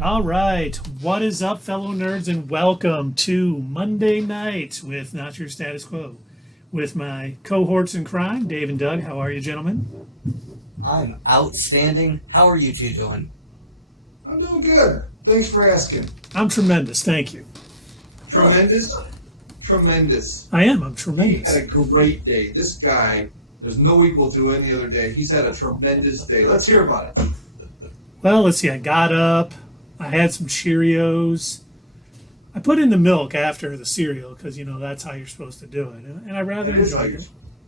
All right. What is up, fellow nerds, and welcome to Monday Night with Not Your Status Quo with my cohorts in crime, Dave and Doug. How are you, gentlemen? I'm outstanding. How are you two doing? I'm doing good. Thanks for asking. I'm tremendous. Thank you. Tremendous? Tremendous. I am. I'm He tremendous. had a great day. This guy, there's no equal to any other day. He's had a tremendous day. Let's hear about it. Well, let's see. I got up. I had some Cheerios. I put in the milk after the cereal because, that's how you're supposed to do it. And I rather That is how enjoyed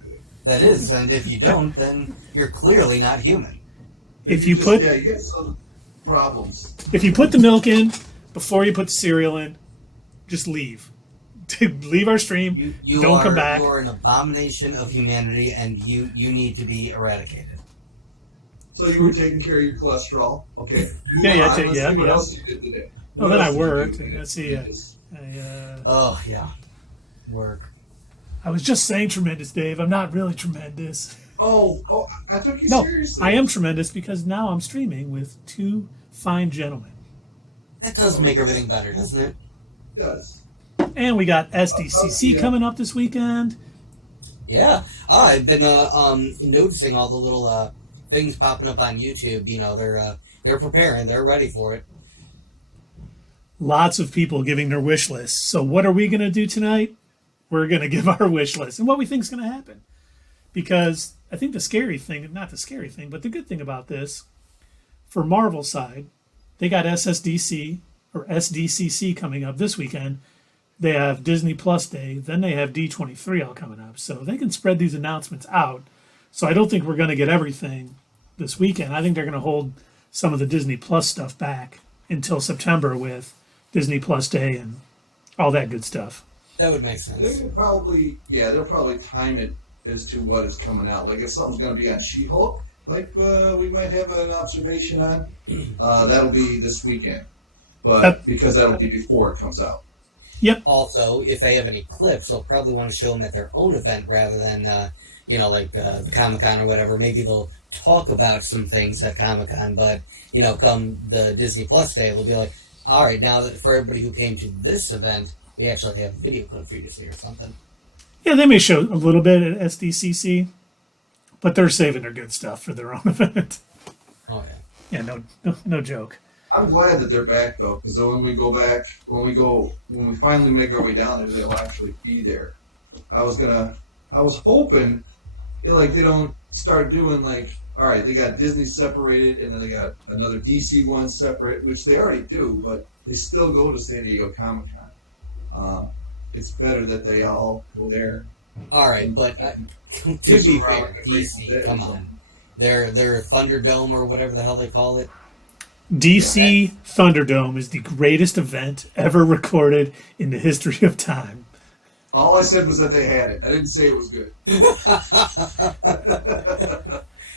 you- it. That is, and if you don't, then you're clearly not human. If you put Yeah, you get some problems. if you put the milk in before you put the cereal in, just leave. Leave our stream. You Don't are, come back. You are an abomination of humanity, and you need to be eradicated. So you were taking care of your cholesterol. Okay. Yeah, Move yeah, on. Let's see what else you did today. Well, What then I else did you worked. do today? Let's see. Tremendous. Oh yeah, work. I was just saying tremendous, Dave. I'm not really tremendous. Oh, I took you No, seriously. I am tremendous because now I'm streaming with two fine gentlemen. That does make everything better, doesn't it? It does. And we got SDCC Yeah. coming up this weekend. Yeah. I've been noticing all the little things popping up on YouTube. You know, they're preparing. They're ready for it. Lots of people giving their wish lists. So what are we going to do tonight? We're going to give our wish list and what we think is going to happen. Because I think the scary thing, not the scary thing, but the good thing about this, for Marvel side, they got SSDC or SDCC coming up this weekend. They have Disney Plus Day. Then they have D23 all coming up. So they can spread these announcements out. So I don't think we're going to get everything this weekend. I think they're going to hold some of the Disney Plus stuff back until September with Disney Plus Day and all that good stuff. That would make sense. They'll probably time it as to what is coming out. Like if something's going to be on She-Hulk, like we might have an observation on, that'll be this weekend. But because that'll be before it comes out. Yep. Also, if they have any clips, they'll probably want to show them at their own event rather than, like the Comic-Con or whatever. Maybe they'll talk about some things at Comic-Con, but, come the Disney Plus Day, they'll be like, all right, now that for everybody who came to this event, we actually have a video clip for you to see or something. Yeah, they may show a little bit at SDCC, but they're saving their good stuff for their own event. Oh, yeah. Yeah, no joke. I'm glad that they're back though, because when we finally make our way down there, they'll actually be there. I was hoping, they don't start doing all right, they got Disney separated, and then they got another DC one separate, which they already do, but they still go to San Diego Comic-Con. It's better that they all go there. All right, but to be fair, DC, come on. Their Thunderdome or whatever the hell they call it. DC Thunderdome is the greatest event ever recorded in the history of time. All I said was that they had it. I didn't say it was good.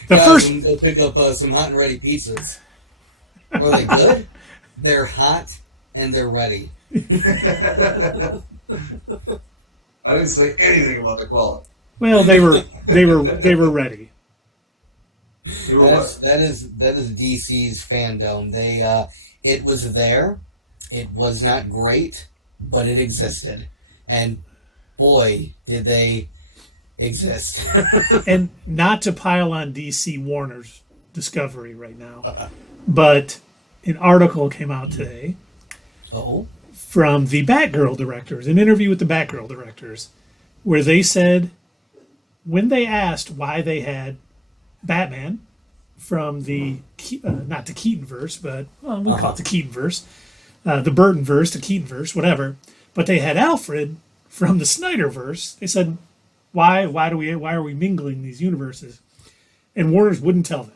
Go pick up some hot and ready pizzas. Were they good? They're hot and they're ready. I didn't say anything about the quality. Well, they were ready. That is DC's fandom. It was there. It was not great, but it existed, and boy, did they exist. And not to pile on DC Warner's Discovery right now, but an article came out today from the Batgirl directors, an interview with the Batgirl directors, where they said when they asked why they had Batman from the, not the Keaton-verse, but we call it the Keaton-verse, the Burton-verse, the Keaton-verse, whatever, but they had Alfred from the Snyder-verse. They said, why are we mingling these universes? And Warner's wouldn't tell them.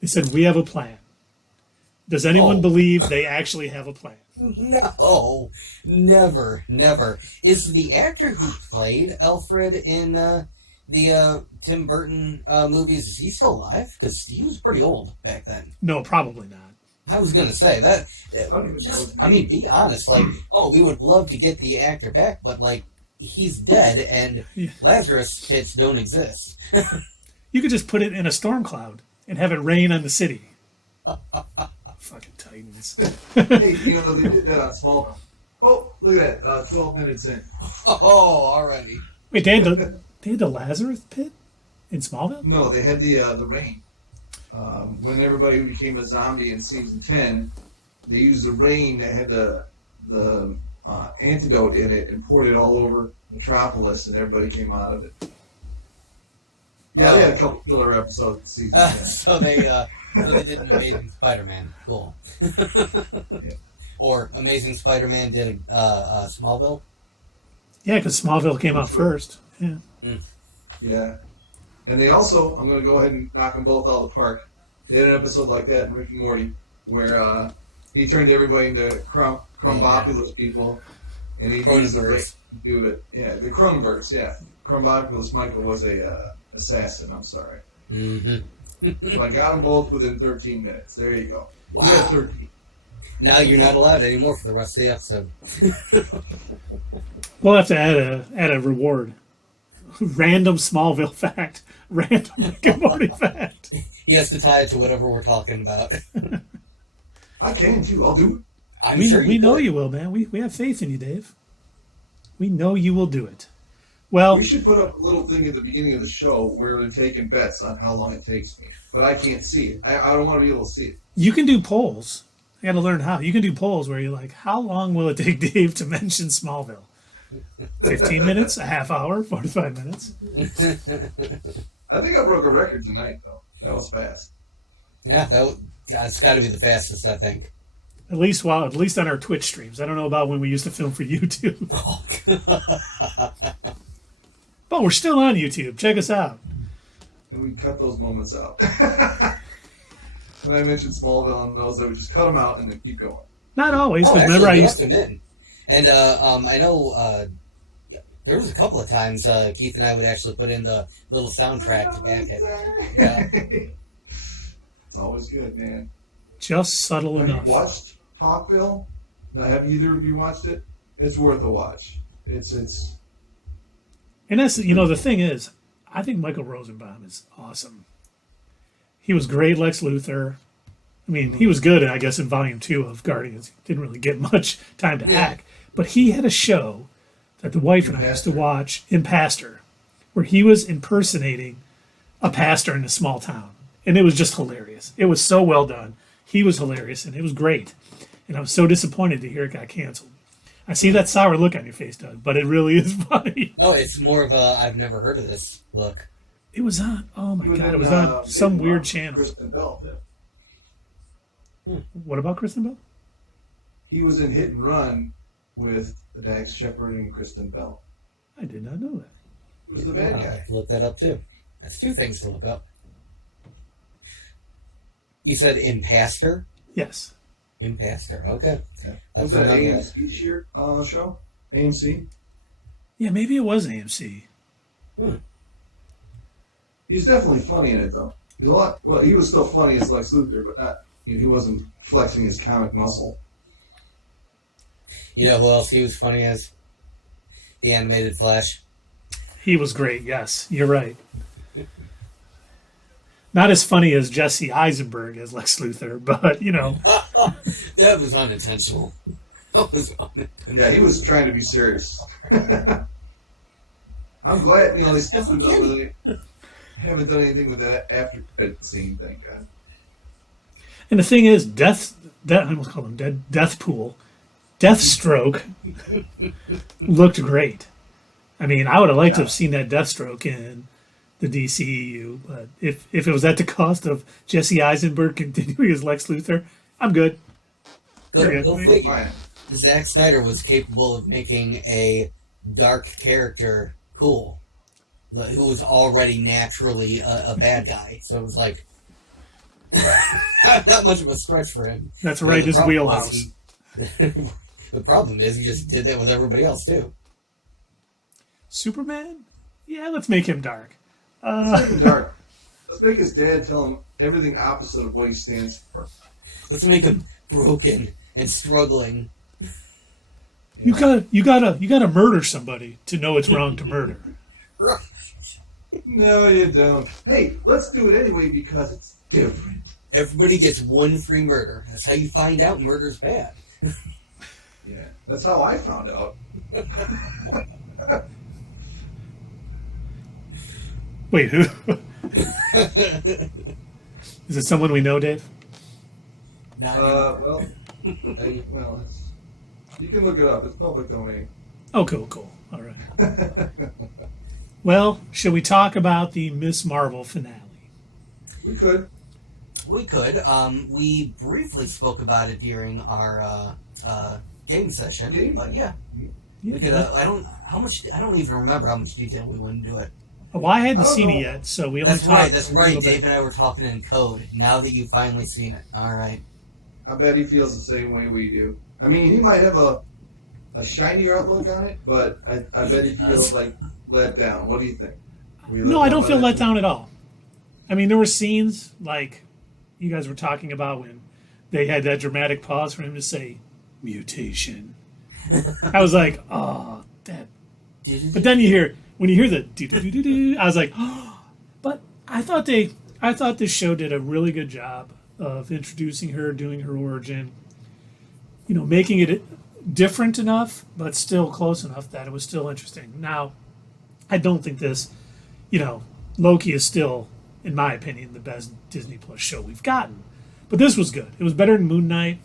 They said, we have a plan. Does anyone believe they actually have a plan? No, never. Is the actor who played Alfred in the Tim Burton movies, is he still alive? Because he was pretty old back then. No, probably not. I was going to say that. Be honest. We would love to get the actor back, but he's dead, and Lazarus pits don't exist. You could just put it in a storm cloud and have it rain on the city. Fucking Titans. Hey, they did that on Smallville. Oh, look at that. 12 minutes in. Oh, already. Wait, they had the Lazarus pit in Smallville? No, they had the rain. When everybody became a zombie in season 10, they used the rain that had the antidote in it and poured it all over Metropolis, and everybody came out of it. Yeah, they had a couple killer episodes in season 10. So they did an Amazing Spider-Man. Cool. Yeah. Or Amazing Spider-Man did Smallville. Yeah, because Smallville came out first. Yeah. Yeah. And they also, I'm going to go ahead and knock them both out of the park. They had an episode like that in Rick and Morty where he turned everybody into Crumbopulous people, and he used the rain to do it. Yeah, the Crumbirds, yeah. Crumbopulous Michael was a assassin, I'm sorry. Mm-hmm. So I got them both within 13 minutes. There you go. Wow. You had 13. Now you're not allowed anymore for the rest of the episode. We'll have to add a reward. Random Smallville fact. Random Rick and Morty fact. He has to tie it to whatever we're talking about. I can too. I'll do it. I'm sure we know you will, man. We have faith in you, Dave. We know you will do it. Well, we should put up a little thing at the beginning of the show where they're taking bets on how long it takes me. But I can't see it. I don't want to be able to see it. you can do polls. I got to learn how. You can do polls where you're like, how long will it take Dave to mention Smallville? 15 minutes? A half hour? 45 minutes? I think I broke a record tonight, though. That was fast. Yeah, that's got to be the fastest, I think. At least on our Twitch streams. I don't know about when we used to film for YouTube. But we're still on YouTube. Check us out. And we cut those moments out. When I mentioned Smallville and those, I would just cut them out and then keep going. Not always, because actually, remember I you used left them in. And I know there was a couple of times Keith and I would actually put in the little soundtrack to back it. Yeah. It's always good, man. just subtle Have enough. you watched Talkville? Now, have either of you watched it? It's worth a watch. It's And that's, the thing is, I think Michael Rosenbaum is awesome. He was great Lex Luthor. I mean, he was good, I guess, in Volume 2 of Guardians. He didn't really get much time to act. But he had a show that the wife and I used to watch in Pastor, where he was impersonating a pastor in a small town. And it was just hilarious. It was so well done. He was hilarious, and it was great. And I was so disappointed to hear it got canceled. I see that sour look on your face, Doug, but it really is funny. Oh, it's more of a I've never heard of this look. It was on, oh my God, it was on some weird channel. Kristen Bell did. What about Kristen Bell? He was in Hit and Run with Dax Shepard and Kristen Bell. I did not know that. He was the bad I'll guy. have to look that up too. That's two things to look up. You said Impastor? Yes. Impastor, okay. Yeah. Let's Was that remember that. AMC show? AMC? Yeah, maybe it was AMC. He's definitely funny in it, though. He's a lot. Well, he was still funny as Lex Luthor, but not. He wasn't flexing his comic muscle. You know who else he was funny as? The animated Flash. He was great, yes. You're right. Not as funny as Jesse Eisenberg as Lex Luthor, but, That was unintentional. That was unintentional. Yeah, he was trying to be serious. I'm glad, they still haven't done anything with that after credit scene, thank God. And the thing is, I almost call him Deathpool. Deathstroke looked great. I mean, I would have liked to have seen that Deathstroke in the DCEU, but if it was at the cost of Jesse Eisenberg continuing as Lex Luthor, I'm good. But go figure. Fine. Zack Snyder was capable of making a dark character cool, who was already naturally a bad guy. So it was like not much of a stretch for him. That's right, his wheelhouse. The problem is he just did that with everybody else too. Superman? Yeah, let's make him dark. Let's make him dark. Let's make his dad tell him everything opposite of what he stands for. Let's make him broken and struggling. You gotta murder somebody to know it's wrong to murder. No, you don't. Hey, let's do it anyway because it's different. Everybody gets one free murder. That's how you find out murder's bad. Yeah, that's how I found out. Wait, who? Is it someone we know, Dave? Well, you can look it up. It's public domain. Oh, cool. All right. Well, shall we talk about the Miss Marvel finale? We could. We briefly spoke about it during our game session. But yeah, we could. I don't even remember how much detail we went into it. Well, I hadn't seen it yet, so we only talked. That's right. Dave and I were talking in code. Now that you've finally seen it, all right. I bet he feels the same way we do. I mean, he might have a shinier outlook on it, but I bet he feels like let down. What do you think? No, I don't feel let down at all. I mean, there were scenes like you guys were talking about when they had that dramatic pause for him to say mutation. I was like, oh, that. But then when you hear the do, I was like, oh. But I thought this show did a really good job of introducing her, doing her origin, making it different enough, but still close enough that it was still interesting. Now, I don't think this, Loki is still, in my opinion, the best Disney Plus show we've gotten. But this was good. It was better than Moon Knight.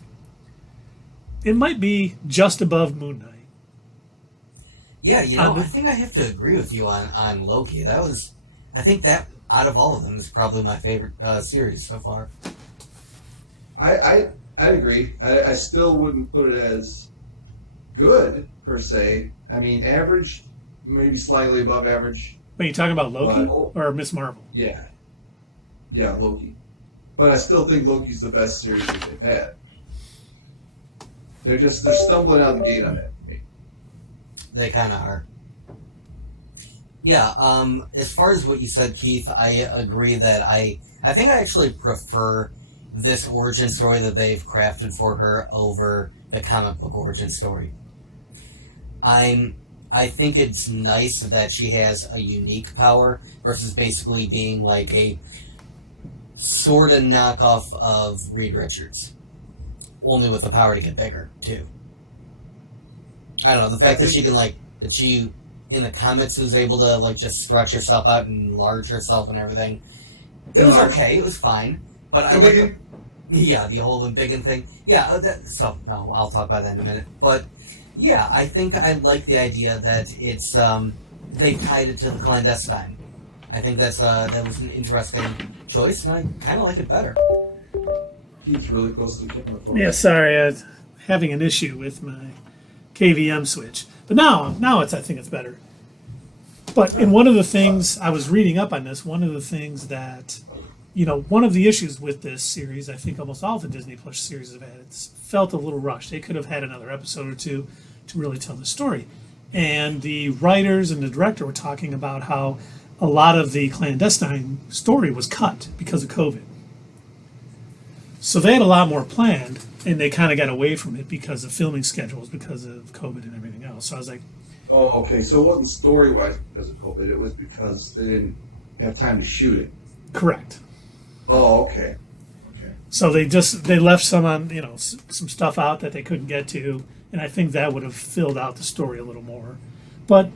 It might be just above Moon Knight. Yeah, I think I have to agree with you on Loki. I think that out of all of them is probably my favorite series so far. I agree. I still wouldn't put it as good per se. I mean, average, maybe slightly above average. Are you talking about Loki or Miss Marvel? Yeah, Loki. But I still think Loki's the best series that they've had. They're stumbling out the gate on that. They kind of are. Yeah. As far as what you said, Keith, I agree that I think I actually prefer this origin story that they've crafted for her over the comic book origin story. I think it's nice that she has a unique power versus basically being like a sort of knockoff of Reed Richards. Only with the power to get bigger, too. I don't know, the fact that she can, that she, in the comics, was able to, just stretch herself out and enlarge herself and everything. It was okay, it was fine. But I like the whole embiggen thing. Yeah, I'll talk about that in a minute. But, yeah, I think I like the idea that it's, they tied it to the clandestine. I think that was an interesting choice, and I kind of like it better. He's really close to the camera. Yeah, sorry, I was having an issue with my KVM switch. But now I think it's better. But in one of the things, I was reading up on this, one of the things that, one of the issues with this series, I think almost all the Disney Plus series have had, it's felt a little rushed. They could have had another episode or two to really tell the story. And the writers and the director were talking about how a lot of the clandestine story was cut because of COVID. So they had a lot more planned, and they kind of got away from it because of filming schedules, because of COVID and everything else. So I was like... Oh, okay. So it wasn't story-wise because of COVID. It was because they didn't have time to shoot it. Correct. Oh, okay. So they left some on, some stuff out that they couldn't get to, and I think that would have filled out the story a little more. But,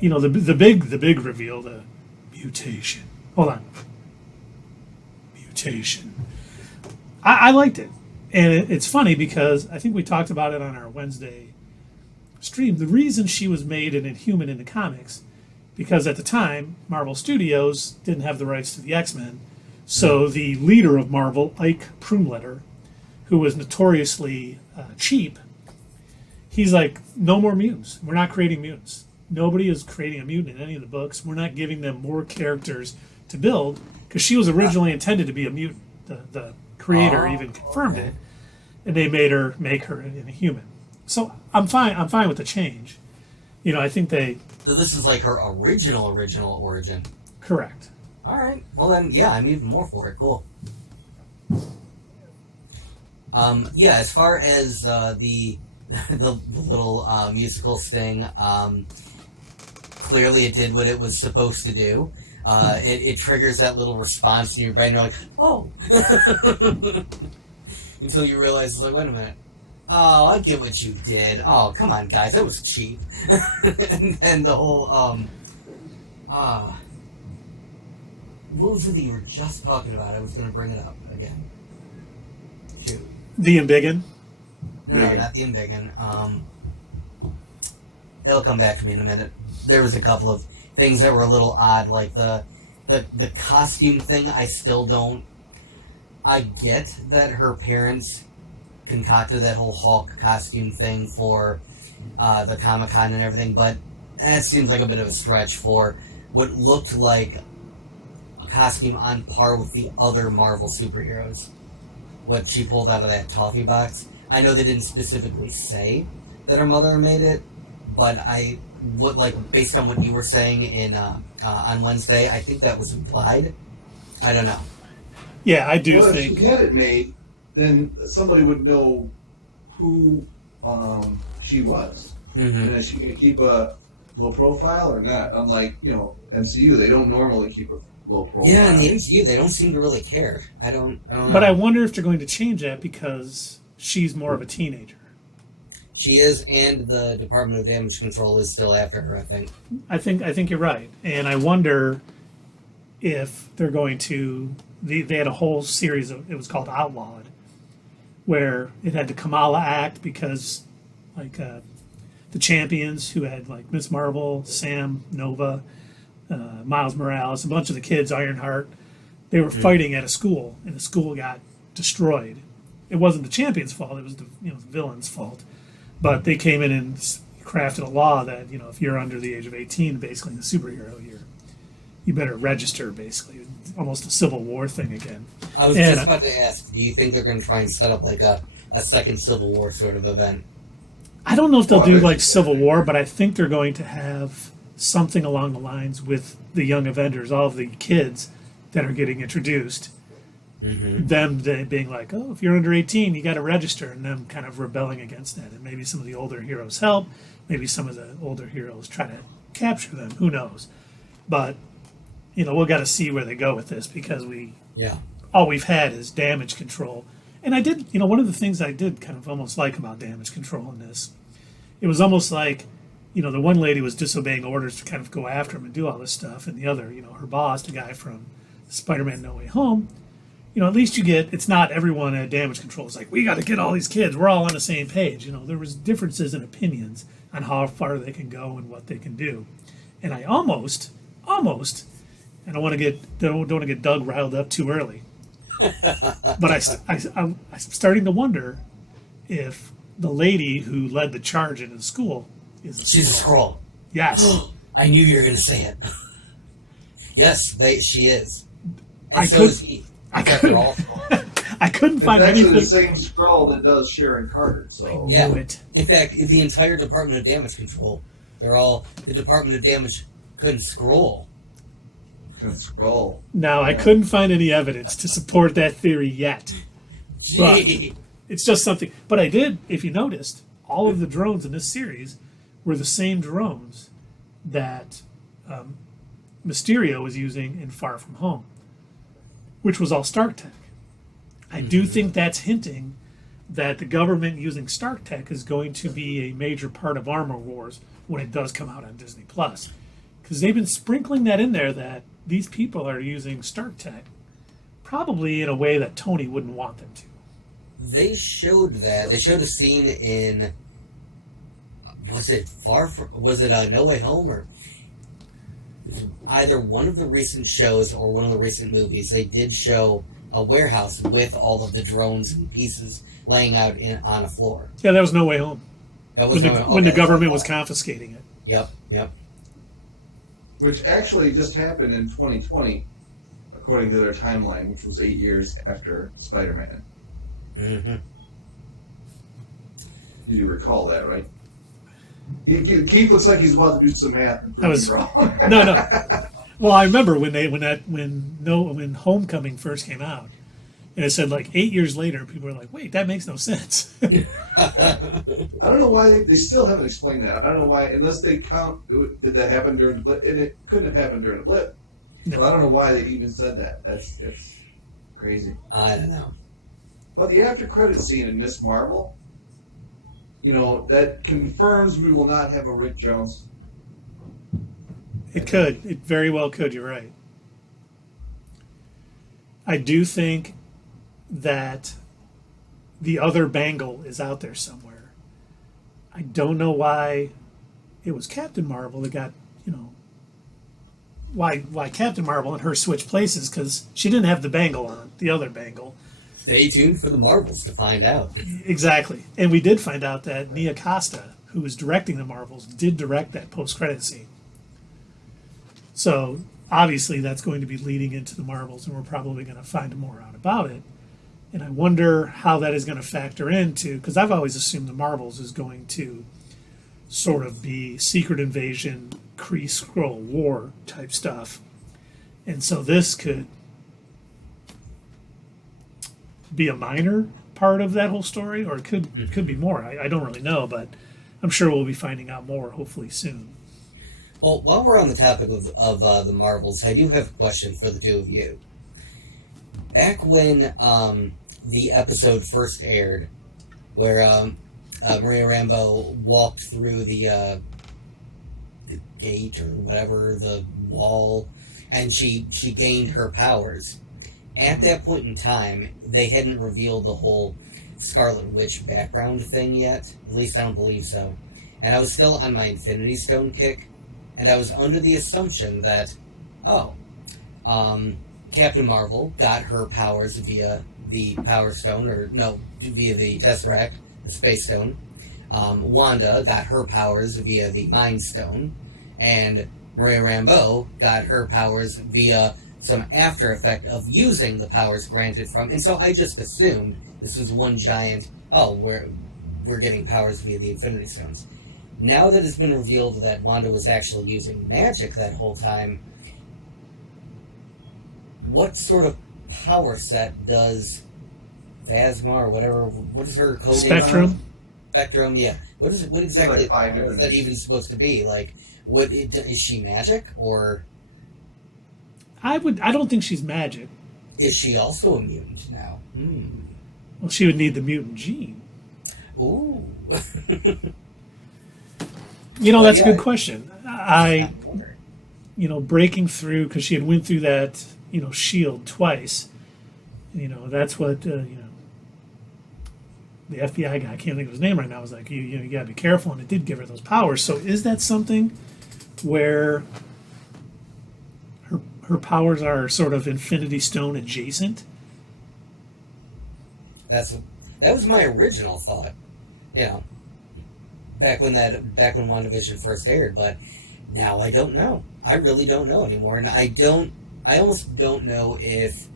the big reveal, the mutation. Hold on. Mutation. I liked it. And it's funny because I think we talked about it on our Wednesday stream. The reason she was made an Inhuman in the comics, because at the time, Marvel Studios didn't have the rights to the X-Men. So the leader of Marvel, Ike Prumletter, who was notoriously cheap, he's like, no more mutants. We're not creating mutants. Nobody is creating a mutant in any of the books. We're not giving them more characters to build, because she was originally intended to be a mutant. The creator even confirmed it, and they made her make her an Inhuman. So I'm fine with the change. I think they... So this is like her original origin. Correct. All right. Well then, yeah, I'm even more for it. Cool. As far as the little musical sting, clearly it did what it was supposed to do. it triggers that little response in your brain. You're like, oh. Until you realize, it's like, wait a minute. Oh, I get what you did. Oh, come on, guys. That was cheap. And then the whole, what was it that you were just talking about? I was going to bring it up again. Shoot. The Embiggen? No, not the Embiggen. It'll come back to me in a minute. There was a couple of things that were a little odd, like the costume thing. I still don't. I get that her parents concocted that whole Hulk costume thing for the Comic-Con and everything, but that seems like a bit of a stretch for what looked like a costume on par with the other Marvel superheroes. What she pulled out of that toffee box. I know they didn't specifically say that her mother made it, but based on what you were saying in on Wednesday, I think that was implied. I don't know. Yeah, I do think. think. If she had it made, then somebody would know who she was. Mm-hmm. And is she going to keep a low profile or not? Unlike, MCU, they don't normally keep a low profile. Yeah, in the MCU, they don't seem to really care. I don't know. But I wonder if they're going to change that because she's more of a teenager. She is, and the Department of Damage Control is still after her, I think. I think you're right. And I wonder if they're going to... They had a whole series of... It was called Outlawed, where it had the Kamala Act because, the champions who had, Miss Marvel, Sam, Nova, Miles Morales, a bunch of the kids, Ironheart, they were fighting at a school, and the school got destroyed. It wasn't the champion's fault. It was the villain's fault. But they came in and crafted a law that, if you're under the age of 18, basically, in the superhero, you better register, basically. It's almost a Civil War thing again. I was just about to ask, do you think they're going to try and set up, a second Civil War sort of event? I don't know if they'll do, Civil War, but I think they're going to have something along the lines with the Young Avengers, all of the kids that are getting introduced. Mm-hmm. Them being like, oh, if you're under 18, you got to register, and them kind of rebelling against that. And maybe some of the older heroes help. Maybe some of the older heroes try to capture them. Who knows? But, we'll got to see where they go with this because all we've had is damage control. And I did, one of the things I did kind of almost like about damage control in this, it was almost like, the one lady was disobeying orders to kind of go after him and do all this stuff. And the other, her boss, the guy from Spider-Man No Way Home, at least it's not everyone at damage control. It's like, we got to get all these kids. We're all on the same page. There was differences in opinions on how far they can go and what they can do. And I almost, I don't want to get Doug riled up too early. But I'm starting to wonder if the lady who led the charge into the school is a Skrull. She's a Skrull. Yes. I knew you were going to say it. Yes, she is. And is he. I couldn't find anything. It's actually the same Skrull that does Sharon Carter. So yeah. In fact, the entire Department of Damage Control, the Department of Damage couldn't scroll. Now, I couldn't find any evidence to support that theory yet. But it's just something. But I did, if you noticed, all of the drones in this series were the same drones that Mysterio was using in Far From Home, which was all Stark tech. I do think that's hinting that the government using Stark tech is going to be a major part of Armor Wars when it does come out on Disney+. Because they've been sprinkling that in there that these people are using Stark tech, probably in a way that Tony wouldn't want them to. They showed that. They showed a scene in... Was it No Way Home or... Either one of the recent shows or one of the recent movies, they did show a warehouse with all of the drones and pieces laying out on a floor. Yeah, that was No Way Home. That was when the government was confiscating it. Yep. Which actually just happened in 2020, according to their timeline, which was 8 years after Spider-Man. Mm-hmm. You do recall that, right? Keith looks like he's about to do some math and prove me wrong. No. Well, I remember when Homecoming first came out, and it said 8 years later, people were like, "Wait, that makes no sense." I don't know why they still haven't explained that. I don't know why, unless they count. Did that happen during the blip? And it couldn't have happened during the blip No. Well, I don't know why they even said that. That's crazy. I don't know. Well, the after credit scene in Miss Marvel, that confirms we will not have a Rick Jones. It could. It very well could. You're right. I do think that the other Bangle is out there somewhere. I don't know why it was Captain Marvel that got, why Captain Marvel and her switched places, because she didn't have the Bangle on, the other Bangle. Stay tuned for the Marvels to find out. Exactly. And we did find out that Nia Costa, who was directing the Marvels, did direct that post-credit scene. So obviously that's going to be leading into the Marvels, and we're probably going to find more out about it. And I wonder how that is going to factor into, because I've always assumed the Marvels is going to sort of be Secret Invasion, Kree-Skrull War type stuff. And so this could be a minor part of that whole story, or it could be more. I don't really know, but I'm sure we'll be finding out more hopefully soon. Well, while we're on the topic of the Marvels, I do have a question for the two of you. Back when the episode first aired, where Maria Rambeau walked through the gate or whatever, the wall, and she gained her powers. At that point in time, they hadn't revealed the whole Scarlet Witch background thing yet. At least I don't believe so. And I was still on my Infinity Stone kick, and I was under the assumption that, Captain Marvel got her powers via the Power Stone, via the Tesseract, the Space Stone. Wanda got her powers via the Mind Stone, and Maria Rambeau got her powers via some after effect of using the powers granted from. And so I just assumed this was one giant, we're getting powers via the Infinity Stones. Now that it's been revealed that Wanda was actually using magic that whole time, what sort of power set does Phasma or whatever, what is her code? Spectrum, yeah. What exactly is that even supposed to be? Like, is she magic, or? I don't think she's magic. Is she also a mutant now? Well, she would need the mutant gene. Ooh. That's a good question. Breaking through, because she had went through that, shield twice. That's what, the FBI guy, I can't think of his name right now, was like, you got to be careful, and it did give her those powers. So is that something where her powers are sort of Infinity Stone adjacent? That was my original thought, back when WandaVision first aired, but now I don't know. I really don't know anymore, and I almost don't know if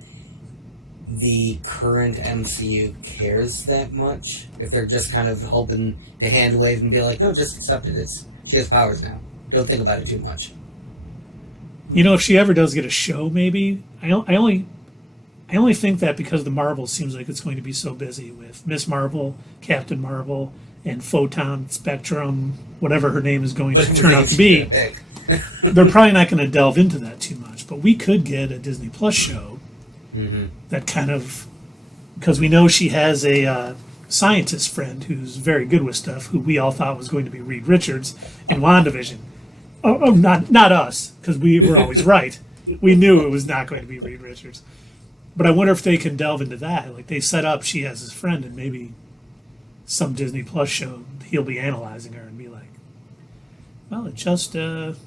the current MCU cares that much, if they're just kind of hoping to hand wave and be like, no, just accept it. She has powers now. Don't think about it too much. If she ever does get a show, maybe. I only think that because the Marvel seems like it's going to be so busy with Miss Marvel, Captain Marvel, and Photon, Spectrum, whatever her name is going to turn out to be. They're probably not going to delve into that too much. But we could get a Disney Plus show that kind of, because we know she has a scientist friend who's very good with stuff, who we all thought was going to be Reed Richards in WandaVision. Oh, not us, because we were always right. We knew it was not going to be Reed Richards. But I wonder if they can delve into that. Like, they set up she has his friend, and maybe some Disney Plus show, he'll be analyzing her and be like, well, it just turns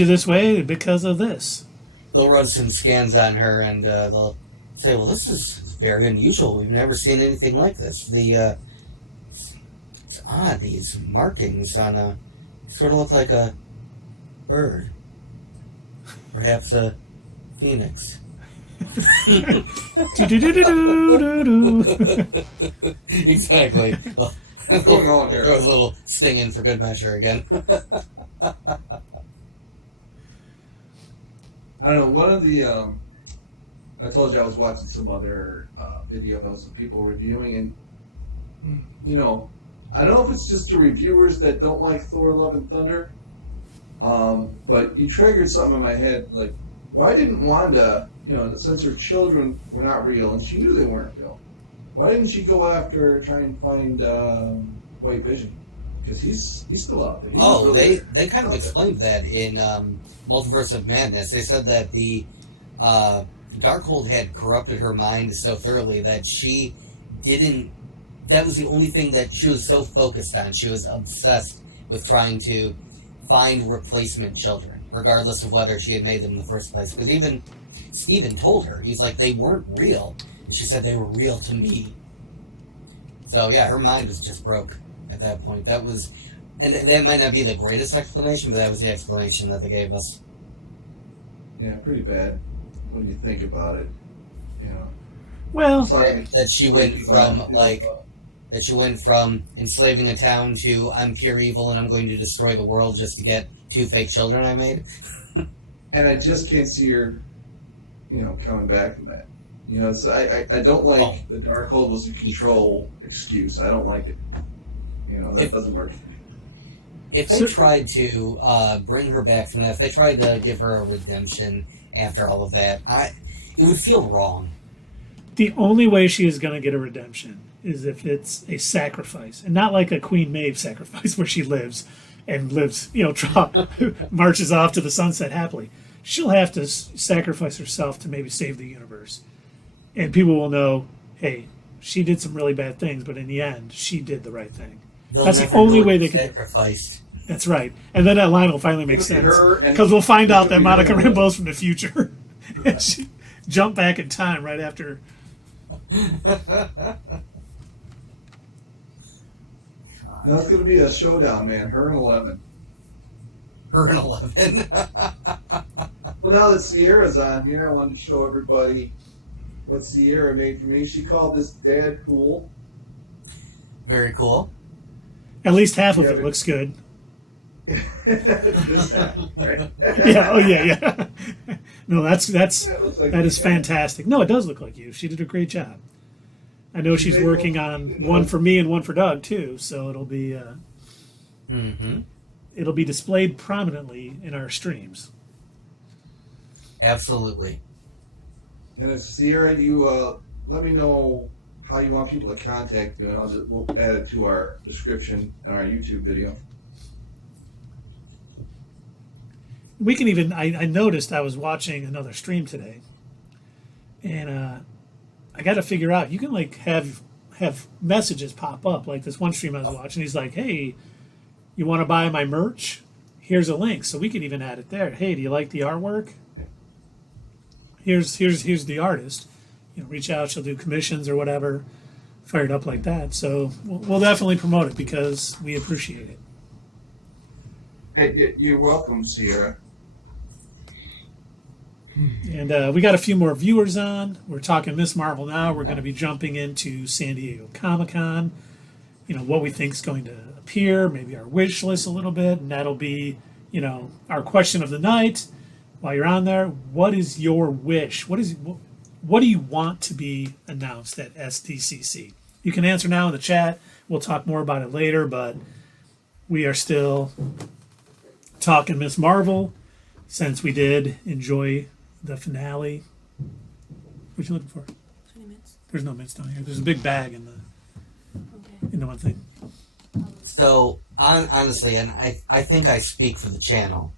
you this way because of this. They'll run some scans on her, and they'll say, well, this is very unusual. We've never seen anything like this. It's odd, these markings on a... sort of look like a bird. Perhaps a phoenix. Exactly. What's going on here? Throw a little sting in for good measure again. I don't know. One of the I told you I was watching some other videos of people reviewing, and I don't know if it's just the reviewers that don't like Thor: Love and Thunder, But you triggered something in my head, like, why didn't Wanda, since her children were not real and she knew they weren't real, why didn't she go after trying to find White Vision? Because he's still out there. They kind of explained that in Multiverse of Madness. They said that the Darkhold had corrupted her mind so thoroughly that she didn't. That was the only thing that she was so focused on. She was obsessed with trying to find replacement children, regardless of whether she had made them in the first place. Because even Steven told her, he's like, they weren't real. And she said they were real to me. So yeah, her mind was just broke at that point. That was, and that might not be the greatest explanation, but that was the explanation that they gave us. Yeah, pretty bad when you think about it. Well, that she went from that she went from enslaving a town to I'm pure evil and I'm going to destroy the world just to get 2 fake children I made. And I just can't see her, coming back from that. So I don't like the Darkhold was a control excuse. I don't like it. That doesn't work. If they tried to bring her back from that, if they tried to give her a redemption after all of that, it would feel wrong. The only way she is going to get a redemption is if it's a sacrifice, and not like a Queen Maeve sacrifice where she lives, marches off to the sunset happily. She'll have to sacrifice herself to maybe save the universe. And people will know, hey, she did some really bad things, but in the end, she did the right thing. That's the only way they can sacrifice. That's right. And then that line will finally make sense. Because we'll find out that Monica Rambeau's from the future. And she jumped back in time right after. Now it's going to be a showdown, man. Her and 11. Her and 11. Well, now that Sierra's on here, I wanted to show everybody what Sierra made for me. She called this Dad Cool. Very cool. At least half of it looks good. This half, right? Yeah. Oh, yeah. No, that is fantastic. No, it does look like you. She did a great job. I know she's working on one for me and one for Doug too, so it'll be it'll be displayed prominently in our streams. Absolutely. And if Sierra, you let me know how you want people to contact you, and we'll add it to our description and our YouTube video. We can even. I noticed I was watching another stream today, and I got to figure out. You can have messages pop up like this one stream I was watching. He's like, "Hey, you want to buy my merch? Here's a link." So we can even add it there. Hey, do you like the artwork? Here's the artist. Reach out. She'll do commissions or whatever. Fire it up like that. So we'll definitely promote it because we appreciate it. Hey, you're welcome, Sierra. And we got a few more viewers on. We're talking Miss Marvel now. We're going to be jumping into San Diego Comic-Con. What we think is going to appear, maybe our wish list a little bit, and that'll be, our question of the night. While you're on there, what is your wish? What do you want to be announced at SDCC? You can answer now in the chat. We'll talk more about it later, but we are still talking Miss Marvel since we did enjoy the finale. What you looking for? Any mints? There's no mints down here. There's a big bag in the one thing. So honestly, and I think I speak for the channel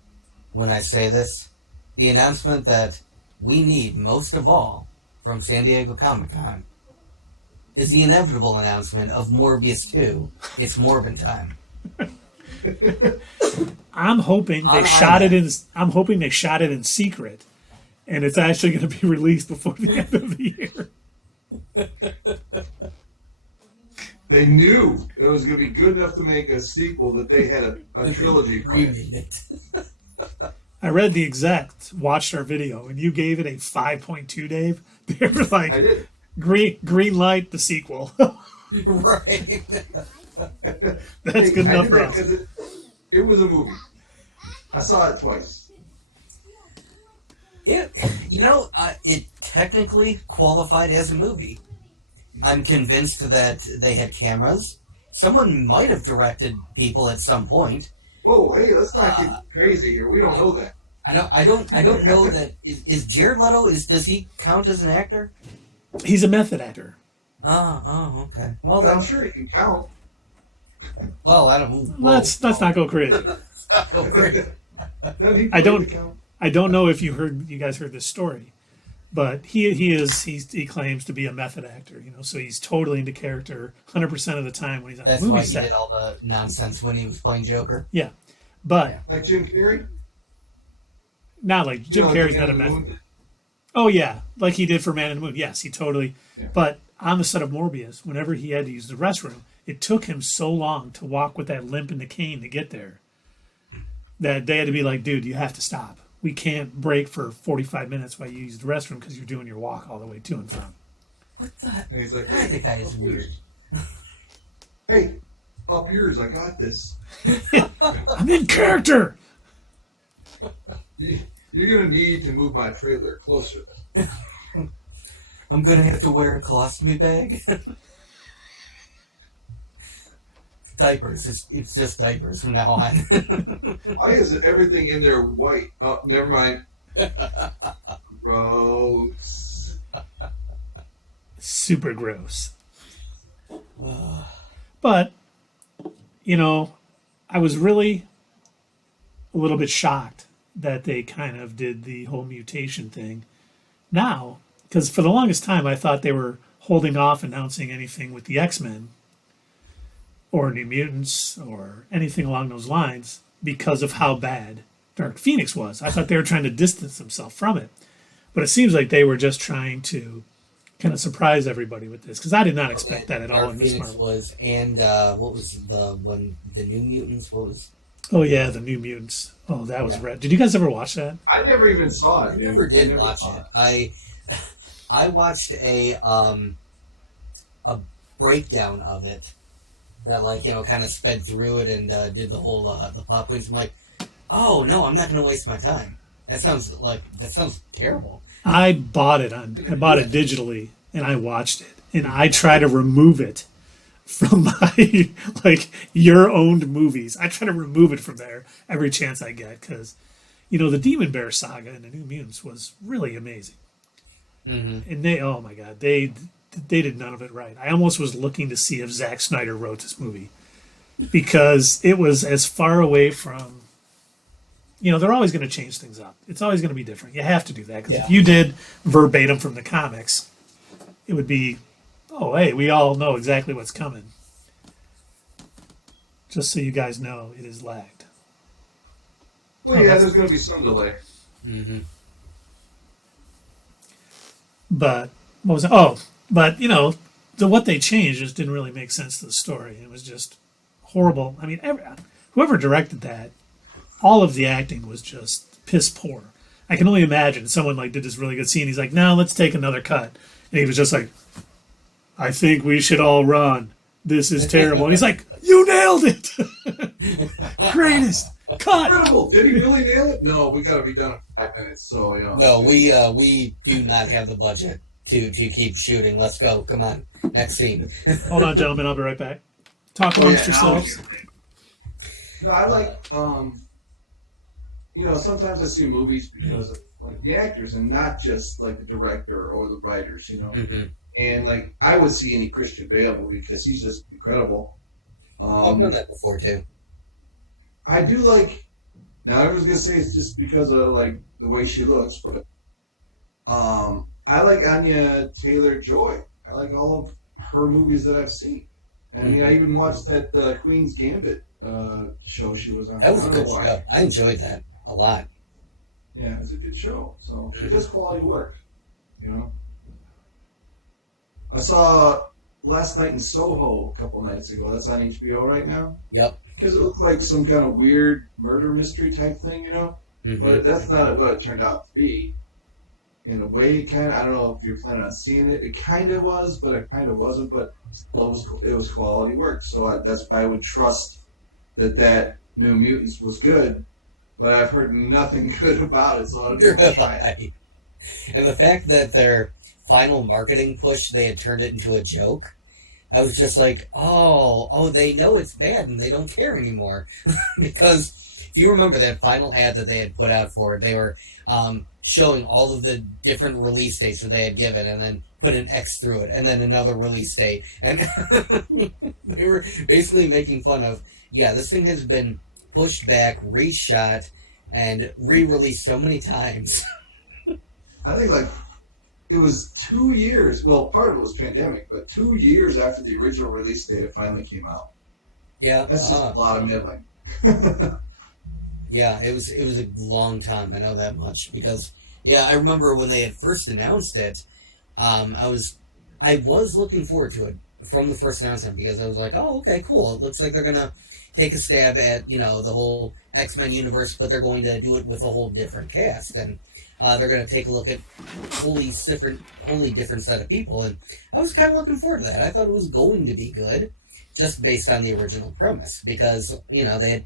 when I say this, the announcement that we need most of all from San Diego Comic-Con is the inevitable announcement of Morbius 2. It's Morbin time. I'm hoping they shot it in. I'm hoping they shot it in secret, and it's actually going to be released before the end of the year. They knew it was going to be good enough to make a sequel that they had a trilogy planned. I read the execs watched our video, and you gave it a 5.2, Dave. They were like, I did. Green light the sequel. Right. That's good enough for us. It was a movie. I saw it twice. It technically qualified as a movie. I'm convinced that they had cameras. Someone might have directed people at some point. Whoa, hey, let's not get crazy here. We don't know that. I don't know that. Is Jared Leto? Does he count as an actor? He's a method actor. Oh, okay. Well, But I'm sure he can count. Well, I don't. Let's not go crazy. Go crazy. I don't know if you guys heard this story, but he claims to be a method actor. So he's totally into character 100% of the time when he's on That's a movie why set. he did all the nonsense when he was playing Joker. Yeah, but Like Jim Carrey? not like Jim Carrey's not a method. Oh yeah, like he did for Man in the Moon. Yes, he totally. Yeah. But on the set of Morbius, whenever he had to use the restroom, it took him so long to walk with that limp and the cane to get there that they had to be like, dude, you have to stop. We can't break for 45 minutes while you use the restroom because you're doing your walk all the way to and from. What the heck? And he's like, I think that is weird. Hey, up yours, I got this. I'm in character. You're going to need to move my trailer closer. I'm going to have to wear a colostomy bag. Diapers. It's just diapers from now on. Why is everything in there white? Oh, never mind. Gross. Super gross. But, I was really a little bit shocked that they kind of did the whole mutation thing now, because for the longest time I thought they were holding off announcing anything with the X-Men or New Mutants or anything along those lines because of how bad Dark Phoenix was. I thought they were trying to distance themselves from it. But it seems like they were just trying to kind of surprise everybody with this, because I did not expect that at all in Miss Marvel. Was, and what was the one, the New Mutants? What was? Oh yeah, the New Mutants. Oh, that was red. Did you guys ever watch that? I never even saw it. I never did watch it. I watched a breakdown of it that kind of sped through it and did the whole the plot points. I'm like, oh no, I'm not going to waste my time. That sounds terrible. I bought it digitally and I watched it and I try to remove it from my your owned movies. I try to remove it from there every chance I get, because the Demon Bear saga and the New Mutants was really amazing. Mm-hmm. And oh my god, they did none of it right. I almost was looking to see if Zack Snyder wrote this movie, because it was as far away from, they're always going to change things up. It's always going to be different. You have to do that, because if you did verbatim from the comics, it would be, oh, hey, we all know exactly what's coming. Just so you guys know, it is lagged. Well, yeah, there's going to be some delay. Mm-hmm. But what was it? Oh, but what they changed just didn't really make sense to the story. It was just horrible. I mean, whoever directed that, all of the acting was just piss poor. I can only imagine someone did this really good scene. He's like, "No, let's take another cut," and he was just like, "I think we should all run. This is terrible." And he's like, "You nailed it! Greatest cut!" Incredible. Did he really nail it? No, we got to be done in 5 minutes. So No, we do not have the budget to keep shooting. Let's go. Come on, next scene. Hold on, gentlemen. I'll be right back. Talk amongst yourselves. No, I like. Sometimes I see movies because of the actors and not just the director or the writers. Mm-hmm. And I would see any Christian Bale movie because he's just incredible. I've done that before too. I do now everyone's gonna say it's just because of the way she looks, but I like Anya Taylor-Joy. I like all of her movies that I've seen. And I mean, I even watched that Queen's Gambit show she was on. That was a good show. I enjoyed that a lot. Yeah, it's a good show. So she does quality work, I saw Last Night in Soho a couple nights ago. That's on HBO right now. Yep. Because it looked like some kind of weird murder mystery type thing, Mm-hmm. But that's not what it turned out to be. In a way, kind of. I don't know if you're planning on seeing it. It kind of was, but it kind of wasn't. But it was quality work. So that's why I would trust that New Mutants was good. But I've heard nothing good about it, so I didn't want to try it. And the fact that their final marketing push, they had turned it into a joke, I was just like, oh, they know it's bad and they don't care anymore. Because if you remember that final ad that they had put out for it, they were showing all of the different release dates that they had given and then put an X through it and then another release date. And they were basically making fun of, yeah, this thing has been pushed back, reshot, and re-released so many times. I think like it was 2 years. Well, part of it was pandemic, but 2 years after the original release date, it finally came out. Yeah, That's just a lot of middling. Yeah, it was a long time. I know that much because I remember when they had first announced it. I was looking forward to it from the first announcement because I was like, oh, okay, cool. It looks like they're gonna take a stab at the whole X-Men universe, but they're going to do it with a whole different cast and. They're going to take a look at wholly different set of people, and I was kind of looking forward to that. I thought it was going to be good, just based on the original premise, because they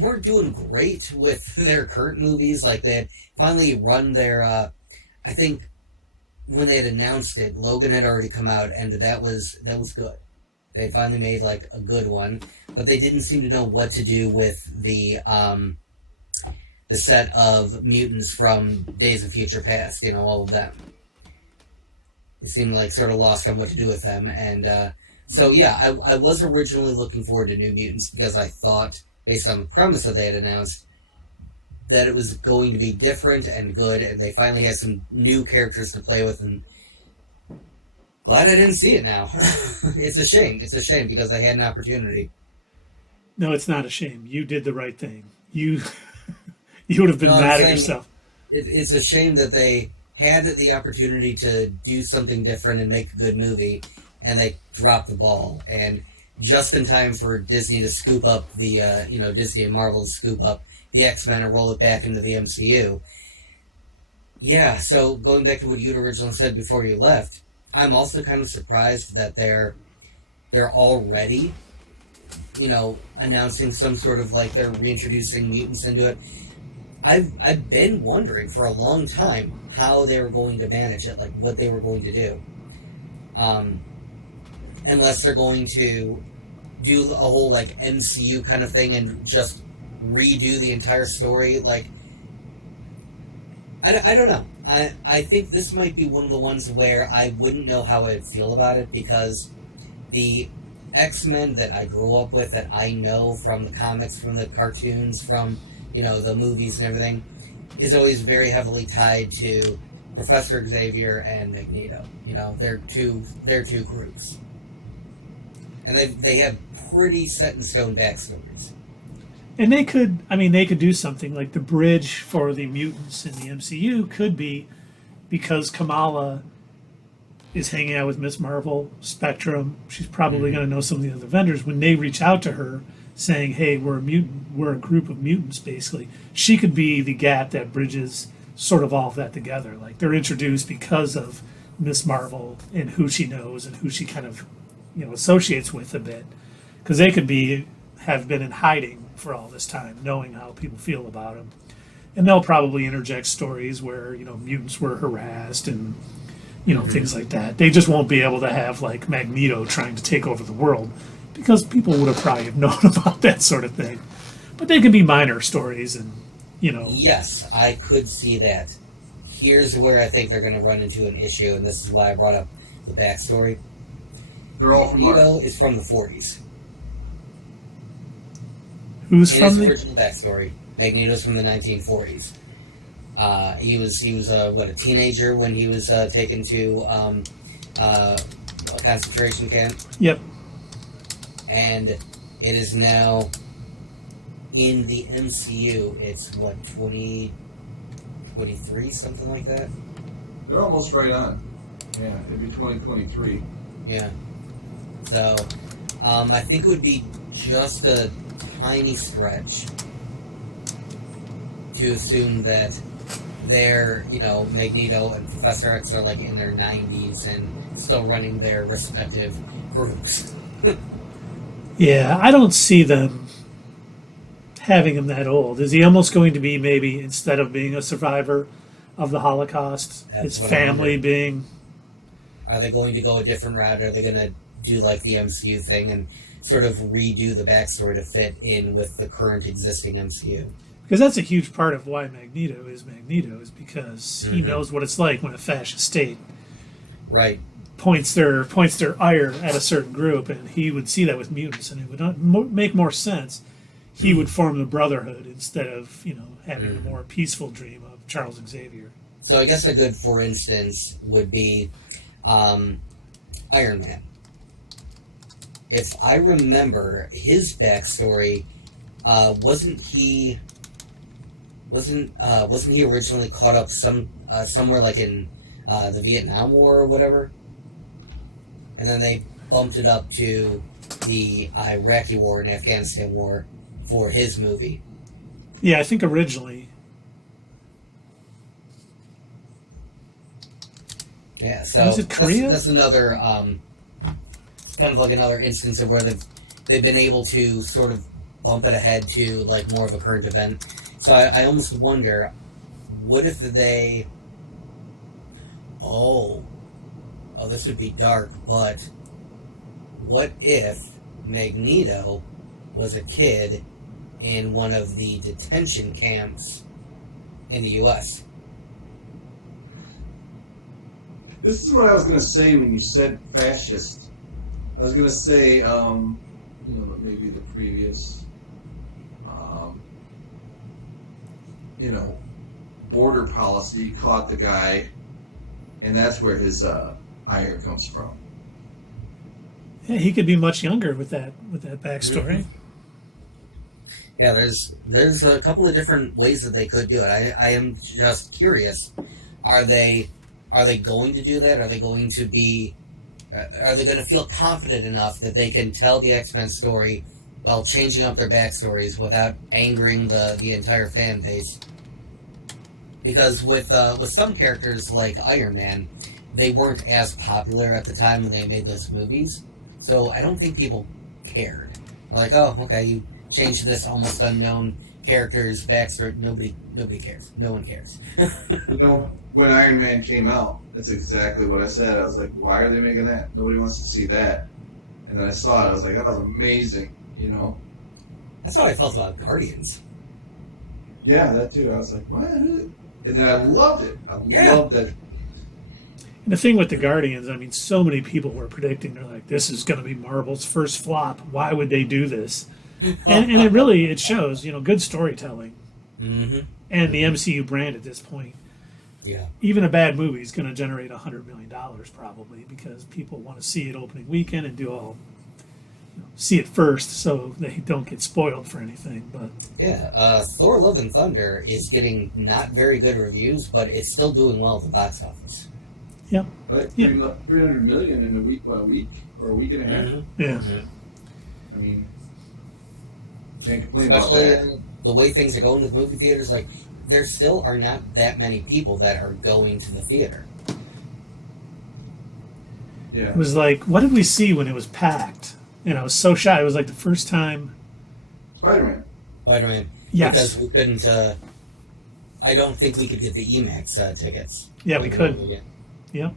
weren't doing great with their current movies. Like they had finally run their, I think when they had announced it, Logan had already come out, and that was good. They finally made like a good one, but they didn't seem to know what to do with the set of mutants from Days of Future Past, all of them. It seemed like sort of lost on what to do with them. And so, yeah, I was originally looking forward to New Mutants because I thought, based on the premise that they had announced, that it was going to be different and good, and they finally had some new characters to play with, and glad I didn't see it now. It's a shame. It's a shame because I had an opportunity. No, it's not a shame. You did the right thing. You would have been mad at yourself. It's a shame that they had the opportunity to do something different and make a good movie, and they dropped the ball. And just in time for Disney to scoop up the, Disney and Marvel to scoop up the X-Men and roll it back into the MCU. Yeah, so going back to what you'd originally said before you left, I'm also kind of surprised that they're already, announcing some sort of like they're reintroducing mutants into it. I've been wondering for a long time how they were going to manage it, like what they were going to do. Unless they're going to do a whole like MCU kind of thing and just redo the entire story. Like, I don't know. I think this might be one of the ones where I wouldn't know how I'd feel about it because the X-Men that I grew up with, that I know from the comics, from the cartoons, from the movies and everything, is always very heavily tied to Professor Xavier and Magneto. They're two groups. And they have pretty set in stone backstories. And they could do something like the bridge for the mutants in the MCU could be because Kamala is hanging out with Miss Marvel, Spectrum. She's probably going to know some of the other vendors. When they reach out to her saying, hey, we're a group of mutants, basically, she could be the gap that bridges sort of all of that together. Like they're introduced because of Miss Marvel and who she knows and who she kind of associates with a bit. Because they could have been in hiding for all this time, knowing how people feel about them. And they'll probably interject stories where, mutants were harassed and, things like that. They just won't be able to have, like, Magneto trying to take over the world because people would have probably have known about that sort of thing. But they could be minor stories and, Yes, I could see that. Here's where I think they're going to run into an issue, and this is why I brought up the backstory. They're all from Magneto is from the 40s. Who's in from his original backstory, Magneto's from the 1940s. He was a teenager when he was taken to a concentration camp. Yep. And it is now in the MCU. It's 2023, something like that. They're almost right on. Yeah, it'd be 2023. Yeah. So, I think it would be just a tiny stretch to assume that they're, Magneto and Professor X are like in their 90s and still running their respective groups. Yeah, I don't see them having him that old. Is he almost going to be maybe, instead of being a survivor of the Holocaust, his family being... Are they going to go a different route? Are they going to do like the MCU thing and sort of redo the backstory to fit in with the current existing MCU? Because that's a huge part of why Magneto is because he knows what it's like when a fascist state points their ire at a certain group, and he would see that with mutants, and it would not make more sense. He would form the Brotherhood instead of having a more peaceful dream of Charles Xavier. So I guess a good, for instance, would be Iron Man. If I remember his backstory, wasn't he originally caught up somewhere like in the Vietnam War or whatever, and then they bumped it up to the Iraqi War and Afghanistan War for his movie. Yeah, I think originally. Yeah, so was it Korea? That's another kind of like another instance of where they've been able to sort of bump it ahead to like more of a current event. So I almost wonder, what if they... Oh, this would be dark, but what if Magneto was a kid in one of the detention camps in the U.S.? This is what I was going to say when you said fascist. I was going to say, maybe the previous, border policy caught the guy, and that's where his ire comes from. Yeah, he could be much younger with that backstory. Yeah, there's a couple of different ways that they could do it. I am just curious. Are they going to do that? Are they going to feel confident enough that they can tell the X-Men story while changing up their backstories without angering the entire fan base? Because with some characters like Iron Man, they weren't as popular at the time when they made those movies, so I don't think people cared. They're like, oh, okay, you changed this almost unknown character's backstory. Nobody cares. No one cares. When Iron Man came out, that's exactly what I said. I was like, why are they making that? Nobody wants to see that. And then I saw it. I was like, that was amazing. That's how I felt about Guardians. Yeah, that too. I was like, what? And then I loved it. Loved it. And the thing with the Guardians, I mean, so many people were predicting, they're like, this is going to be Marvel's first flop. Why would they do this? And it shows, good storytelling. Mm-hmm. And the MCU brand at this point. Yeah. Even a bad movie is going to generate $100 million probably, because people want to see it opening weekend and see it first so they don't get spoiled for anything. But yeah, Thor: Love and Thunder is getting not very good reviews, but it's still doing well at the box office. Yeah. Right? Yeah. $300 million in a week or a week and a half. Mm-hmm. Yeah. Mm-hmm. I mean, can't complain Especially about that. The way things are going with movie theaters, like, there still are not that many people that are going to the theater. Yeah. It was like, what did we see when it was packed? And I was so shy. It was like the first time. Spider-Man. Yes. Because we couldn't, I don't think we could get the IMAX tickets. Yeah, we could. Yep.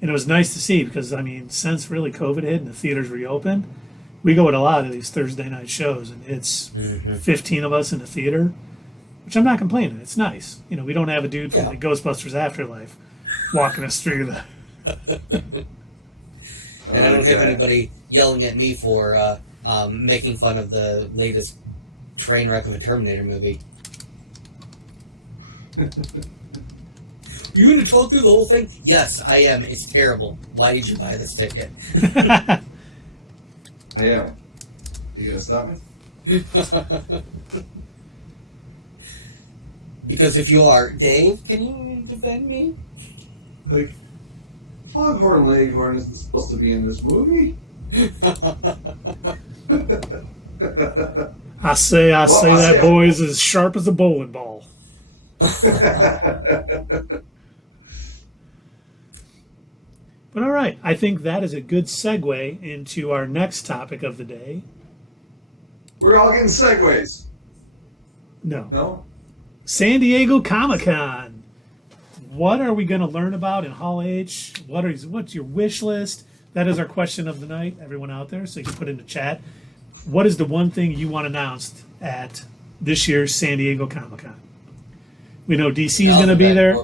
And it was nice to see because, I mean, since really COVID hit and the theaters reopened, we go at a lot of these Thursday night shows, and it's 15 of us in the theater, which I'm not complaining. It's nice. We don't have a dude from the Ghostbusters Afterlife walking us through the... And I don't have anybody yelling at me for making fun of the latest train wreck of a Terminator movie. You going to talk through the whole thing? Yes, I am. It's terrible. Why did you buy this ticket? I am. You going to stop me? Because if you are, Dave, can you defend me? Like, Foghorn Leghorn isn't supposed to be in this movie. I say that boy is as sharp as a bowling ball. But all right, I think that is a good segue into our next topic of the day. We're all getting segues. No. No? San Diego Comic-Con. what are we going to learn about in Hall H? What's your wish list? That is our question of the night, everyone out there. So you can put it in the chat. What is the one thing you want announced at this year's San Diego Comic-Con? We know DC is going to be there.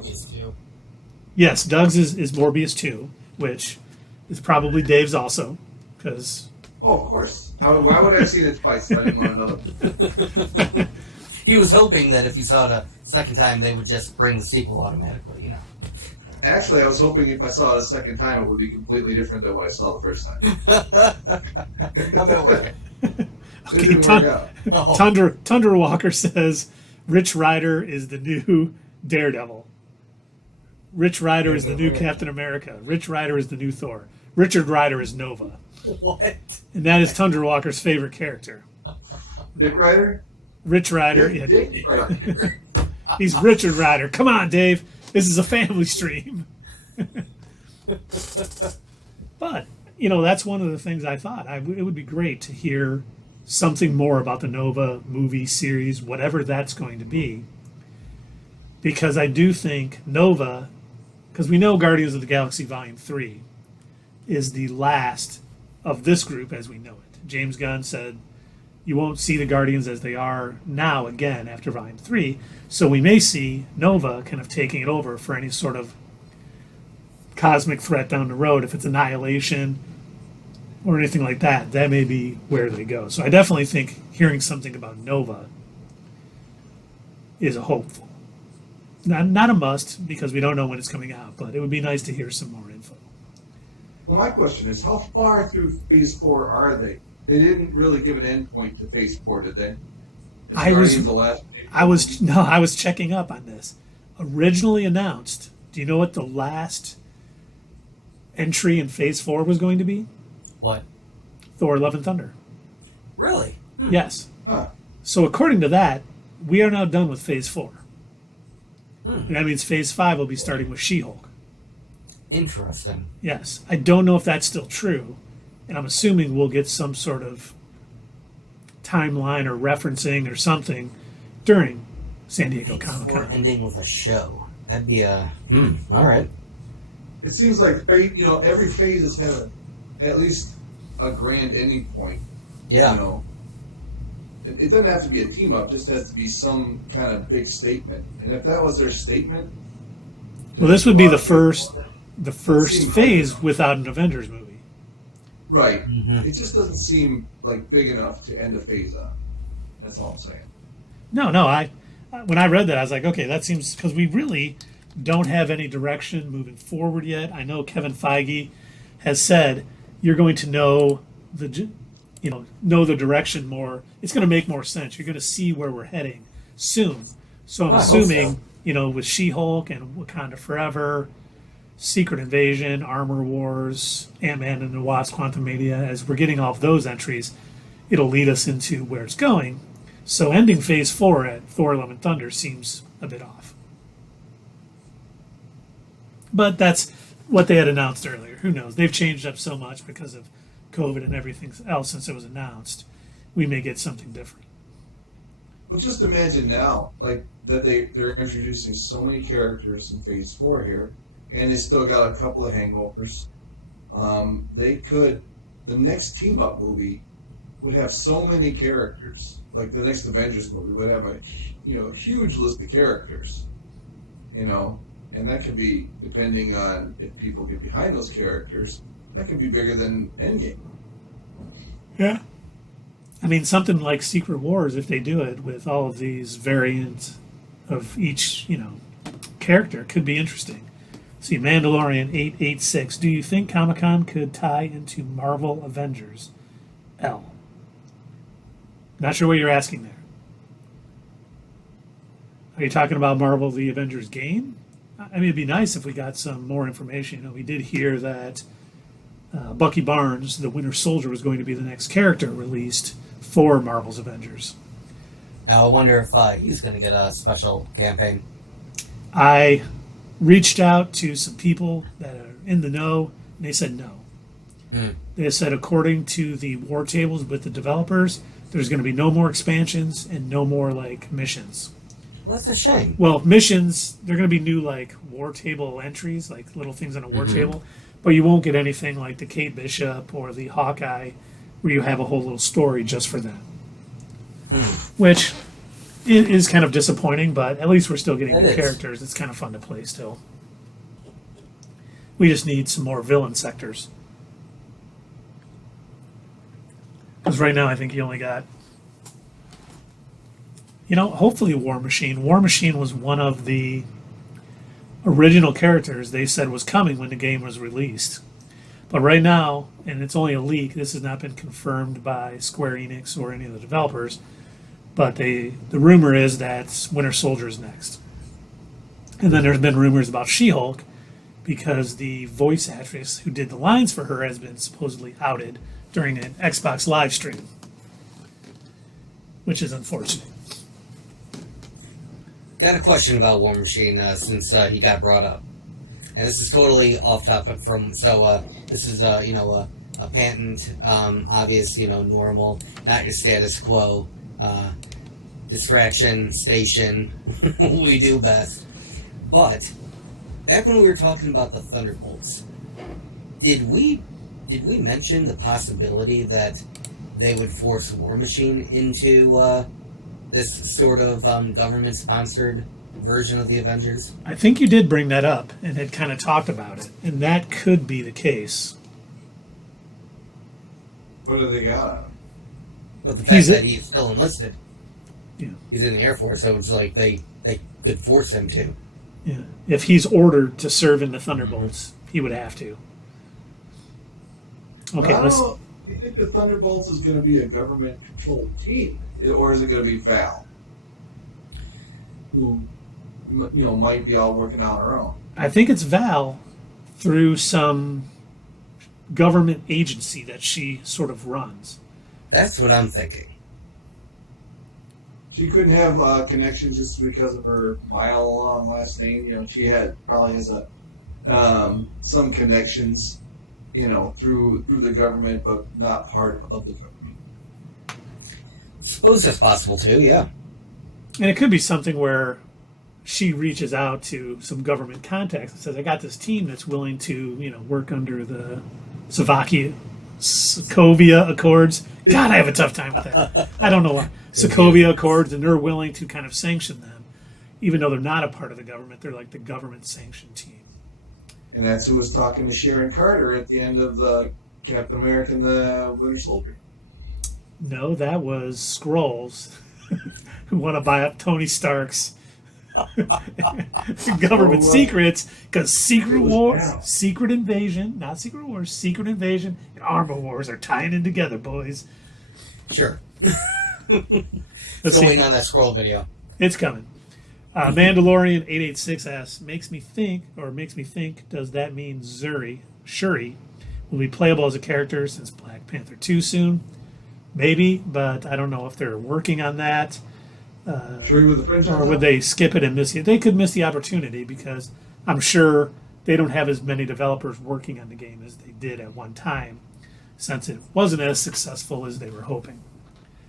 Yes, Doug's is Morbius 2, which is probably Dave's also, because... Oh, of course. Why would I have seen it twice if I didn't want to know? He was hoping that if he saw it a second time, they would just bring the sequel automatically, you know. Actually, I was hoping if I saw it a second time, it would be completely different than what I saw the first time. How'd that work? It didn't work out. Oh. Tundra Walker says Rich Rider is the new Daredevil. Rich Rider is the new Captain America. Rich Rider is the new Thor. Richard Rider is Nova. What? And that is Tundra Walker's favorite character. Dick Rider? Rich Rider. Dick Rider. He's Richard Rider. Come on, Dave. This is a family stream. But, that's one of the things I thought. It would be great to hear something more about the Nova movie series, whatever that's going to be. Because I do think Nova, because we know Guardians of the Galaxy Volume 3 is the last of this group as we know it. James Gunn said you won't see the Guardians as they are now again after Volume 3. So we may see Nova kind of taking it over for any sort of cosmic threat down the road. If it's Annihilation or anything like that, that may be where they go. So I definitely think hearing something about Nova is a hopeful. Not a must, because we don't know when it's coming out, but it would be nice to hear some more info. Well, my question is, how far through Phase 4 are they? They didn't really give an end point to Phase 4, did they? I was checking up on this. Originally announced, do you know what the last entry in Phase 4 was going to be? What? Thor: Love and Thunder. Really? Yes. Huh. So according to that, we are now done with Phase 4. And that means Phase 5 will be starting with She-Hulk. Interesting. Yes. I don't know if that's still true, and I'm assuming we'll get some sort of timeline or referencing or something during San Diego Comic-Con. Or ending with a show. That'd be a... all right. It seems like, every phase has had at least a grand ending point. Yeah. It doesn't have to be a team-up. It just has to be some kind of big statement. And if that was their statement... Well, this would be the first phase without an Avengers movie. Right. Mm-hmm. It just doesn't seem like big enough to end a phase on. That's all I'm saying. No. When I read that, I was like, okay, that seems... Because we really don't have any direction moving forward yet. I know Kevin Feige has said you're going to know the direction more. It's going to make more sense. You're going to see where we're heading soon. So I'm assuming, with She-Hulk and Wakanda Forever, Secret Invasion, Armor Wars, Ant-Man and the Wasp, Quantumania, as we're getting off those entries, it'll lead us into where it's going. So ending Phase 4 at Thor: Love and Thunder seems a bit off. But that's what they had announced earlier. Who knows? They've changed up so much because of COVID and everything else since it was announced. We may get something different. Well, just imagine now, like, that they're introducing so many characters in Phase 4 here, and they still got a couple of hangovers. The next team-up movie would have so many characters. Like, the next Avengers movie would have a huge list of characters. And that could be, depending on if people get behind those characters, that could be bigger than Endgame. Yeah. I mean, something like Secret Wars, if they do it with all of these variants of each, character, could be interesting. See, Mandalorian 886. Do you think Comic-Con could tie into Marvel Avengers? L. Not sure what you're asking there. Are you talking about Marvel the Avengers game? I mean, it'd be nice if we got some more information. We did hear that Bucky Barnes, the Winter Soldier, was going to be the next character released for Marvel's Avengers. Now, I wonder if he's going to get a special campaign. I reached out to some people that are in the know, and they said no. They said, according to the war tables with the developers, there's going to be no more expansions and no more, missions. Well, that's a shame. Well, missions, they're going to be new, like, war table entries, like little things on a war table. But you won't get anything like the Kate Bishop or the Hawkeye, where you have a whole little story just for them. Which is kind of disappointing, but at least we're still getting new characters. It's kind of fun to play still. We just need some more villain sectors. Because right now I think you only got... hopefully War Machine. War Machine was one of the original characters they said was coming when the game was released. But right now, and it's only a leak, this has not been confirmed by Square Enix or any of the developers, but the rumor is that Winter Soldier is next. And then there's been rumors about She-Hulk, because the voice actress who did the lines for her has been supposedly outed during an Xbox live stream, which is unfortunate. Got a question about War Machine since he got brought up, and this is totally off topic from. So this is a patent, obvious, normal, not your status quo, distraction station. We do best. But back when we were talking about the Thunderbolts, did we mention the possibility that they would force War Machine into this sort of government-sponsored version of the Avengers? I think you did bring that up and had kind of talked about it, and that could be the case. What do they got on him? But the fact that he's still enlisted. Yeah. He's in the Air Force, so it's like they could force him to. Yeah. If he's ordered to serve in the Thunderbolts, he would have to. Okay, Do you think the Thunderbolts is going to be a government-controlled team? Or is it going to be Val, who might be all working on her own? I think it's Val through some government agency that she sort of runs. That's what I'm thinking. She couldn't have connections just because of her mile-long last name. She probably has some connections, through the government, but not part of the government. Suppose that's possible too, yeah. And it could be something where she reaches out to some government contacts and says, I got this team that's willing to, work under the Sokovia Accords. God, I have a tough time with that. I don't know why. Sokovia Accords, and they're willing to kind of sanction them. Even though they're not a part of the government, they're like the government-sanctioned team. And that's who was talking to Sharon Carter at the end of the Captain America and the Winter Soldier. No, that was Skrulls who want to buy up Tony Stark's government secrets, because Secret Wars, Secret Invasion, not Secret Wars, Secret Invasion and Armor Wars are tying in together, boys. Sure. Still waiting on that Skrull video. It's coming. Mandalorian 886 asks, makes me think, does that mean Shuri will be playable as a character since Black Panther 2 soon? Maybe, but I don't know if they're working on that. Shuri with the Prince, or would they skip it and miss it? They could miss the opportunity because I'm sure they don't have as many developers working on the game as they did at one time, since it wasn't as successful as they were hoping.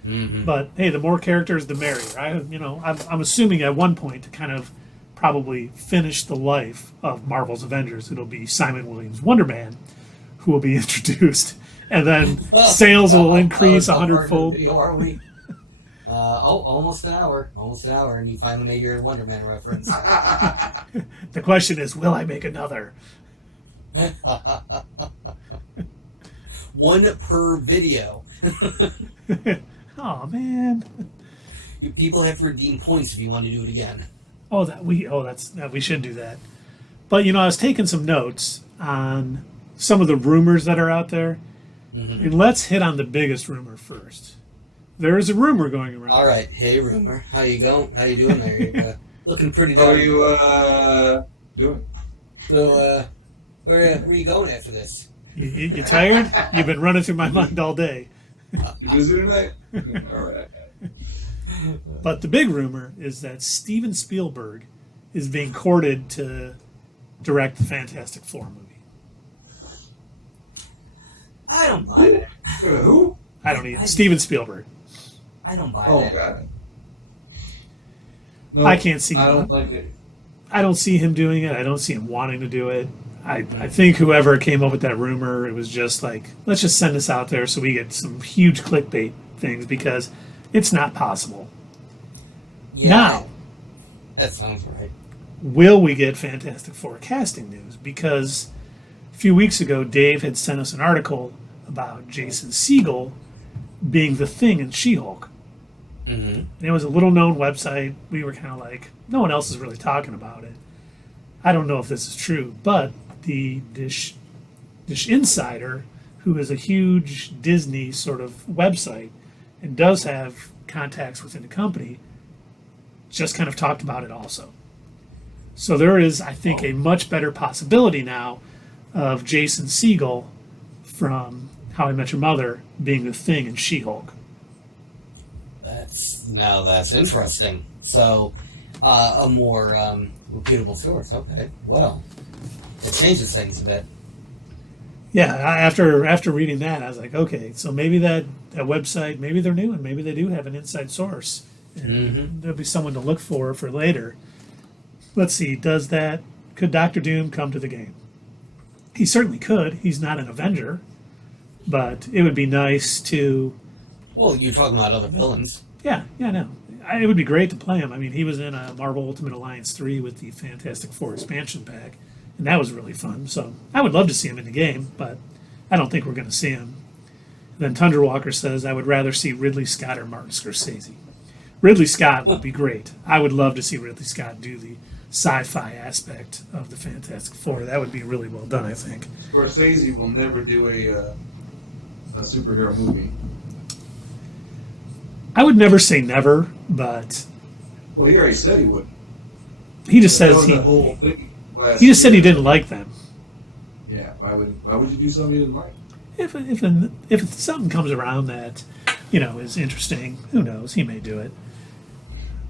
Mm-hmm. But hey, the more characters, the merrier. I'm assuming at one point to kind of probably finish the life of Marvel's Avengers, it'll be Simon Williams' Wonder Man, who will be introduced. And then sales will increase 100-fold. Video, are we? Almost an hour, and you finally made your Wonder Man reference. The question is, will I make another? One per video. Oh man! People have to redeem points if you want to do it again. We should do that. But I was taking some notes on some of the rumors that are out there. Mm-hmm. And let's hit on the biggest rumor first. There is a rumor going around. All right, hey rumor, how you going? How you doing there? You're, looking pretty. How are you doing? So, where are you going after this? You tired? You've been running through my mind all day. You busy tonight? All right. But the big rumor is that Steven Spielberg is being courted to direct the Fantastic Four movie. I don't buy that. Who? I don't either. Steven Spielberg. I don't buy that. Oh, God. No, I can't see I him. don't like it. I don't see him doing it. I don't see him wanting to do it. I think whoever came up with that rumor, it was just like, let's just send this out there so we get some huge clickbait things because it's not possible. Yeah, Now, that sounds right. will we get Fantastic Four casting news? Because a few weeks ago, Dave had sent us an article about Jason Segel being the Thing in She-Hulk. Mm-hmm. And it was a little known website. We were kind of like, no one else is really talking about it. I don't know if this is true, but the Dish Insider, who is a huge Disney sort of website and does have contacts within the company, just kind of talked about it also. So there is, I think, a much better possibility now of Jason Segel from How I Met Your Mother being the Thing in She-Hulk. That's interesting. So, a more reputable source. Okay, well, it changes things a bit. Yeah, after reading that, I was like, okay, so maybe that website, maybe they're new and maybe they do have an inside source. And there'll be someone to look for later. Let's see, could Doctor Doom come to the game? He certainly could. He's not an Avenger, but it would be nice to... Well, you're talking about other villains. Yeah, no. It would be great to play him. I mean, he was in Marvel Ultimate Alliance 3 with the Fantastic Four expansion pack, and that was really fun. So I would love to see him in the game, but I don't think we're going to see him. Then Tundra Walker says, I would rather see Ridley Scott or Martin Scorsese. Ridley Scott would be great. I would love to see Ridley Scott do the sci-fi aspect of the Fantastic Four. That would be really well done, I think. Scorsese will never do a superhero movie. I would never say never, but... Well, he already said he would. He just says he just said he didn't like them. Yeah, why would you do something you didn't like? If something comes around that, is interesting, who knows? He may do it.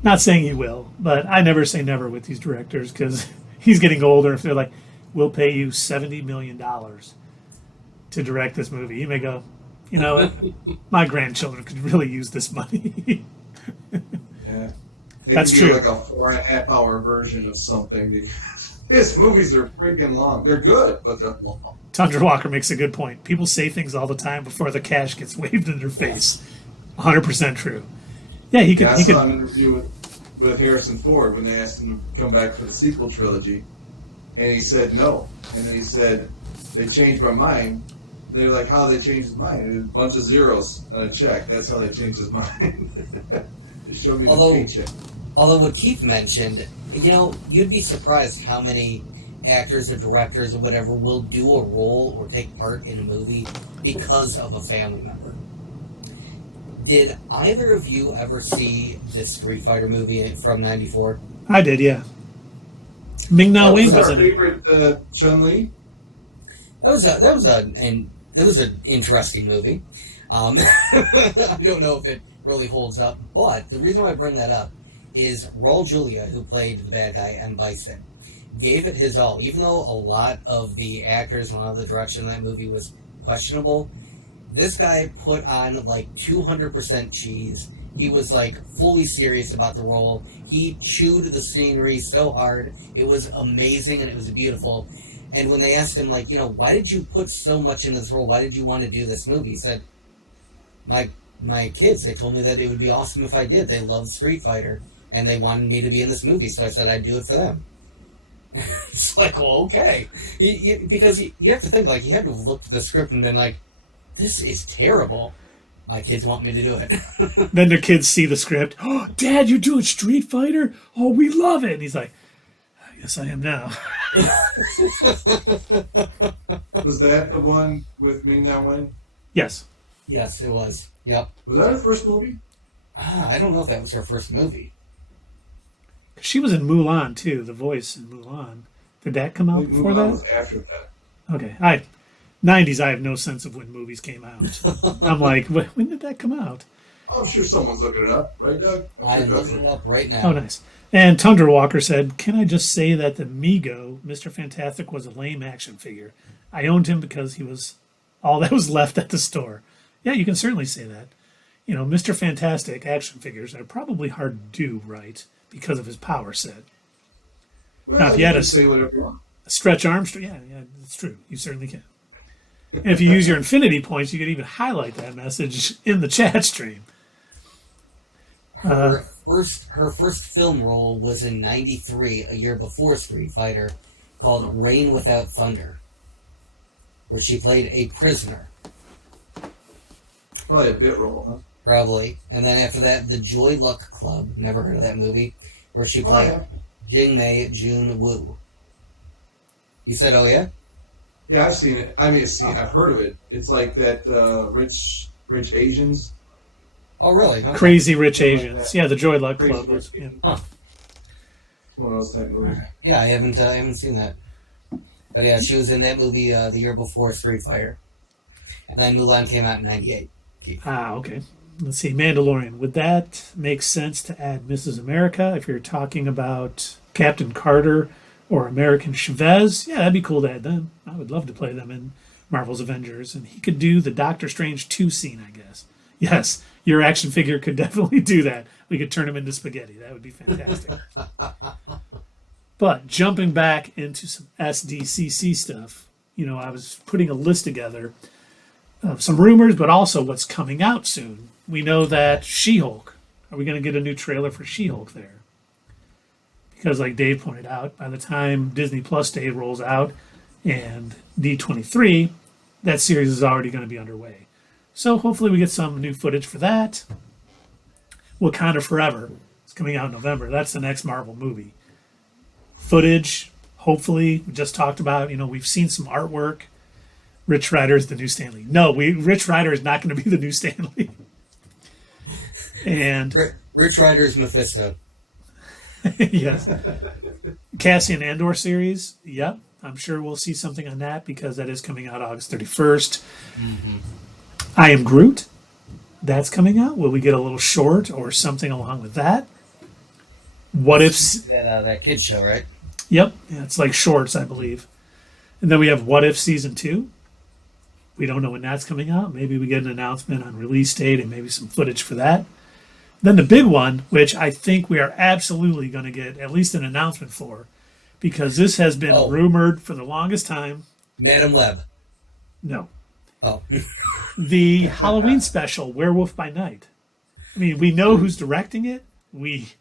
Not saying he will, but I never say never with these directors because he's getting older. If they're like, we'll pay you $70 million to direct this movie, he may go, you know what? My grandchildren could really use this money. Yeah. Maybe That's true. Like a 4.5 hour version of something. His movies are freaking long. They're good, but they're long. Tundra Walker makes a good point. People say things all the time before the cash gets waved in their face. 100% true. Yeah, he could. I saw an interview with Harrison Ford when they asked him to come back for the sequel trilogy, and he said no. And then he said, they changed my mind. And they were like, how did they change his mind? It was a bunch of zeros on a check. That's how they changed his mind. They showed me the paycheck. Although what Keith mentioned, you'd be surprised how many actors or directors or whatever will do a role or take part in a movie because of a family member. Did either of you ever see the Street Fighter movie from '94? I did, yeah. Ming-Na Wen was our in it. favorite Chun-Li. That was an interesting movie. I don't know if it really holds up, but the reason why I bring that up is Raul Julia, who played the bad guy M. Bison, gave it his all. Even though a lot of the actors and a lot of the direction of that movie was questionable, this guy put on like 200% cheese. He was like fully serious about the role. He chewed the scenery so hard. It was amazing and it was beautiful. And when they asked him, like, why did you put so much into this role? Why did you want to do this movie? He said, my kids, they told me that it would be awesome if I did. They love Street Fighter, and they wanted me to be in this movie, so I said I'd do it for them. It's like, well, okay. Because you have to think, like, he had to have looked at the script and been like, this is terrible. My kids want me to do it. Then their kids see the script. Oh, Dad, you're doing Street Fighter? Oh, we love it. And he's like, I guess I am now. Was that the one with Ming-Na Wen? Yes. Yes, it was. Yep. Was that her first movie? I don't know if that was her first movie. She was in Mulan, too, the voice in Mulan. Did that come out before Mulan that? was after that. Okay. 90s, I have no sense of when movies came out. I'm like, when did that come out? Oh, I'm sure someone's looking it up. Right, Doug? I'm looking it up right now. Oh, nice. And Tundra Walker said, can I just say that the Mego, Mr. Fantastic, was a lame action figure. I owned him because he was all that was left at the store. Yeah, you can certainly say that. Mr. Fantastic action figures are probably hard to do right because of his power set. Well, Now, if you had a say whatever you want. Stretch Armstrong, yeah, it's true. You certainly can. And if you use your infinity points, you could even highlight that message in the chat stream. Her first film role was in '93, a year before Street Fighter, called Rain Without Thunder, where she played a prisoner. Probably a bit role, huh? Probably. And then after that, The Joy Luck Club, never heard of that movie, where she played Jingmei Jun Woo. You said, oh yeah? Yeah, I've seen it. I mean, I've heard of it. It's like that rich Asians. Oh, really? Okay. Crazy Rich Asians. Yeah, the Joy Luck Club. Was, yeah. Huh. One of those type movies. Yeah, I haven't seen that. But yeah, she was in that movie the year before Street Fighter. And then Mulan came out in '98. Ah, okay. Let's see, Mandalorian. Would that make sense to add Mrs. America if you're talking about Captain Carter or American Chavez? Yeah, that'd be cool to add them. I would love to play them in Marvel's Avengers. And he could do the Doctor Strange 2 scene, I guess. Yes, your action figure could definitely do that. We could turn him into spaghetti. That would be fantastic. But jumping back into some SDCC stuff, I was putting a list together of some rumors, but also what's coming out soon. We know that She-Hulk. Are we going to get a new trailer for She-Hulk there? Because like Dave pointed out, by the time Disney Plus Day rolls out and D23, that series is already going to be underway. So hopefully we get some new footage for that. Wakanda Forever is coming out in November. That's the next Marvel movie. Footage, hopefully, we just talked about, we've seen some artwork. Rich Rider is the new Stan Lee. No, Rich Rider is not going to be the new Stan Lee. And Rich Rider is Mephisto. Yes. Cassian Andor series. Yep. I'm sure we'll see something on that because that is coming out August 31st. Mm-hmm. I Am Groot. That's coming out. Will we get a little short or something along with that? What if that kids show, right? Yep. Yeah, it's like shorts, I believe. And then we have What If Season 2. We don't know when that's coming out. Maybe we get an announcement on release date and maybe some footage for that. Then the big one, which I think we are absolutely going to get at least an announcement for, because this has been rumored for the longest time. Madam Web. No. Oh. The Halloween special, Werewolf by Night. I mean, we know who's directing it. We've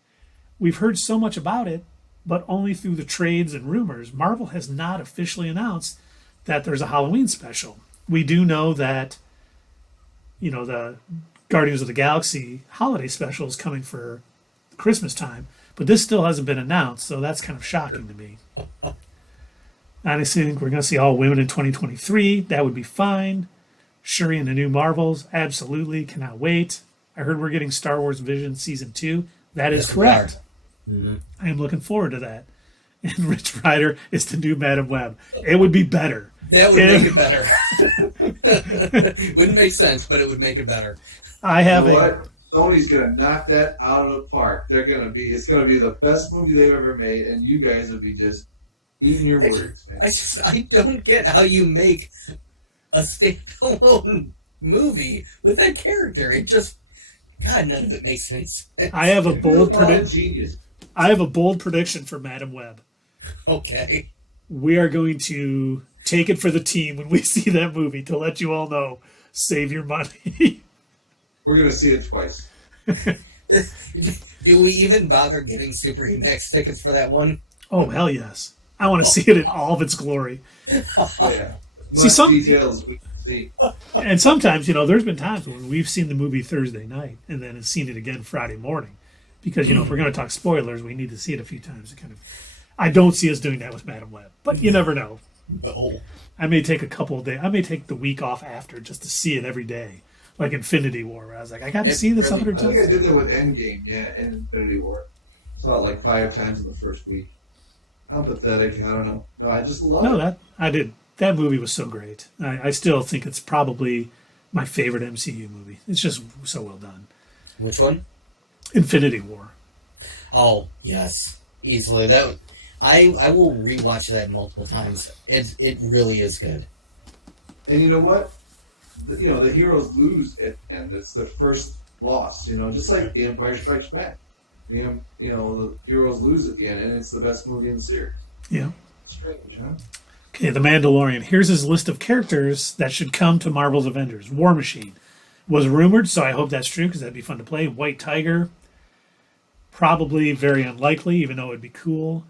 heard so much about it, but only through the trades and rumors. Marvel has not officially announced that there's a Halloween special. We do know that, the Guardians of the Galaxy holiday special is coming for Christmas time, but this still hasn't been announced, so that's kind of shocking to me. Honestly, I think we're going to see all women in 2023. That would be fine. Shuri and the new Marvels, absolutely. Cannot wait. I heard we're getting Star Wars Vision Season 2. That is correct. Mm-hmm. I am looking forward to that. And Rich Rider is the new Madam Web. It would be better. That would make it better. Wouldn't make sense, but it would make it better. What? Sony's gonna knock that out of the park. It's gonna be the best movie they've ever made, and you guys will be just eating your words, man. I don't get how you make a standalone movie with that character. It just, God, none of it makes any sense. I have a bold prediction for Madam Web. Okay. We are going to take it for the team when we see that movie to let you all know, save your money. We're going to see it twice. Do we even bother getting Super Emax tickets for that one? Oh, hell yes. I want to see it in all of its glory. Yeah. Some details we can see. And sometimes, there's been times when we've seen the movie Thursday night and then seen it again Friday morning. Because, if we're going to talk spoilers, we need to see it a few times. I don't see us doing that with Madam Web. But you never know. No. I may take a couple of days. I may take the week off after just to see it every day. Like Infinity War, where I was like, I got to see this 100 times. I think I did that with Endgame, and Infinity War. Saw it like 5 times in the first week. I'm pathetic. I don't know. No, I just love it. I did. That movie was so great. I still think it's probably my favorite MCU movie. It's just so well done. Which one? Infinity War. Oh, yes. Easily. I will rewatch that multiple times. It really is good. And you know what? The heroes lose at the end. It's the first loss, just like The Empire Strikes Back. the heroes lose at the end, and it's the best movie in the series. Yeah. Strange, huh? Okay, The Mandalorian. Here's his list of characters that should come to Marvel's Avengers. War Machine was rumored, so I hope that's true because that'd be fun to play. White Tiger, probably very unlikely, even though it'd be cool.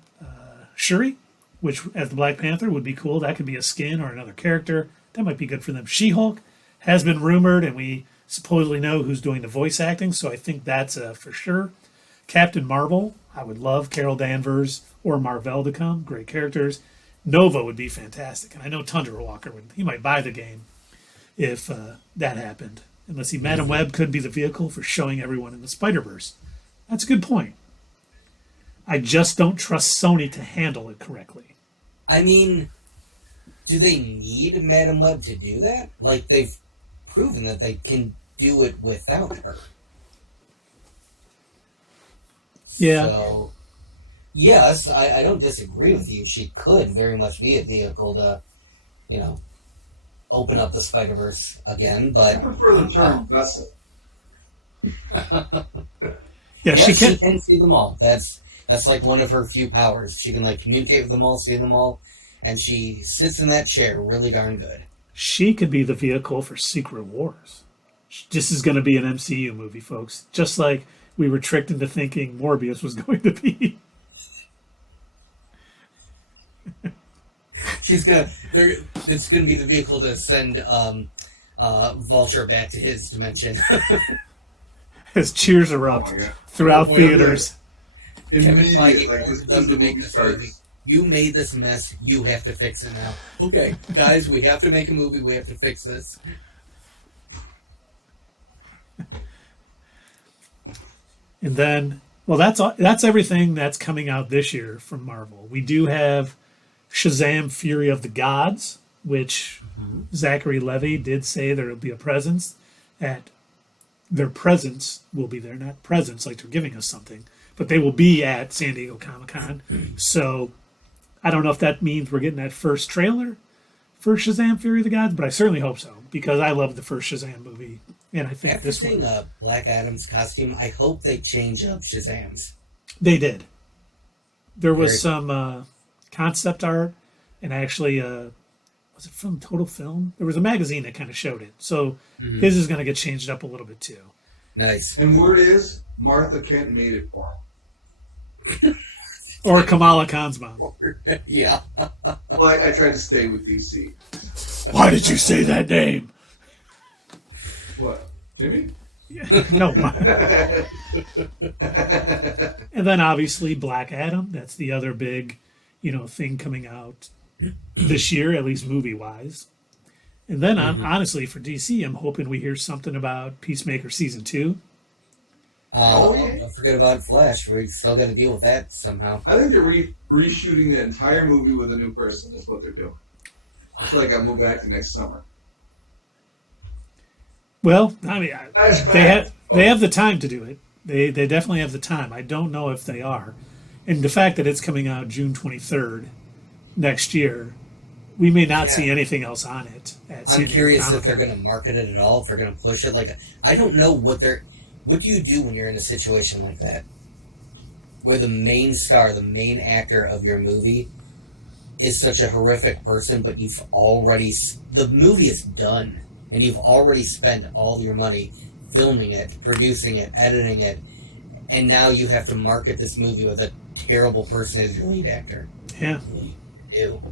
Shuri, which as the Black Panther would be cool. That could be a skin or another character. That might be good for them. She-Hulk has been rumored, and we supposedly know who's doing the voice acting, so I think that's for sure. Captain Marvel, I would love Carol Danvers or Marvel to come. Great characters. Nova would be fantastic, and I know Tundra Walker he might buy the game if that happened. And let's see, Madam Web could be the vehicle for showing everyone in the Spider-Verse. That's a good point. I just don't trust Sony to handle it correctly. I mean, do they need Madam Web to do that? Like, they've proven that they can do it without her. Yeah. So, yes, I don't disagree with you. She could very much be a vehicle to, open up the Spider-Verse again, but... I prefer the term vessel. Yeah, yes, she can see them all. That's like one of her few powers. She can communicate with them all, see them all, and she sits in that chair really darn good. She could be the vehicle for Secret Wars. This is going to be an MCU movie, folks. Just like we were tricked into thinking Morbius was going to be. It's gonna be the vehicle to send Vulture back to his dimension. As cheers erupt throughout theaters. Kevin Feige ordered them to make this movie. You made this mess. You have to fix it now. Okay, guys, we have to make a movie. We have to fix this. And then, well, that's everything that's coming out this year from Marvel. We do have Shazam! Fury of the Gods, which Zachary Levi did say there will be a presence at. Their presence will be there, not presents like they're giving us something, but they will be at San Diego Comic-Con. So I don't know if that means we're getting that first trailer for Shazam! Fury of the Gods, but I certainly hope so because I loved the first Shazam movie, and I think after seeing Black Adam's costume, I hope they change up Shazam's. They did. There was some concept art, and actually, was it from Total Film? There was a magazine that kind of showed it. So his is going to get changed up a little bit too. Nice. And word is, Martha Kent made it for him. Or Kamala Khan's mom. Yeah. Well, I tried to stay with DC. Why did you say that name? What? Jimmy? No. And then obviously Black Adam. That's the other big, thing coming out this year, at least movie-wise. And then, honestly, for DC, I'm hoping we hear something about Peacemaker Season 2. Don't forget about Flash. We're still going to deal with that somehow. I think they're reshooting the entire movie with a new person is what they're doing. It's like I'll move back to next summer. Well, I mean, they have the time to do it. They definitely have the time. I don't know if they are. And the fact that it's coming out June 23rd next year, we may not see anything else on it. I'm curious if they're going to market it at all, if they're going to push it. I don't know what do you do when you're in a situation like that? Where the main star, the main actor of your movie is such a horrific person, but the movie is done, and you've already spent all your money filming it, producing it, editing it, and now you have to market this movie with a terrible person as your lead actor. Yeah. Ew.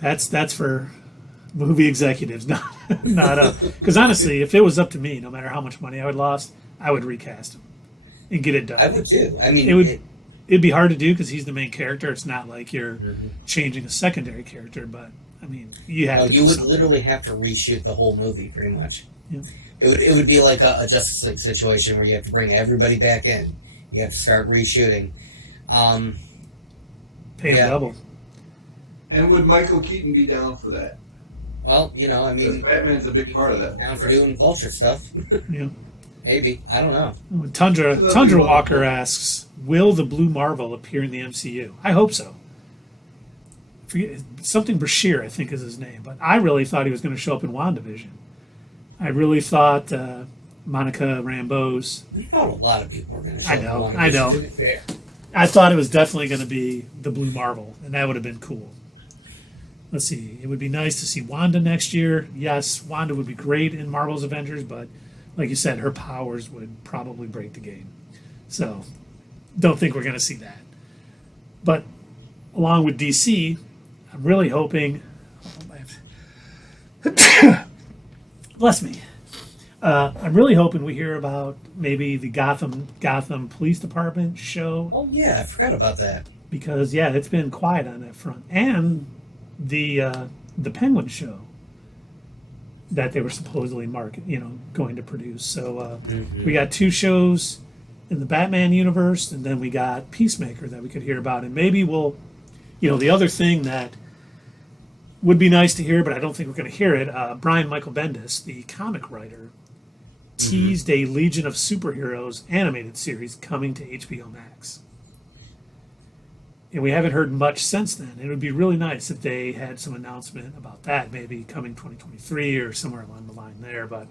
That's for movie executives, not because honestly, if it was up to me, no matter how much money I would lost, I would recast him and get it done. I would too. I mean, it'd be hard to do because he's the main character. It's not like you're changing a secondary character, but I mean, you have. You would literally have to reshoot the whole movie, pretty much. Yeah. It would be like a Justice League situation where you have to bring everybody back in. You have to start reshooting. Pay him double. And would Michael Keaton be down for that? Well, I mean, Batman's a big part of that. Down for doing Vulture stuff. Yeah. Maybe. I don't know. Tundra Walker asks, will the Blue Marvel appear in the MCU? I hope so. Something Bashir, I think is his name, but I really thought he was going to show up in WandaVision. I really thought Monica Rambeau's. I thought a lot of people were going to show I know. I thought it was definitely going to be the Blue Marvel, and that would have been cool. Let's see. It would be nice to see Wanda next year. Yes, Wanda would be great in Marvel's Avengers, but like you said, her powers would probably break the game. So, don't think we're going to see that. But along with DC, I'm really hoping. Bless me. I'm really hoping we hear about maybe the Gotham Police Department show. Oh yeah, I forgot about that. Because it's been quiet on that front, and the Penguin show that they were supposedly going to produce. So we got 2 shows in the Batman universe, and then we got Peacemaker that we could hear about, and maybe we'll, the other thing that would be nice to hear, but I don't think we're going to hear it. Brian Michael Bendis, the comic writer, teased a Legion of Superheroes animated series coming to HBO Max. And we haven't heard much since then. It would be really nice if they had some announcement about that, maybe coming 2023 or somewhere along the line there. But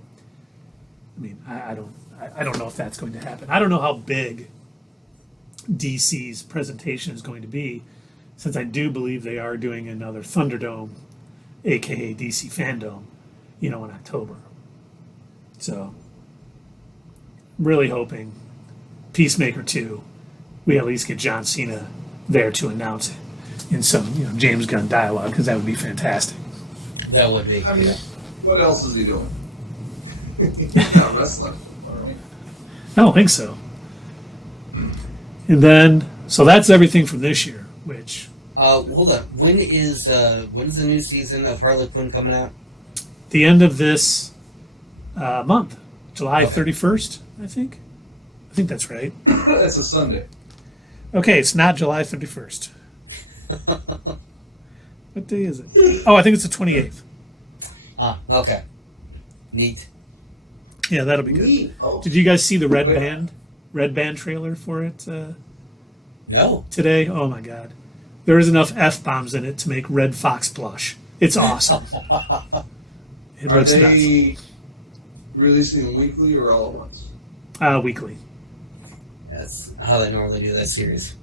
I mean, I don't know if that's going to happen. I don't know how big DC's presentation is going to be, since I do believe they are doing another Thunderdome, aka DC Fandom, in October. So, really hoping Peacemaker 2, we at least get John Cena there to announce it in some James Gunn dialogue, because that would be fantastic. That would be. I mean, what else is he doing? He's not wrestling. Right? I don't think so. And then, so that's everything from this year, which... hold on. When is the new season of Harley Quinn coming out? The end of this month. July 31st, I think. I think that's right. That's a Sunday. Okay, it's not July 31st. What day is it? Oh, I think it's the 28th. Ah, okay. Neat. Yeah, that'll be good. Oh. Did you guys see the Red Band trailer for it? No. Today? Oh my God. There is enough F-bombs in it to make Red Fox blush. It's awesome. Are they releasing them weekly or all at once? Weekly. That's how they normally do that series.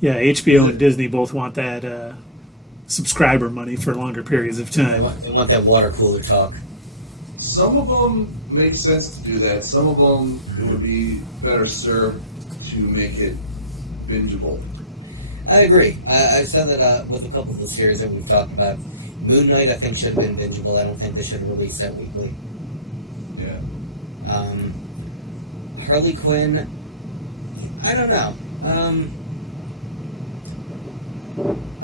Yeah, HBO and Disney both want that subscriber money for longer periods of time. They want that water cooler talk. Some of them make sense to do that. Some of them, it would be better served to make it bingeable. I agree. I said that with a couple of the series that we've talked about. Moon Knight, I think, should have been bingeable. I don't think they should have released that weekly. Yeah. Harley Quinn, I don't know.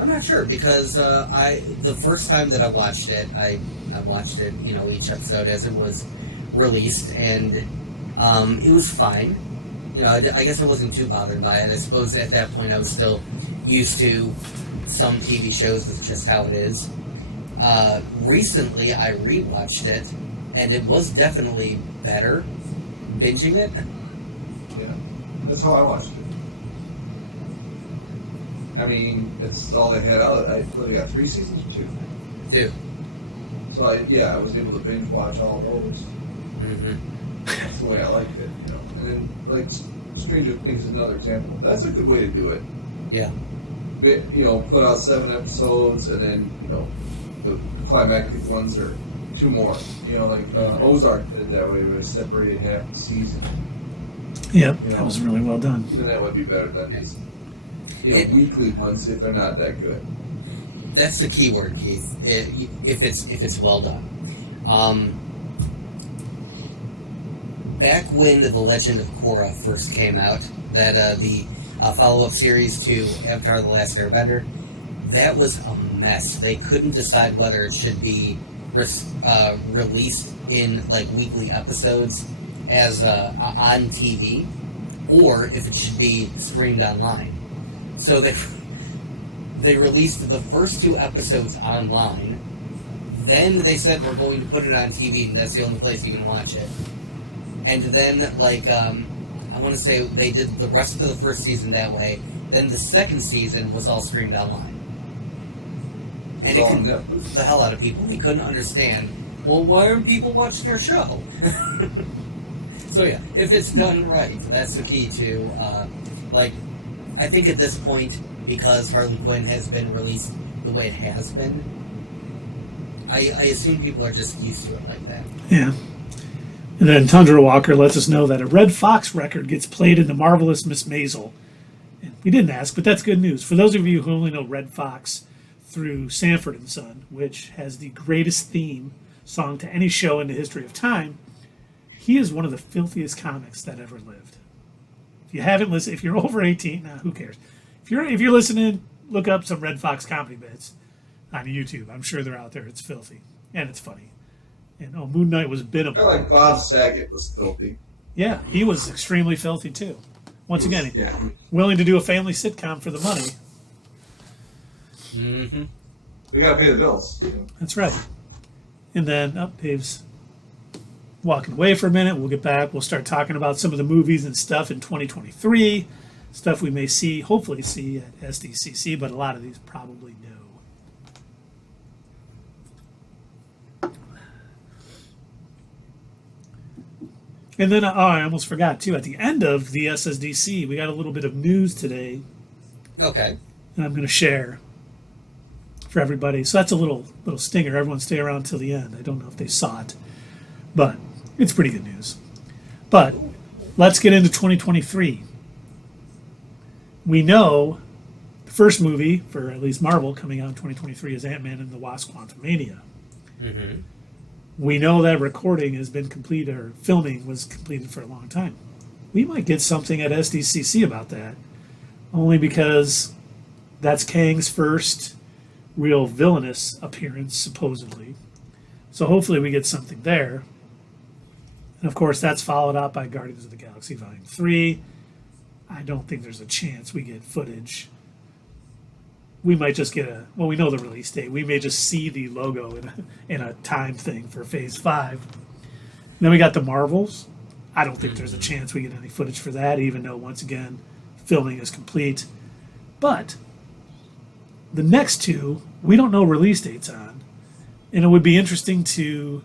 I'm not sure, because the first time that I watched it, I watched it, each episode as it was released, and it was fine. I guess I wasn't too bothered by it. I suppose at that point I was still used to some TV shows. That's just how it is. Recently, I rewatched it, and it was definitely better binging it. Yeah, that's how I watched it. I mean, it's all they had out. I literally got 3 seasons or 2. 2. So I was able to binge watch all those. Mm-hmm. That's the way I liked it, And then, like, Stranger Things is another example. That's a good way to do it. Yeah. Put out 7 episodes, and then, the climactic ones are 2 more. Ozark did it that way, where it separated half the season. Yep, that was really well done. Even that would be better than these, weekly ones if they're not that good. That's the key word, Keith. If it's well done. Back when The Legend of Korra first came out, that the follow-up series to Avatar: The Last Airbender, that was a mess. They couldn't decide whether it should be released in weekly episodes as on TV, or if it should be streamed online. So they released the first 2 episodes online. Then they said, we're going to put it on TV, and that's the only place you can watch it. And then, I want to say they did the rest of the first season that way. Then the second season was all streamed online. And it confused the hell out of people. We couldn't understand, well, why aren't people watching our show? So yeah, if it's done right, that's the key to, I think at this point, because Harley Quinn has been released the way it has been, I assume people are just used to it like that. Yeah. And then Tundra Walker lets us know that a Red Fox record gets played in the Marvelous Miss Maisel. And we didn't ask, but that's good news. For those of you who only know Red Fox through Sanford and Son, which has the greatest theme song to any show in the history of time, he is one of the filthiest comics that ever lived. If you haven't listened, if you're over 18, who cares? If you're listening, look up some Red Fox comedy bits on YouTube. I'm sure they're out there. It's filthy and it's funny. And Moon Knight was biddable. I like Bob Saget was filthy. Yeah, he was extremely filthy too. Once again, willing to do a family sitcom for the money. Mm-hmm. We got to pay the bills. That's right. And then, Dave's walking away for a minute. We'll get back. We'll start talking about some of the movies and stuff in 2023. Stuff we may see, hopefully see at SDCC, but a lot of these probably no. And then, I almost forgot, too. At the end of the SSDC, we got a little bit of news today. Okay. And I'm going to share for everybody. So that's a little stinger. Everyone stay around till the end. I don't know if they saw it. But it's pretty good news. But let's get into 2023. We know the first movie, for at least Marvel, coming out in 2023 is Ant-Man and the Wasp: Quantumania. Mm-hmm. We know that recording has been completed, or filming was completed for a long time. We might get something at SDCC about that, only because that's Kang's first real villainous appearance, supposedly. So hopefully we get something there. And of course, that's followed up by Guardians of the Galaxy Volume 3. I don't think there's a chance we get footage. We might just get we know the release date. We may just see the logo in a time thing for Phase 5. And then we got the Marvels. I don't think there's a chance we get any footage for that, even though, once again, filming is complete. But the next two, we don't know release dates on. And it would be interesting to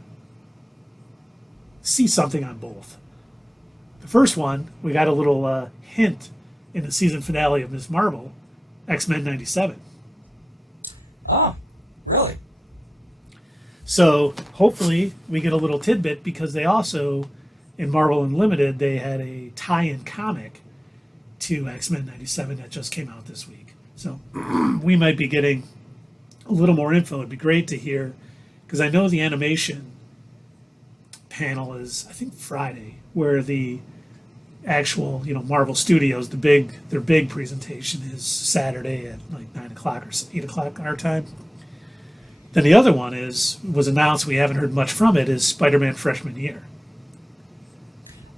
see something on both. The first one, we got a little hint in the season finale of Ms. Marvel, X-Men 97. Oh, really? So hopefully we get a little tidbit, because they also, in Marvel Unlimited, they had a tie-in comic to X-Men 97 that just came out this week. So we might be getting a little more info. It'd be great to hear, because I know the animation panel is, I think, Friday, where the actual, Marvel Studios, their big presentation is Saturday at like 9 o'clock or 8 o'clock our time. Then the other one was announced, we haven't heard much from it, is Spider-Man Freshman Year.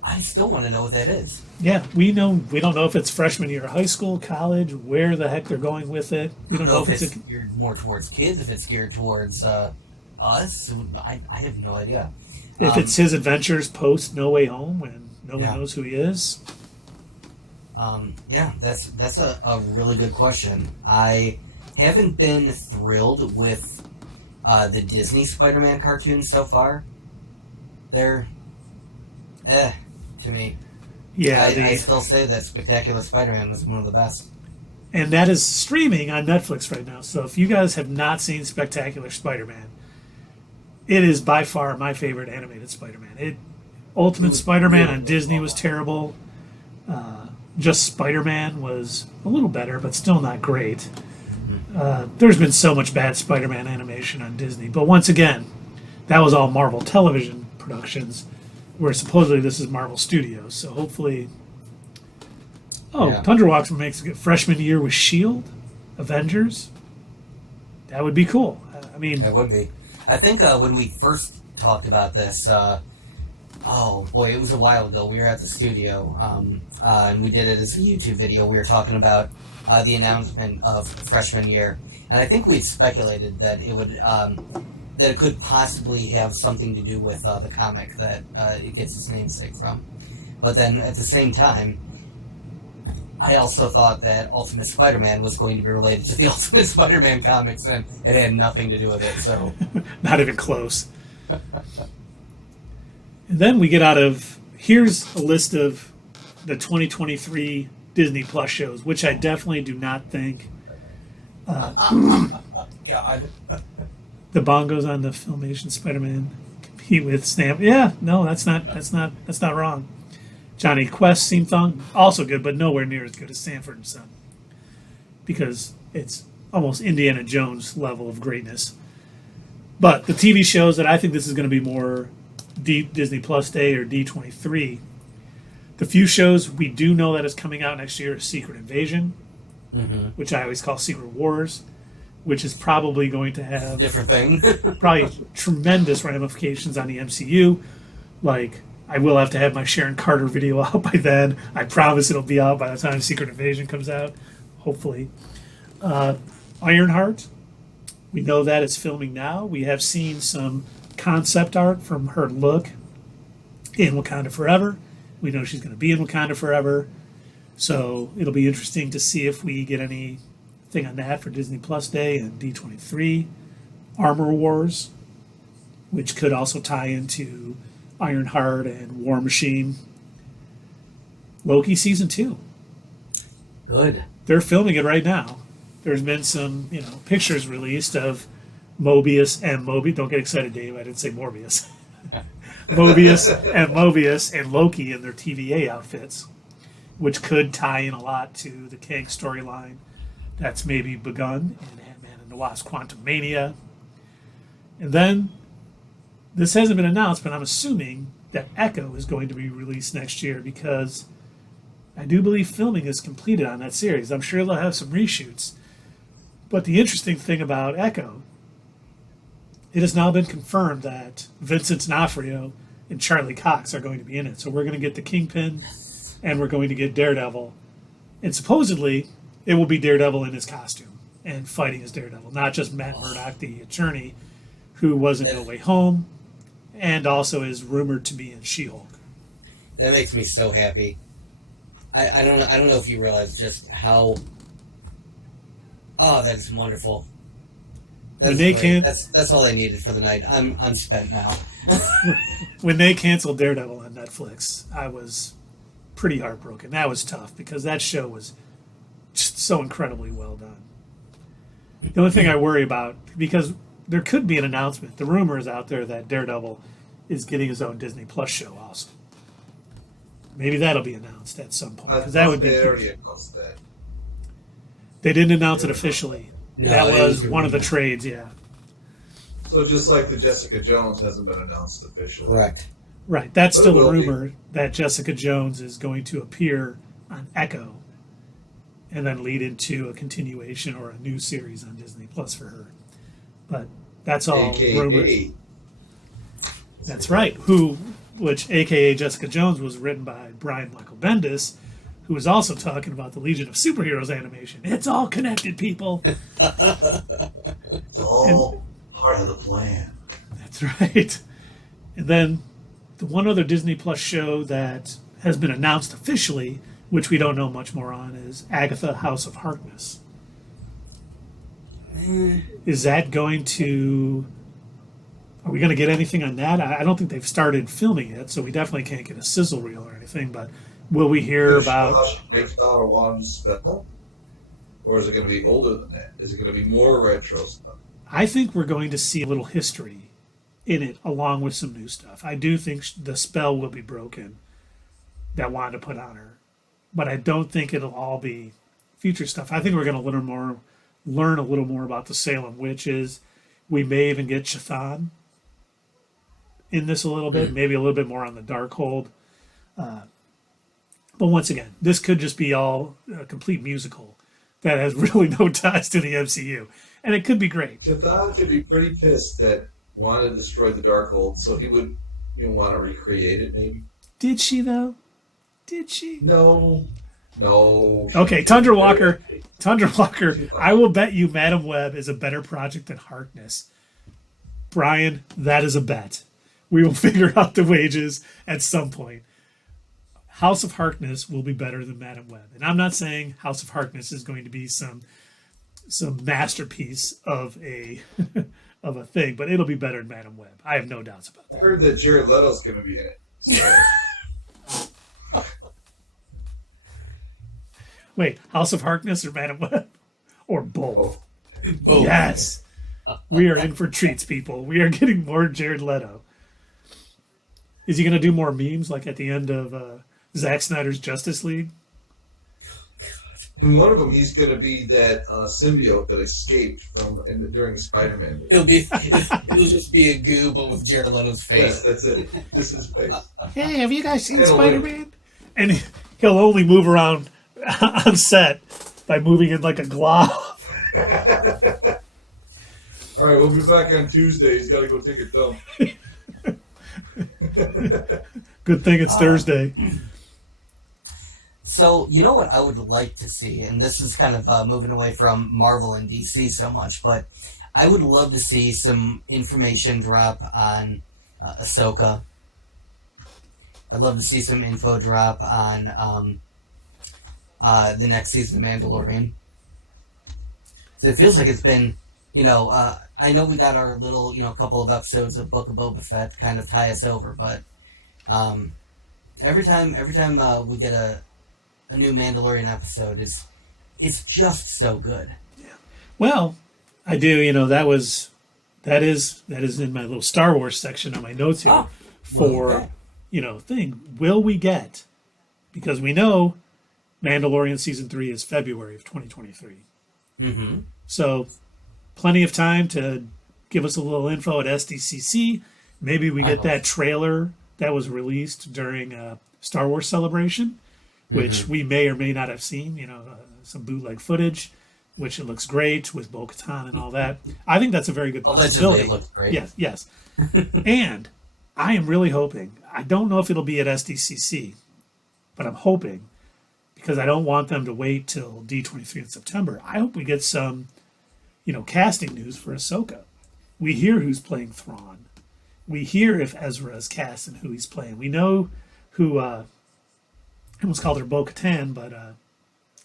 I still want to know what that is. Yeah, we don't know if it's freshman year of high school, college, where the heck they're going with it. We don't know if it's geared more towards kids, if it's geared towards us. I have no idea. If it's his adventures post No Way Home, when no one knows who he is. Yeah, that's a really good question. I haven't been thrilled with the Disney Spider-Man cartoons so far. They're to me. Yeah, I still say that Spectacular Spider-Man was one of the best. And that is streaming on Netflix right now. So if you guys have not seen Spectacular Spider-Man, it is by far my favorite animated Spider-Man. Ultimate Spider-Man on Disney was terrible. Just Spider-Man was a little better, but still not great. There's been so much bad Spider-Man animation on Disney. But once again, that was all Marvel Television productions, where supposedly this is Marvel Studios. So hopefully... Tundra Walks makes a good freshman year with S.H.I.E.L.D., Avengers. That would be cool. That would be. I think when we first talked about this, it was a while ago. We were at the studio, and we did it as a YouTube video. We were talking about the announcement of freshman year, and I think we'd speculated that it would that it could possibly have something to do with the comic that it gets its namesake from. But then at the same time, I also thought that Ultimate Spider-Man was going to be related to the Ultimate Spider-Man comics, and it had nothing to do with it. So not even close. And then we get out of here's a list of the 2023 Disney Plus shows, which I definitely do not think. God. The bongos on the Filmation Spider-Man compete with Stamp. Yeah, no, that's not wrong. Johnny Quest theme song, also good, but nowhere near as good as Sanford and Son, because it's almost Indiana Jones level of greatness. But the TV shows that I think this is going to be more Disney Plus Day or D23. The few shows we do know that is coming out next year is Secret Invasion, which I always call Secret Wars, which is probably going to have different thing. probably tremendous ramifications on the MCU. Like, I will have to have my Sharon Carter video out by then. I promise it'll be out by the time Secret Invasion comes out, hopefully. Ironheart, we know that it's filming now. We have seen some concept art from her look in Wakanda Forever. We know she's going to be in Wakanda Forever. So it'll be interesting to see if we get anything on that for Disney Plus Day and D23. Armor Wars, which could also tie into Ironheart and War Machine. Loki Season 2. Good. They're filming it right now. There's been some, pictures released of Mobius. Don't get excited, Dave. I didn't say Morbius. Mobius and Loki in their TVA outfits, which could tie in a lot to the Kang storyline that's maybe begun in Ant-Man and the Wasp: Quantumania. And then, this hasn't been announced, but I'm assuming that Echo is going to be released next year, because I do believe filming is completed on that series. I'm sure they'll have some reshoots. But the interesting thing about Echo, it has now been confirmed that Vincent D'Onofrio and Charlie Cox are going to be in it. So we're going to get the Kingpin, and we're going to get Daredevil. And supposedly, it will be Daredevil in his costume and fighting as Daredevil, not just Matt Murdock, the attorney, who was in No Way Home, and also is rumored to be in She-Hulk. That makes me so happy. I don't know if you realize just how. Oh, that is wonderful. That's all I needed for the night. I'm spent now. When they canceled Daredevil on Netflix, I was pretty heartbroken. That was tough, because that show was just so incredibly well done. The only thing I worry about, because there could be an announcement, the rumor is out there that Daredevil is getting his own Disney Plus show also. Maybe that'll be announced at some point, because that would be. They already announced that. They didn't announce it officially. No, that was one of the trades, yeah. So just like the Jessica Jones hasn't been announced officially. Correct. Right. That's still a rumor that Jessica Jones is going to appear on Echo and then lead into a continuation or a new series on Disney Plus for her. But that's all rumors. That's right. Which AKA Jessica Jones was written by Brian Michael Bendis, who was also talking about the Legion of Superheroes animation. It's all connected, people. It's all part of the plan. That's right. And then the one other Disney Plus show that has been announced officially, which we don't know much more on, is Agatha House of Harkness. Is that going to... Are we going to get anything on that? I don't think they've started filming it, so we definitely can't get a sizzle reel or anything, but will we hear about... How she breaks out a wand spell? Or is it going to be older than that? Is it going to be more retro stuff? I think we're going to see a little history in it, along with some new stuff. I do think the spell will be broken that Wanda put on her, but I don't think it'll all be future stuff. I think we're going to learn a little more about the Salem witches. We may even get Chthon in this a little bit, maybe a little bit more on the Darkhold. But once again, this could just be all a complete musical that has really no ties to the MCU. And it could be great. Chthon could be pretty pissed that Wanda destroyed the Darkhold, so he would want to recreate it, maybe. Did she, though? Did she? No. Okay, Tundra Walker, I will bet you Madam Web is a better project than Harkness. Brian, that is a bet. We will figure out the wages at some point. House of Harkness will be better than Madam Web. And I'm not saying House of Harkness is going to be some masterpiece of a of a thing, but it'll be better than Madam Web. I have no doubts about that. I heard that Jared Leto's going to be in it. So. Wait, House of Harkness or Madam Web? Or both? Both. Yes. We are in for treats, people. We are getting more Jared Leto. Is he going to do more memes like at the end of Zack Snyder's Justice League? In one of them, he's going to be that symbiote that escaped during Spider-Man. It'll just be a goo, but with Jared Leto's face. Yes, that's it. This is face. Hey, have you guys seen Spider-Man? And he'll only move around on set by moving in like a glove. All right, we'll be back on Tuesday. He's got to go take a dump. Good thing it's Thursday. So, you know what I would like to see, and this is kind of moving away from Marvel and DC so much, but I would love to see some information drop on Ahsoka. I'd love to see some info drop on the next season of Mandalorian. So it feels like it's been, I know we got our little, couple of episodes of Book of Boba Fett kind of tie us over, but every time we get a new Mandalorian episode, it's just so good. Yeah. Well, I do, that is in my little Star Wars section on my notes here thing. Will we get, because we know Mandalorian Season 3 is February of 2023. Mm-hmm. So plenty of time to give us a little info at SDCC. Maybe we get that trailer that was released during Star Wars Celebration, which we may or may not have seen, some bootleg footage, which it looks great with Bo-Katan and all that. I think that's a very good possibility. Allegedly, it looks great. Yes. And I am really hoping, I don't know if it'll be at SDCC, but I'm hoping, because I don't want them to wait till D23 in September. I hope we get some, casting news for Ahsoka. We hear who's playing Thrawn. We hear if Ezra is cast and who he's playing. We know who, I almost called her Bo-Katan, but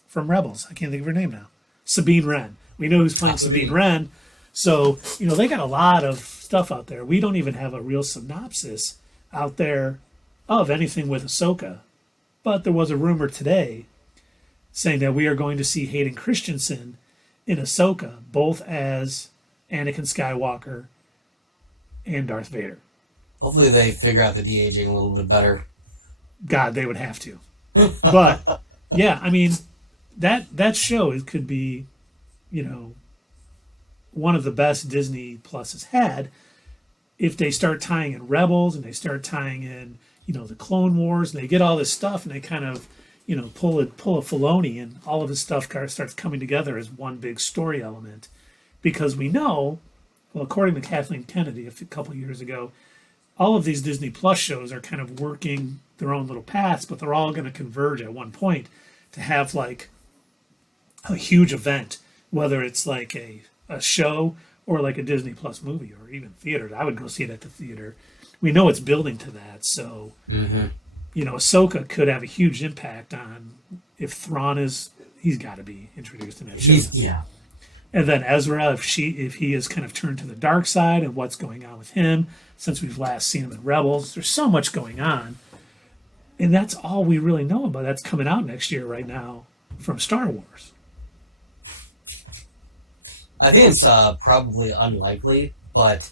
from Rebels. I can't think of her name now. Sabine Wren. We know who's playing Sabine Wren. So, they got a lot of stuff out there. We don't even have a real synopsis out there of anything with Ahsoka. But there was a rumor today saying that we are going to see Hayden Christensen in Ahsoka, both as Anakin Skywalker and Darth Vader. Hopefully they figure out the de-aging a little bit better. God, they would have to. But, yeah, I mean, that show, it could be, one of the best Disney Plus has had if they start tying in Rebels and they start tying in, the Clone Wars, and they get all this stuff and they kind of, pull a Filoni, and all of this stuff starts coming together as one big story element. Because we know, well, according to Kathleen Kennedy a couple years ago, all of these Disney Plus shows are kind of working their own little paths, but they're all going to converge at one point to have like a huge event, whether it's like a show or like a Disney Plus movie or even theater. I would go see it at the theater. We know it's building to that, so Ahsoka could have a huge impact on if Thrawn he's got to be introduced in that show. And then Ezra, if he is kind of turned to the dark side and what's going on with him since we've last seen him in Rebels. There's so much going on. And that's all we really know about. That's coming out next year right now from Star Wars. I think it's probably unlikely, but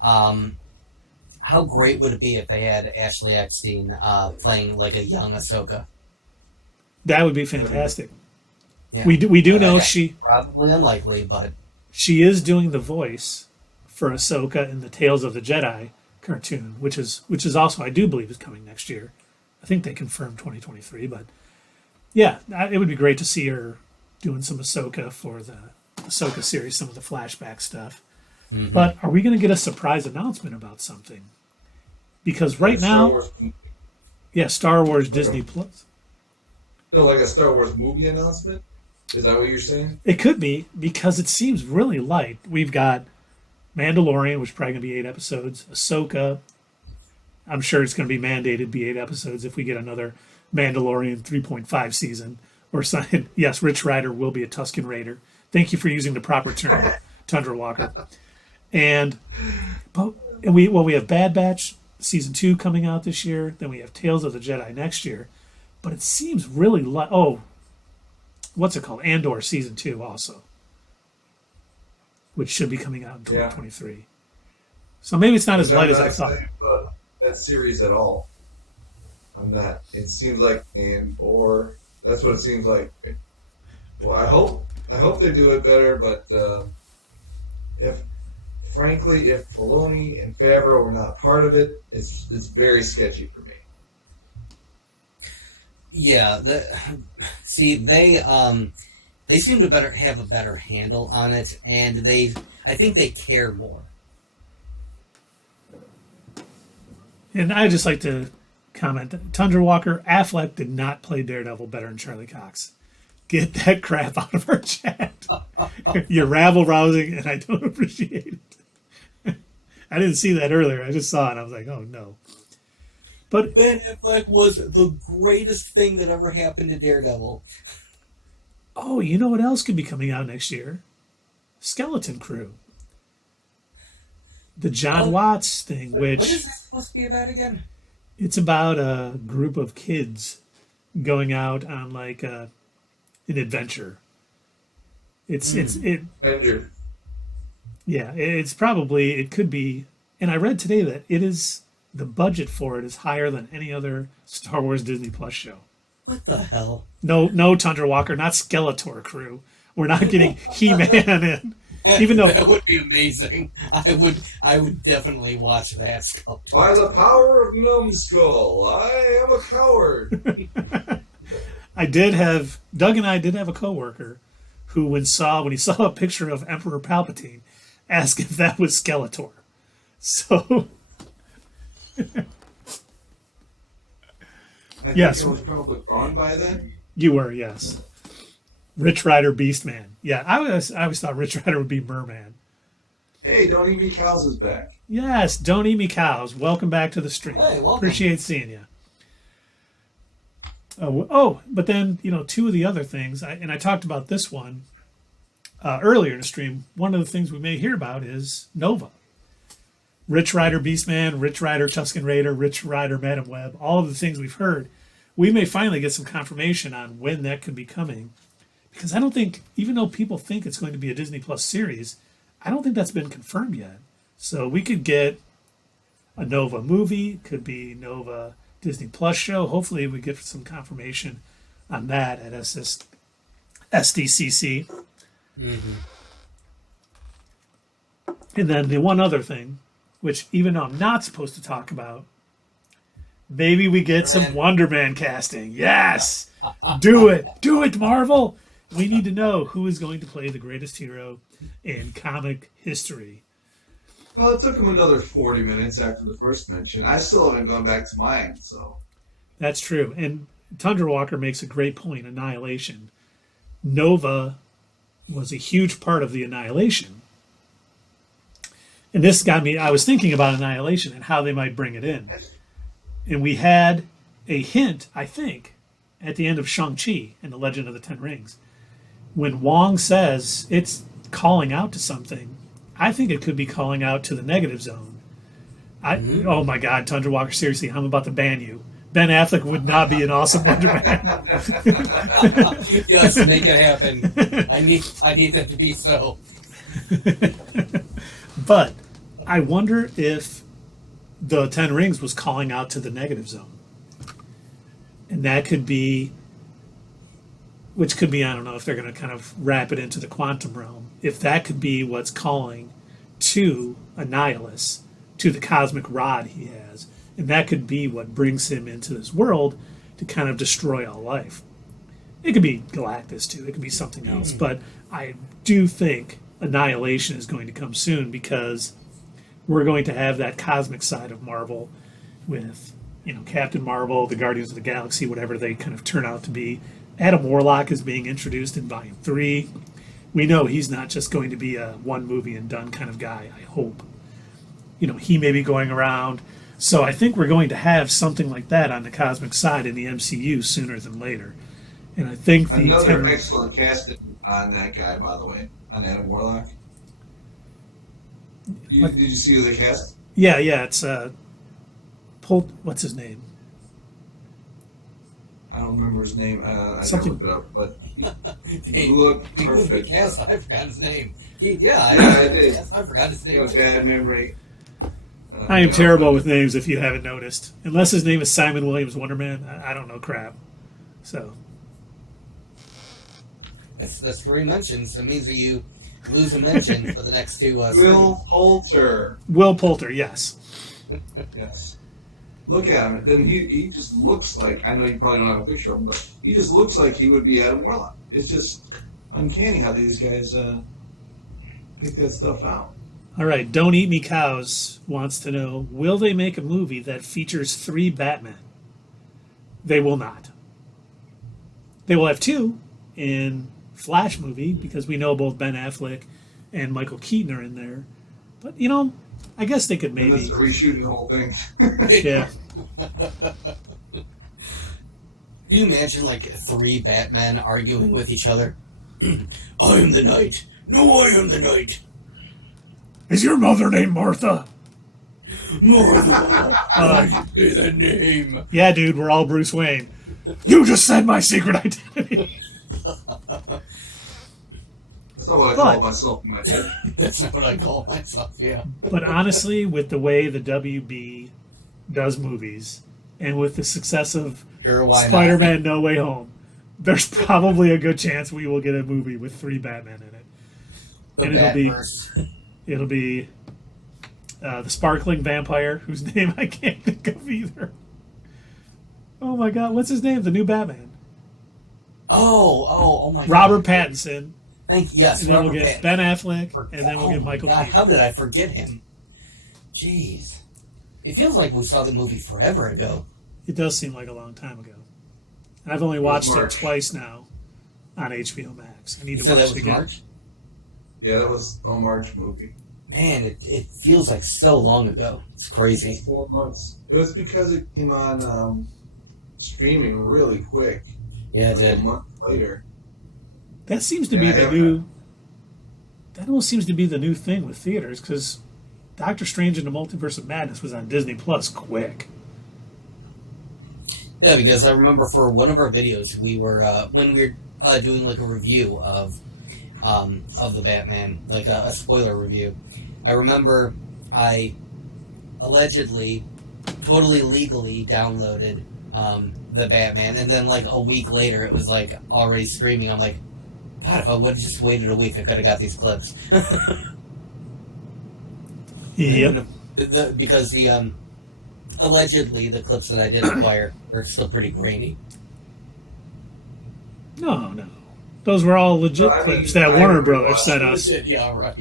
how great would it be if they had Ashley Eckstein playing like a young Ahsoka? That would be fantastic. Yeah. We do know she probably unlikely, but she is doing the voice for Ahsoka in the Tales of the Jedi cartoon, which is also, I do believe, is coming next year. I think they confirmed 2023, but yeah, it would be great to see her doing some Ahsoka for the Ahsoka series, some of the flashback stuff. Mm-hmm. But are we going to get a surprise announcement about something? Because right now, Star Wars Disney Plus. No, like a Star Wars movie announcement? Is that what you're saying? It could be, because it seems really light. We've got Mandalorian, which is probably going to be 8 episodes. Ahsoka, I'm sure it's going to be mandated to be 8 episodes if we get another Mandalorian 3.5 season or something. Yes, Rich Rider will be a Tusken Raider. Thank you for using the proper term, Tundra Walker. And we have Bad Batch Season 2 coming out this year. Then we have Tales of the Jedi next year. But it seems really light. Oh, what's it called? Andor season 2 also, which should be coming out in 2023. Yeah. So maybe it's not as light as I thought. About that series at all. I'm not. It seems like Andor. That's what it seems like. Well, I hope they do it better, but if Filoni and Favreau were not part of it, it's very sketchy for me. Yeah, they seem to have a better handle on it, and I think they care more. And I just like to comment that Tundra Walker, Affleck did not play Daredevil better than Charlie Cox. Get that crap out of our chat. You're rabble-rousing, and I don't appreciate it. I didn't see that earlier. I just saw it, and I was like, oh, no. But Ben Affleck was the greatest thing that ever happened to Daredevil. Oh, you know what else could be coming out next year? Skeleton Crew. The John Watts thing, which... What is that supposed to be about again? It's about a group of kids going out on, like, an adventure. Adventure. Yeah, it could be... And I read today that the budget for it is higher than any other Star Wars Disney Plus show. What the hell? No, Tundra Walker, not Skeletor Crew. We're not getting He-Man in. Even though that would be amazing. I would definitely watch that. By the power of Numbskull, I am a coward. Doug and I did have a coworker who, when he saw a picture of Emperor Palpatine, asked if that was Skeletor. So, yes, I was probably gone by then. You were, yes. Rich Rider Beastman. Yeah, I always thought Rich Rider would be Merman. Hey, Don't Eat Me Cows is back. Yes, Don't Eat Me Cows. Welcome back to the stream. Hey, welcome. Appreciate seeing you. But then, two of the other things, and I talked about this one earlier in the stream. One of the things we may hear about is Nova. Rich Rider Beastman, Rich Rider Tusken Raider, Rich Rider Madam Web, all of the things we've heard. We may finally get some confirmation on when that could be coming. Because I don't think, even though people think it's going to be a Disney Plus series, I don't think that's been confirmed yet. So we could get a Nova movie, could be Nova Disney Plus show. Hopefully we get some confirmation on that at SDCC. Mm-hmm. And then the one other thing, which even though I'm not supposed to talk about, maybe we get some Wonder Man casting. Yes! Do it! Do it, Marvel! We need to know who is going to play the greatest hero in comic history. Well, it took him another 40 minutes after the first mention. I still haven't gone back to mine, so. That's true. And Tundra Walker makes a great point, Annihilation. Nova was a huge part of the Annihilation. And this got me, I was thinking about Annihilation and how they might bring it in. And we had a hint, I think, at the end of Shang-Chi and the Legend of the Ten Rings. When Wong says it's calling out to something, I think it could be calling out to the negative zone. Oh my God, Tundra Walker, seriously, I'm about to ban you. Ben Affleck would not be an awesome Wonder Man. Yes, make it happen. I need that to be so. But I wonder if the Ten Rings was calling out to the negative zone. And that could be, which could be, I don't know if they're going to kind of wrap it into the quantum realm. If that could be what's calling to Annihilus, to the cosmic rod he has. And that could be what brings him into this world to kind of destroy all life. It could be Galactus too. It could be something else. But I do think Annihilation is going to come soon because we're going to have that cosmic side of Marvel with, Captain Marvel, the Guardians of the Galaxy, whatever they kind of turn out to be. Adam Warlock is being introduced in Volume 3. We know he's not just going to be a one movie and done kind of guy, I hope. He may be going around. So I think we're going to have something like that on the cosmic side in the MCU sooner than later. And I think another excellent casting on that guy, by the way, on Adam Warlock. Did you see the cast? Yeah, it's what's his name? I don't remember his name. I gotta look it up, but he looked perfect. Yes, I forgot his name. I did. Yes, I forgot his name. You know, bad memory. I am terrible with names, if you haven't noticed. Unless his name is Simon Williams Wonderman, I don't know crap. So that's 3 mentions. It means that you lose a mention for the next 2. Will Poulter. Will Poulter, yes. Yes. Look at him. Then he just looks like, I know you probably don't have a picture of him, but he just looks like he would be Adam Warlock. It's just uncanny how these guys pick that stuff out. All right, Don't Eat Me Cows wants to know, will they make a movie that features 3 Batmen? They will not. They will have 2 in Flash movie because we know both Ben Affleck and Michael Keaton are in there. But, you know, I guess they could maybe... Unless they're reshooting the whole thing. Yeah. Can you imagine, like, 3 Batmen arguing with each other? I am the Knight. No, I am the Knight. Is your mother named Martha? Martha. I say the name. Yeah, dude, we're all Bruce Wayne. You just said my secret identity. That's not what I call myself in my head. That's not what I call myself, yeah. But honestly, with the way the WB does movies, and with the success of Spider-Man No Way Home, there's probably a good chance we will get a movie with 3 Batmen in it. And it'll be the sparkling vampire, whose name I can't think of either. Oh my God, what's his name? The new Batman. Oh my God. Robert Pattinson. Yes, and then we'll get Ben Affleck, and then we'll get Michael Keaton. How did I forget him? Jeez. It feels like we saw the movie forever ago. It does seem like a long time ago. And I've only watched it twice now on HBO Max. I need to watch it again. March? Yeah, that was a March movie. Man, it feels like so long ago. It's crazy. It's 4 months. It was because it came on streaming really quick. Yeah, it did. A month later. That seems to be the new... That almost seems to be the new thing with theaters, because Doctor Strange and the Multiverse of Madness was on Disney Plus quick. Yeah, because I remember for one of our videos, we were when we were doing like a review of the Batman, like a spoiler review. I remember I allegedly, totally legally downloaded the Batman, and then like a week later, it was like already streaming. I'm like, God, if I would have just waited a week, I could have got these clips. Yep. Because the allegedly the clips that I did acquire are still pretty grainy. No. Those were all legit clips that Warner Brothers sent us. Yeah, right.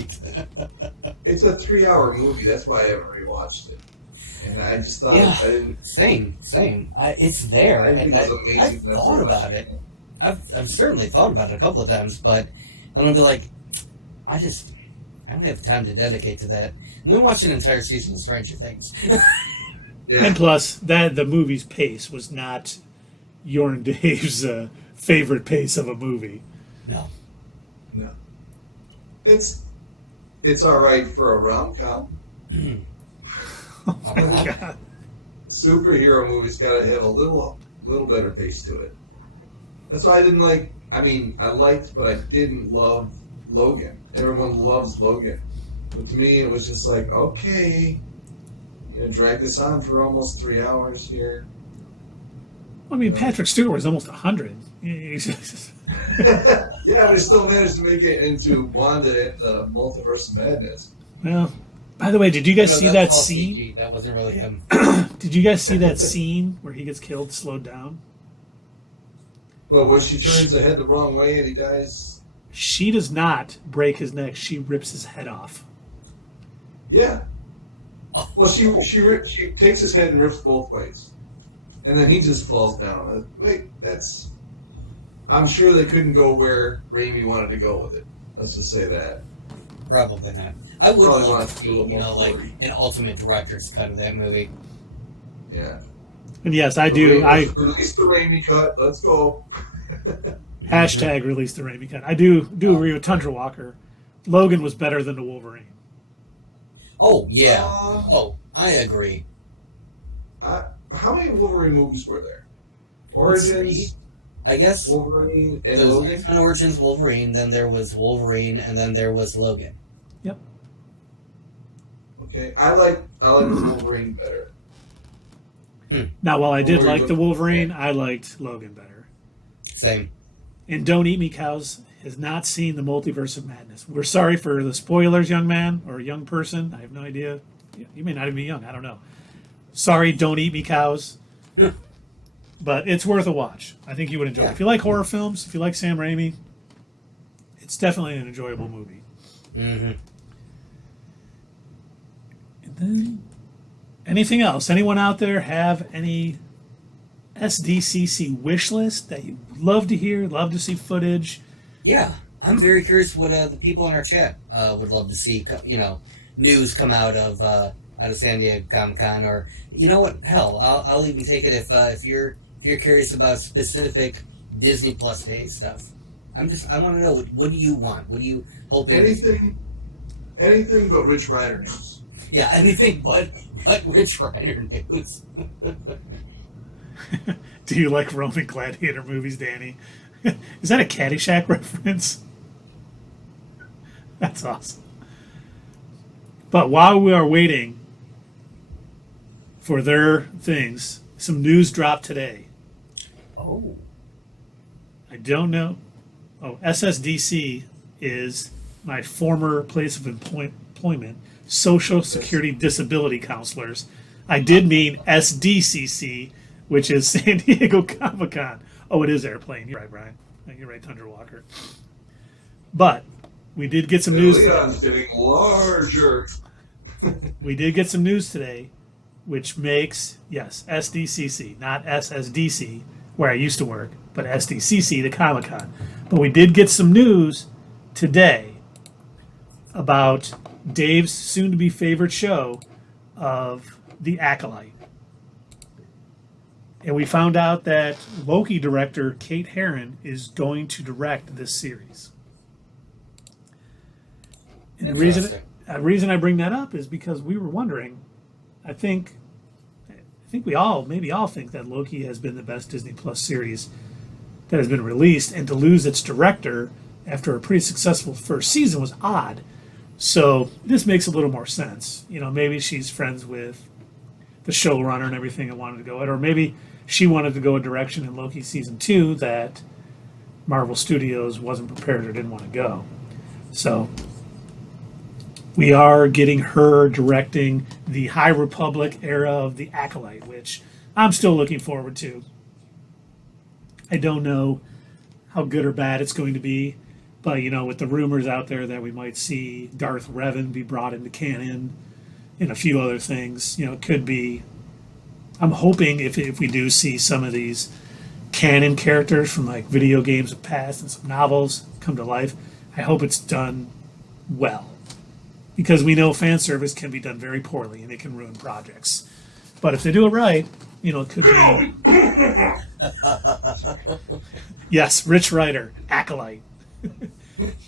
It's a 3-hour movie. That's why I haven't rewatched it. And I just thought I didn't. Same. It's there, and I've thought about it. I've certainly thought about it a couple of times, but I'm gonna be like, I don't have time to dedicate to that. And then watch an entire season of Stranger Things. Yeah. And plus, the movie's pace was not your and Dave's favorite pace of a movie. No. It's all right for a rom-com. Oh my God. Superhero movies got to have a little better pace to it. That's why I didn't like. I mean, I liked, but I didn't love Logan. Everyone loves Logan, but to me, it was just like, okay, drag this on for almost 3 hours here. I mean, Patrick Stewart was almost 100. Yeah, but he still managed to make it into Wanda and the Multiverse of Madness. Well, by the way, did you guys see that scene? CG. That wasn't really him. Did you guys see that scene where he gets killed, slowed down? Well, when she turns the head the wrong way and he dies? She does not break his neck. She rips his head off. Yeah. Well, she takes his head and rips both ways. And then he just falls down. Wait, that's... I'm sure they couldn't go where Raimi wanted to go with it. Let's just say that. Probably not. I would Probably love to see, like an ultimate director's cut of that movie. Yeah. And yes, I do. Release the Raimi cut. Let's go. Hashtag release the Raimi cut. I do agree with Tundra Walker. Logan was better than the Wolverine. Oh, yeah. I agree. How many Wolverine movies were there? Origins, I guess. Wolverine, and There was Logan. X-Men Origins Wolverine, then there was Wolverine, and then there was Logan. Yep. Okay, I like Wolverine better. Now, while I did Wolverine like the Wolverine, I liked Logan better. Same. And Don't Eat Me Cows has not seen the Multiverse of Madness. We're sorry for the spoilers, young man or young person. I have no idea. You may not even be young. I don't know. Sorry, Don't Eat Me Cows. But it's worth a watch. I think you would enjoy it. If you like horror films, if you like Sam Raimi, it's definitely an enjoyable movie. Mm-hmm. And then, anything else? Anyone out there have any SDCC wish list that you'd love to hear, love to see footage? Yeah, I'm very curious what the people in our chat would love to see. News come out of San Diego Comic-Con, or you know what? Hell, I'll even take it if you're curious about specific Disney Plus Day stuff. I want to know what do you want? What do you hope? Anything but Rich Rider news. Yeah, anything but Rich Rider news. Do you like Roman Gladiator movies, Danny? Is that a Caddyshack reference? That's awesome. But while we are waiting for their things, some news dropped today. Oh. I don't know. Oh, SSDC is my former place of employment, Social Security Disability Counselors. I did mean SDCC, which is San Diego Comic-Con. Oh, it is Airplane. You're right, Brian. You're right, Thunder Walker. But we did get some news. Leon's getting larger. We did get some news today, which makes, yes, SDCC, not SSDC, where I used to work, but SDCC, the Comic-Con. But we did get some news today about Dave's soon-to-be favorite show of The Acolyte. And we found out that Loki director Kate Herron is going to direct this series. And the reason I bring that up is because we were wondering, I think we all think that Loki has been the best Disney Plus series that has been released, and to lose its director after a pretty successful first season was odd. So this makes a little more sense. Maybe she's friends with the showrunner and everything and wanted to go it, or maybe she wanted to go a direction in Loki season 2 that Marvel Studios wasn't prepared or didn't want to go. So we are getting her directing the High Republic era of The Acolyte, which I'm still looking forward to. I don't know how good or bad it's going to be, but with the rumors out there that we might see Darth Revan be brought into canon and a few other things, it could be. I'm hoping if we do see some of these canon characters from like video games of past and some novels come to life, I hope it's done well. Because we know fan service can be done very poorly and it can ruin projects. But if they do it right, it could be. Yes, Rich Rider, Acolyte.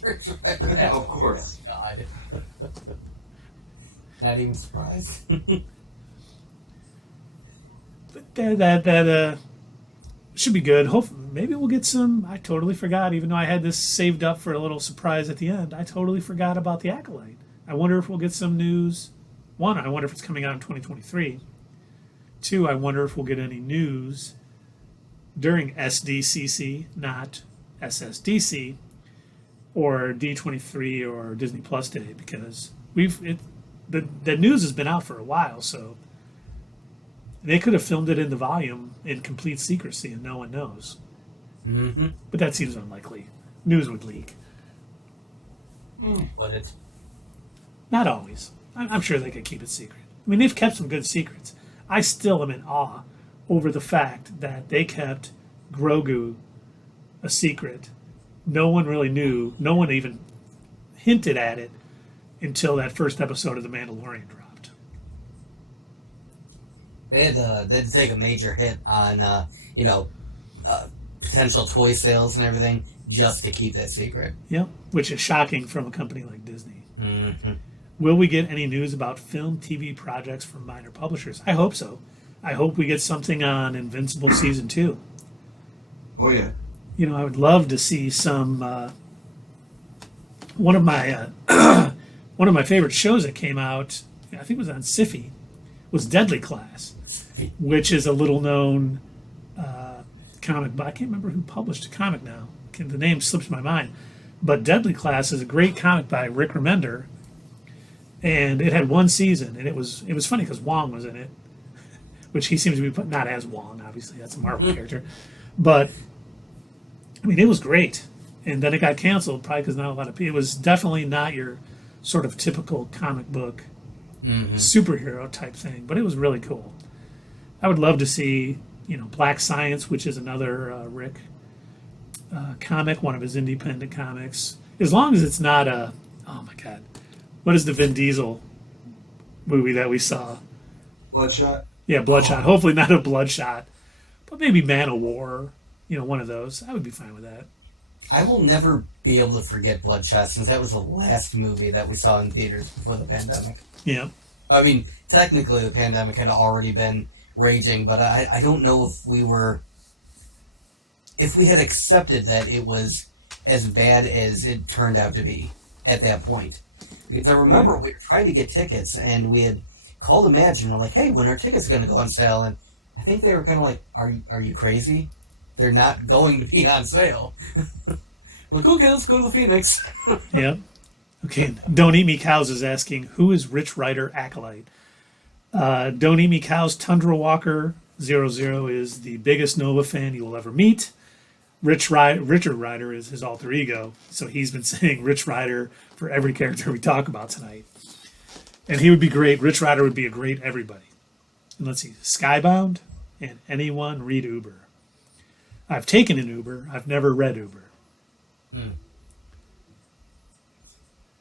Rich Rider, Of course. God. Not even surprised. But that should be good. Hopefully, maybe we'll get some. I totally forgot, even though I had this saved up for a little surprise at the end. I totally forgot about the Acolyte. I wonder if we'll get some news. One, I wonder if it's coming out in 2023. Two, I wonder if we'll get any news during SDCC, not SSDC, or D23 or Disney Plus Day, because the news has been out for a while, so they could have filmed it in the volume in complete secrecy and no one knows. Mm-hmm. But that seems unlikely. News would leak. Would it? Not always. I'm sure they could keep it secret. I mean, they've kept some good secrets. I still am in awe over the fact that they kept Grogu a secret. No one really knew. No one even hinted at it until that first episode of The Mandalorian dropped. They had to take a major hit on, potential toy sales and everything just to keep that secret. Yep, which is shocking from a company like Disney. Mm-hmm. Will we get any news about film, TV projects from minor publishers? I hope so. I hope we get something on Invincible Season 2. Oh yeah. You know, I would love to see some. One of my one of my favorite shows that came out, I think it was on Syfy, was Deadly Class, which is a little known comic. But I can't remember who published the comic now. The name slips my mind. But Deadly Class is a great comic by Rick Remender, and it had one season, and it was funny because Wong was in it, which he seems to be put not as Wong, obviously that's a Marvel character, but I mean it was great, and then it got canceled probably because not a lot of people. It was definitely not your sort of typical comic book superhero type thing, but it was really cool. I would love to see Black Science, which is another Rick comic, one of his independent comics, as long as it's not a, oh my god, what is the Vin Diesel movie that we saw? Bloodshot. Yeah, Bloodshot. Hopefully not a Bloodshot, but maybe Man of War, one of those. I would be fine with that. I will never be able to forget Bloodshot, since that was the last movie that we saw in theaters before the pandemic. Yeah. I mean, technically the pandemic had already been raging, but I don't know if we had accepted that it was as bad as it turned out to be at that point. Because I remember we were trying to get tickets, and we had called Imagine, we're like, hey, when are tickets going to go on sale? And I think they were kind of like, are you crazy? They're not going to be on sale. We're like, okay, let's go to the Phoenix. Yeah. Okay, Don't Eat Me Cows is asking, who is Rich Rider Acolyte? Don't Eat Me Cows, Tundra Walker 00 is the biggest Nova fan you will ever meet. Richard Rider is his alter ego, so he's been saying Rich Rider for every character we talk about tonight. And he would be great. Rich Rider would be a great everybody. And let's see, Skybound and anyone read Uber. I've taken an Uber. I've never read Uber.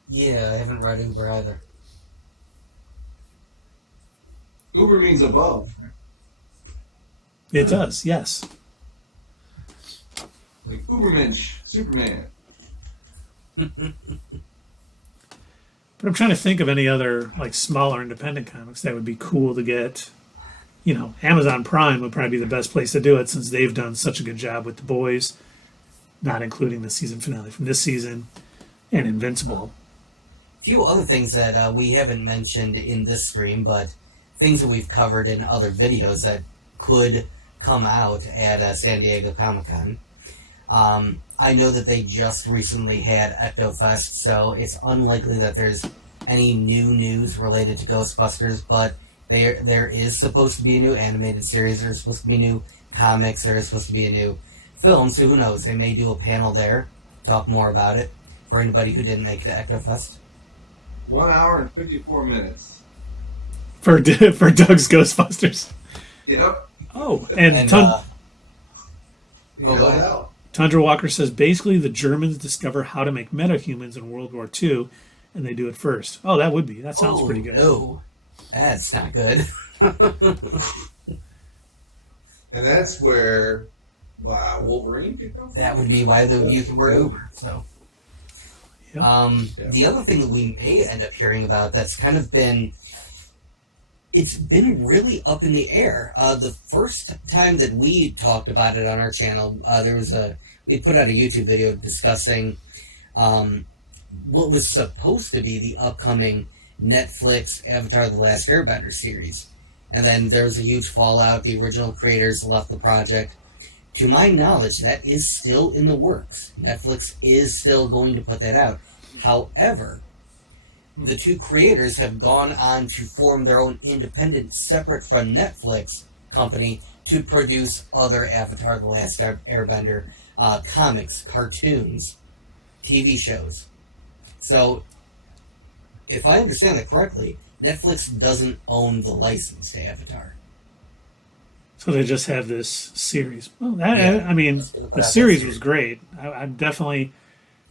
Yeah, I haven't read Uber either. Uber means above. It does, yes. Like Ubermensch, Superman. But I'm trying to think of any other smaller independent comics that would be cool to get. Amazon Prime would probably be the best place to do it, since they've done such a good job with The Boys, not including the season finale from this season, and Invincible. A few other things that we haven't mentioned in this stream, but things that we've covered in other videos that could come out at San Diego Comic-Con. I know that they just recently had Ectofest, so it's unlikely that there's any new news related to Ghostbusters, but there is supposed to be a new animated series, there's supposed to be new comics, there is supposed to be a new film, so who knows, they may do a panel there, talk more about it, for anybody who didn't make the Ectofest. 1 hour and 54 minutes. For Doug's Ghostbusters. Yep. Oh, go ahead. Tundra Walker says, basically the Germans discover how to make metahumans in World War II, and they do it first. Oh, that sounds pretty good. No, that's not good. And that's where Wolverine could come from. That would be why you can wear Uber. So, Yep. The other thing that we may end up hearing about that's kind of been, it's been really up in the air. The first time that we talked about it on our channel, we put out a YouTube video discussing what was supposed to be the upcoming Netflix Avatar: The Last Airbender series. And then there was a huge fallout. The original creators left the project. To my knowledge, that is still in the works. Netflix is still going to put that out. However, the two creators have gone on to form their own independent, separate from Netflix company to produce other Avatar: The Last Airbender comics, cartoons, TV shows. So, if I understand that correctly, Netflix doesn't own the license to Avatar. So they just have this series. Well, the series was great. I'm definitely...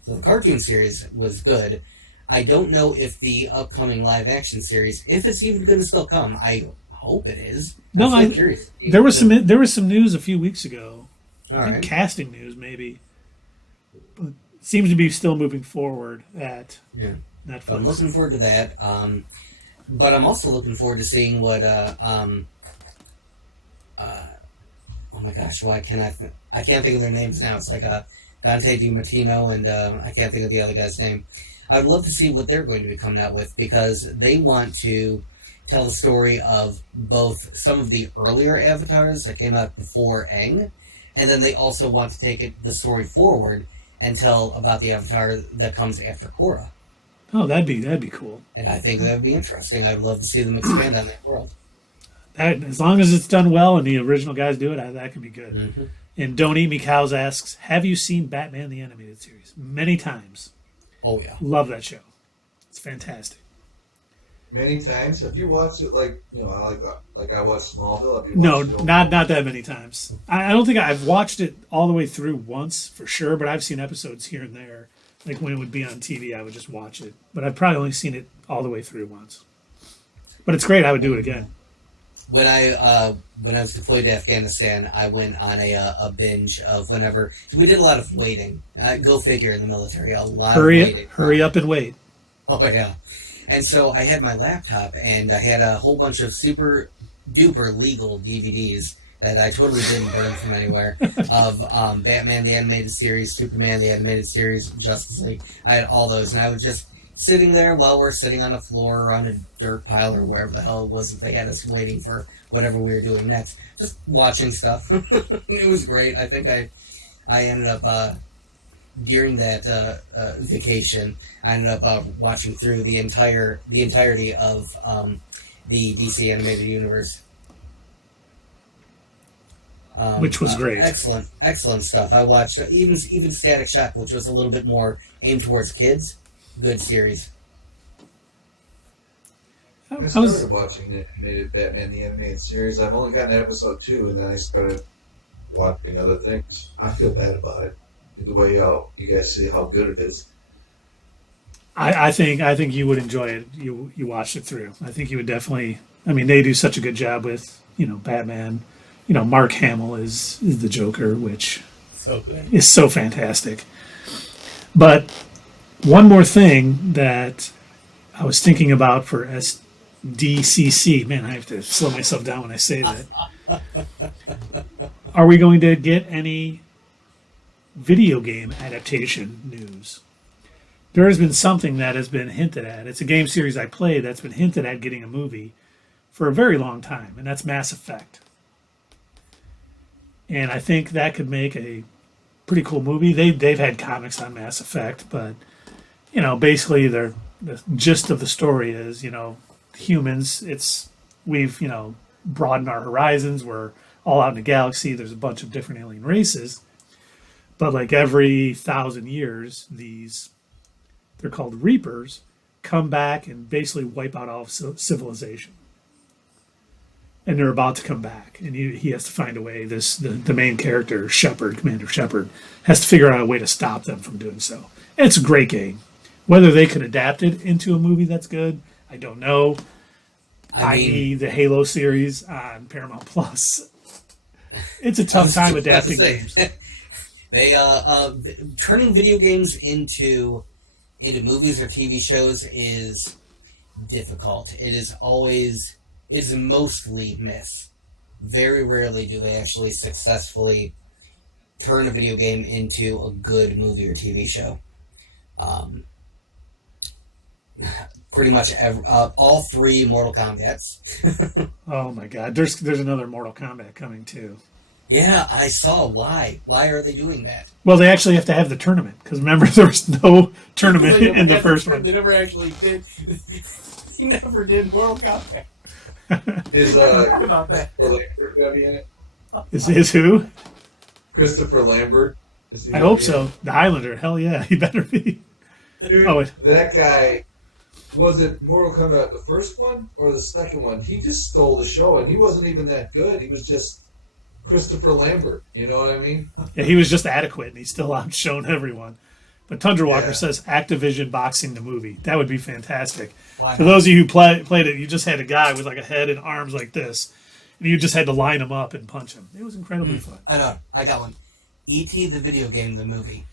So the cartoon series was good. I don't know if the upcoming live-action series, if it's even going to still come. I hope it is. I'm curious. There was some news a few weeks ago. I think casting news, maybe. But it seems to be still moving forward at Netflix. So I'm looking forward to that. But I'm also looking forward to seeing what... oh my gosh, why can't I can't think of their names now. It's like Dante DiMartino and I can't think of the other guy's name. I would love to see what they're going to be coming out with, because they want to tell the story of both some of the earlier avatars that came out before Aang, and then they also want to take the story forward and tell about the avatar that comes after Korra. Oh, that'd be cool. And I think that would be interesting. I'd love to see them expand on that world. As long as it's done well and the original guys do it, that could be good. Mm-hmm. And Don't Eat Me Cows asks, have you seen Batman the Animated Series? Many times. Oh, yeah. Love that show. It's fantastic. Many times. Have you watched it like I watched Smallville? Have you No, watched not that many times. I don't think I've watched it all the way through once for sure, but I've seen episodes here and there. Like when it would be on TV, I would just watch it. But I've probably only seen it all the way through once. But it's great. I would do it again. When I was deployed to Afghanistan, I went on a binge of whenever we did a lot of waiting. Go figure, in the military, a lot of waiting. Hurry up and wait. Oh yeah, and so I had my laptop and I had a whole bunch of super duper legal DVDs that I totally didn't burn from anywhere of Batman the Animated Series, Superman the Animated Series, Justice League. I had all those, and I was just sitting there while we're sitting on the floor or on a dirt pile or wherever the hell it was that they had us waiting for whatever we were doing next, just watching stuff. It was great. I think I ended up during that vacation, I ended up watching through the entirety of the DC Animated Universe. Which was great. Excellent stuff. I watched even Static Shock, which was a little bit more aimed towards kids. Good series. I started watching the animated Batman the Animated Series. I've only gotten to episode 2, and then I started watching other things. I feel bad about it. The way you guys see how good it is. I think you would enjoy it. You watched it through. I think you would definitely. I mean, they do such a good job with Batman. Mark Hamill is the Joker, which is so fantastic. But one more thing that I was thinking about for SDCC. Man, I have to slow myself down when I say that. Are we going to get any video game adaptation news? There has been something that has been hinted at. It's a game series I played that's been hinted at getting a movie for a very long time, and that's Mass Effect. And I think that could make a pretty cool movie. They've had comics on Mass Effect, but basically the gist of the story is humans. We've broadened our horizons. We're all out in the galaxy. There's a bunch of different alien races, but like every 1,000 years, they're called Reapers, come back and basically wipe out all of civilization. And they're about to come back, and he has to find a way. The main character, Commander Shepard, has to figure out a way to stop them from doing so. And it's a great game. Whether they could adapt it into a movie that's good, I don't know. I.e., the Halo series on Paramount Plus. It's a tough time adapting games. They turning video games into movies or TV shows is difficult. It is mostly myth. Very rarely do they actually successfully turn a video game into a good movie or TV show. Pretty much all 3 Mortal Kombats. Oh my God! There's another Mortal Kombat coming too. Yeah, I saw. Why? Why are they doing that? Well, they actually have to have the tournament because remember there was no tournament in the first one. They never actually did. He never did Mortal Kombat. Is about that. Christopher Lambert gonna be in it? Is who? Christopher Lambert. I hope so. The Highlander. Hell yeah, he better be. Dude, that guy. Was it Mortal Kombat the first one or the second one? He just stole the show, and he wasn't even that good. He was just Christopher Lambert. You know what I mean? Yeah, he was just adequate, and he's still outshone everyone. But Tundra Walker says Activision boxing the movie. That would be fantastic. For those of you who played it, you just had a guy with like a head and arms like this, and you just had to line him up and punch him. It was incredibly fun. I know. I got one. E.T. the video game, the movie.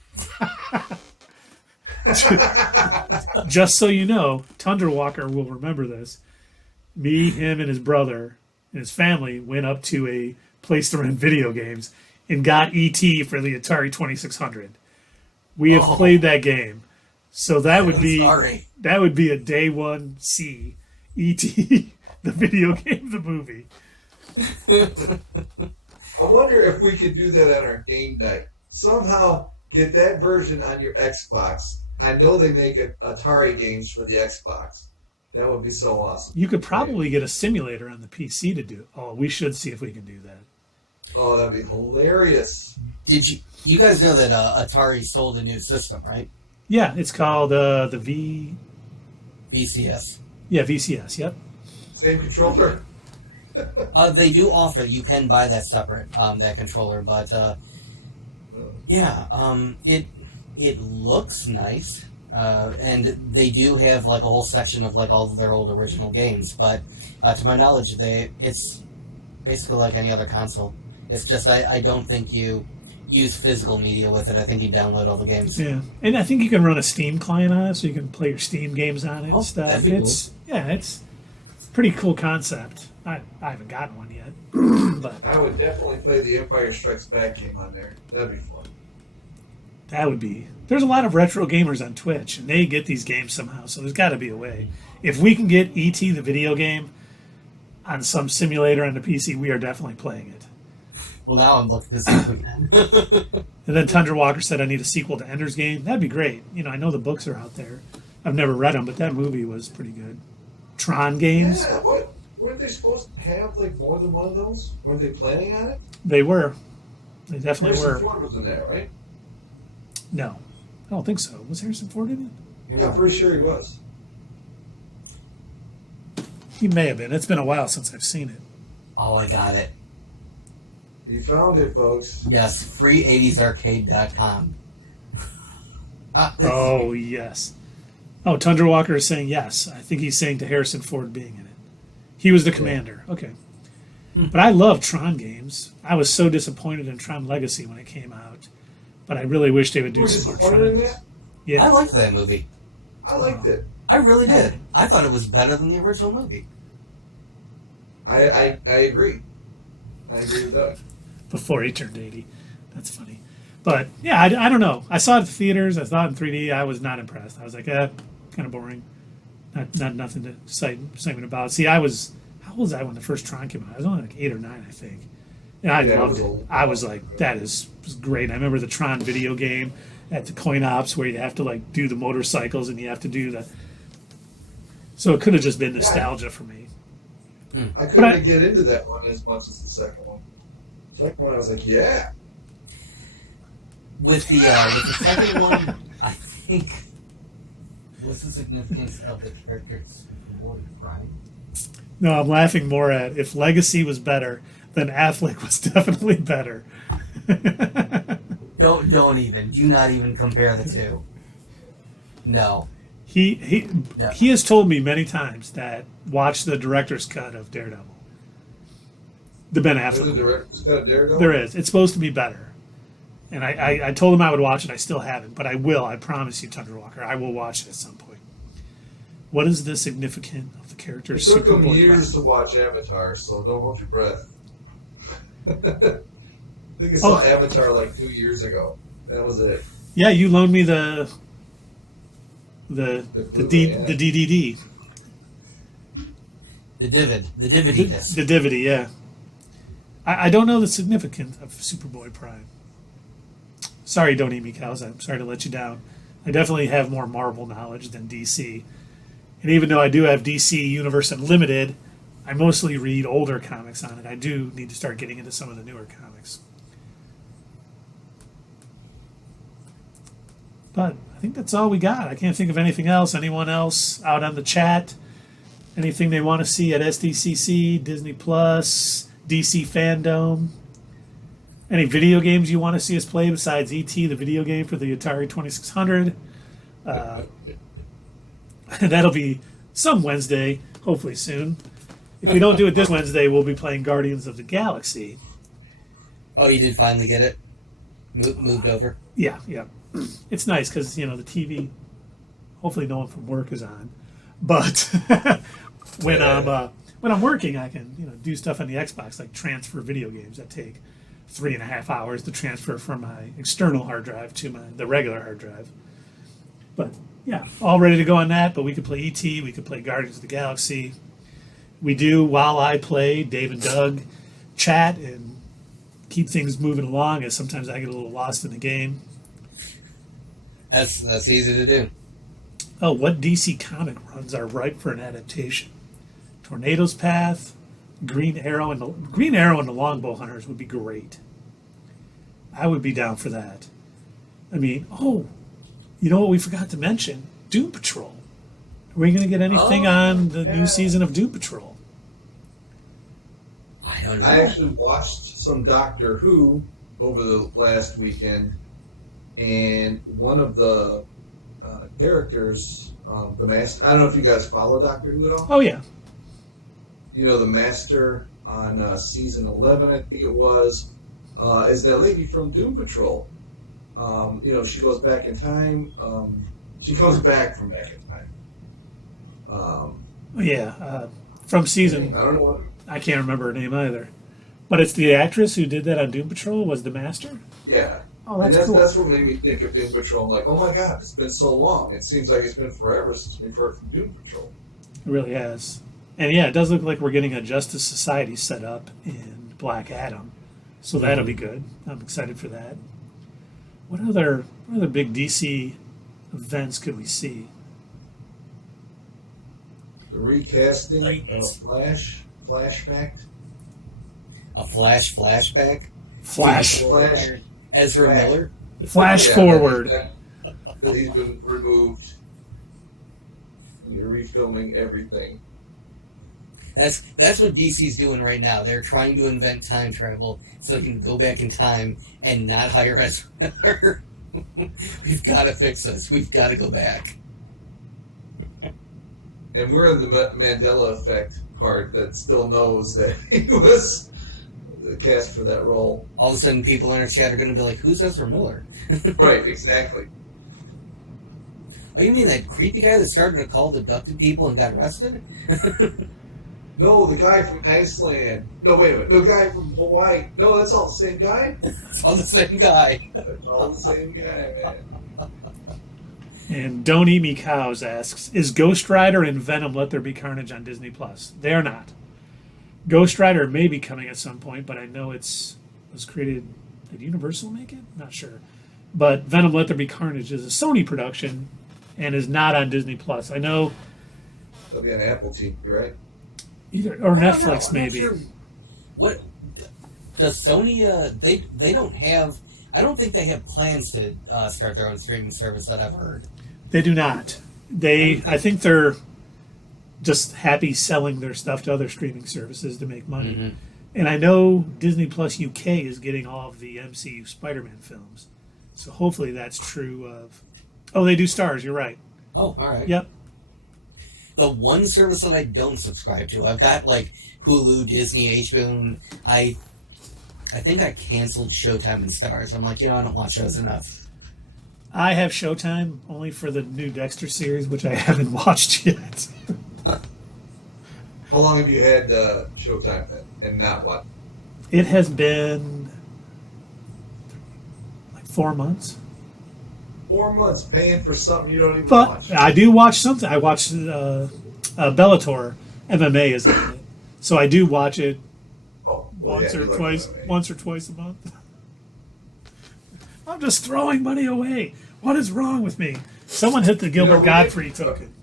Just so you know, Tundra Walker will remember this. Me, him, and his brother and his family went up to a place to rent video games. and got E.T. for the Atari 2600. We have played that game. So that would be a day one C. E.T. the video game, the movie. I wonder if we could do that on our game night. Somehow get that version on your Xbox. I know they make Atari games for the Xbox. That would be so awesome. You could probably get a simulator on the PC to do it. Oh, we should see if we can do that. Oh, that'd be hilarious. Did you guys know that Atari sold a new system, right? Yeah, it's called the VCS. Yeah, VCS, yep. Same controller? They do offer, you can buy that separate, that controller, but it looks nice. And they do have like a whole section of like all of their old original games, but to my knowledge, it's basically like any other console. It's just I don't think you use physical media with it. I think you download all the games. Yeah, and I think you can run a Steam client on it, so you can play your Steam games on it and stuff. That'd be cool. It's a pretty cool concept. I haven't gotten one yet, but I would definitely play the Empire Strikes Back game on there. That'd be fun. That would be. There's a lot of retro gamers on Twitch, and they get these games somehow, so there's got to be a way. If we can get E.T. the video game on some simulator on the PC, we are definitely playing it. Well, now I'm looking to see if we can. And then Tundra Walker said, I need a sequel to Ender's Game. That'd be great. I know the books are out there. I've never read them, but that movie was pretty good. Tron games? Yeah, weren't they supposed to have like more than one of those? Weren't they planning on it? They were. They definitely Harrison were. Ford was in that, right? No. I don't think so. Was Harrison Ford in it? Yeah, I'm pretty sure he was. He may have been. It's been a while since I've seen it. Oh, I got it. You found it, folks. Yes, free80sarcade.com. Oh, yes. Oh, Tundra Walker is saying yes. I think he's saying to Harrison Ford being in it. He was the commander. Okay. But I love Tron games. I was so disappointed in Tron Legacy when it came out. But I really wish they would do some more Tron. In that? Yeah. I liked that movie. I liked it. I really did. I thought it was better than the original movie. I agree. I agree with that. Before he turned 80. That's funny. But, yeah, I don't know. I saw it at the theaters. I saw it in 3D. I was not impressed. I was like, kind of boring. Not nothing to excitement about. See, how old was I when the first Tron came out? I was only like 8 or 9, I think. And I loved it. I was like, that was great. I remember the Tron video game at the coin ops where you have to like do the motorcycles and you have to do the... So it could have just been nostalgia for me. I couldn't get into that one as much as the second one. The second one, I was like, yeah. With the second one, I think... What's the significance of the character's Superboy Prime? No, I'm laughing more at if Legacy was better, then Affleck was definitely better. Don't even. Do not even compare the two. No. He has told me many times that watch the director's cut of Daredevil. The Ben Affleck. There's a director's cut of Daredevil? There is. It's supposed to be better. And I told him I would watch it. I still haven't, but I will. I promise you, Tundra Walker. I will watch it at some point. What is the significance of the character's It took him Superboy years Prime? to watch Avatar, so don't hold your breath. I think I saw Avatar like 2 years ago. That was it. Yeah, you loaned me the DDD. The DVD disc. The DVD, yeah. I don't know the significance of Superboy Prime. Sorry, Don't Eat Me Cows. I'm sorry to let you down. I definitely have more Marvel knowledge than DC. And even though I do have DC Universe Unlimited, I mostly read older comics on it. I do need to start getting into some of the newer comics. But I think that's all we got. I can't think of anything else. Anyone else out on the chat? Anything they want to see at SDCC, Disney Plus, DC Fandom? Any video games you want to see us play besides E.T., the video game for the Atari 2600? That'll be some Wednesday, hopefully soon. If we don't do it this Wednesday, we'll be playing Guardians of the Galaxy. Oh, you did finally get it? Moved over? Yeah. It's nice because, the TV, hopefully no one from work is on. But when I'm working, I can, do stuff on the Xbox, like transfer video games that take 3.5 hours to transfer from my external hard drive to the regular hard drive. But yeah, all ready to go on that. But we could play E.T., we could play Guardians of the Galaxy. We do, while I play, Dave and Doug chat and keep things moving along, as sometimes I get a little lost in the game. That's easy to do. Oh, what DC comic runs are ripe for an adaptation? Tornado's Path, Green Arrow, and the Longbow Hunters would be great. I would be down for that. I mean, you know what we forgot to mention? Doom Patrol. Are we going to get anything on the new season of Doom Patrol? I don't know. I actually watched some Doctor Who over the last weekend, and one of the characters, the Master. I don't know if you guys follow Doctor Who at all. Oh yeah. You know, the Master on season 11, I think it was, is that lady from Doom Patrol. You know, she goes back in time. She comes back from back in time. From season. I don't know what. I can't remember her name either. But it's the actress who did that on Doom Patrol was the Master? Yeah. Oh, that's and cool. That's what made me think of Doom Patrol. I'm like, oh my God, it's been so long. It seems like it's been forever since we've heard from Doom Patrol. It really has. And yeah, it does look like we're getting a Justice Society set up in Black Adam. So that'll be good. I'm excited for that. What other big DC events could we see? The recasting of Flashback. A flashback? Flash Ezra Miller? Flash forward. That he's been removed. And you're refilming everything. That's what DC's doing right now. They're trying to invent time travel so they can go back in time and not hire Ezra Miller. We've got to fix this. We've got to go back. And we're in the Mandela effect part that still knows that he was cast for that role. All of a sudden, people in our chat are going to be like, who's Ezra Miller? Right, exactly. Oh, you mean that creepy guy that started a cult, abducted people, and got arrested? No, the guy from Iceland. No, wait a minute. No, guy from Hawaii. No, that's all the same guy? It's all the same guy. It's all the same guy, man. And Don't Eat Me Cows asks, is Ghost Rider and Venom Let There Be Carnage on Disney+? They are not. Ghost Rider may be coming at some point, but I know it was created... Did Universal make it? Not sure. But Venom Let There Be Carnage is a Sony production and is not on Disney+. I know... It'll be on Apple TV, right? Or Netflix, maybe. Sure. What does Sony? They don't have. I don't think they have plans to start their own streaming service that I've heard. They do not. I think they're just happy selling their stuff to other streaming services to make money. Mm-hmm. And I know Disney Plus UK is getting all of the MCU Spider-Man films, so hopefully that's true of. Oh, they do Stars. You're right. Oh, all right. Yep. The one service that I don't subscribe to, I've got like Hulu, Disney, HBO, and I think I canceled Showtime and Stars. I'm like, I don't watch those enough. I have Showtime only for the new Dexter series, which I haven't watched yet. How long have you had Showtime then, and not what? It has been like 4 months. 4 months paying for something you don't even watch. But I do watch something. I watch Bellator. MMA is on it, so I do watch it once or twice a month. I'm just throwing money away. What is wrong with me? Someone hit the Gilbert Godfrey token.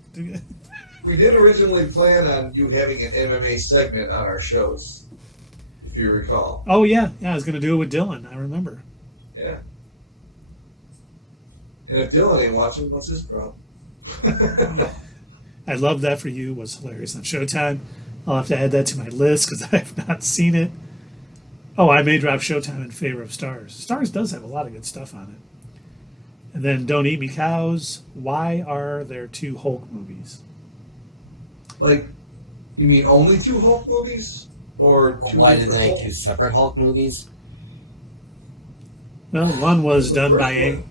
We did originally plan on you having an MMA segment on our shows, if you recall. Oh yeah. I was going to do it with Dylan. I remember. Yeah. And if Dylan ain't watching, what's his problem? I Love That For You was hilarious on Showtime. I'll have to add that to my list because I have not seen it. Oh, I may drop Showtime in favor of Stars. Stars does have a lot of good stuff on it. And then Don't Eat Me Cows. Why are there 2 Hulk movies? Like, you mean only 2 Hulk movies? Or why did they make 2 separate Hulk movies? Well, one was done by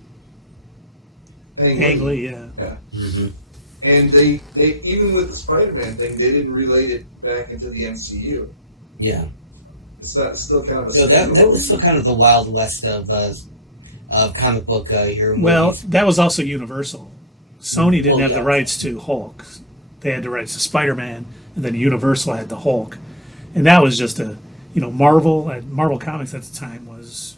Ang Lee, yeah. Mm-hmm. And they even with the Spider-Man thing, they didn't relate it back into the MCU. Yeah. It's not still kind of a. So that was still kind of the Wild West of comic book hero Well, movies. that was also Universal. Sony didn't Well, have yeah. the rights to Hulk. They had the rights to Spider-Man, and then Universal had the Hulk. And that was just Marvel Comics at the time was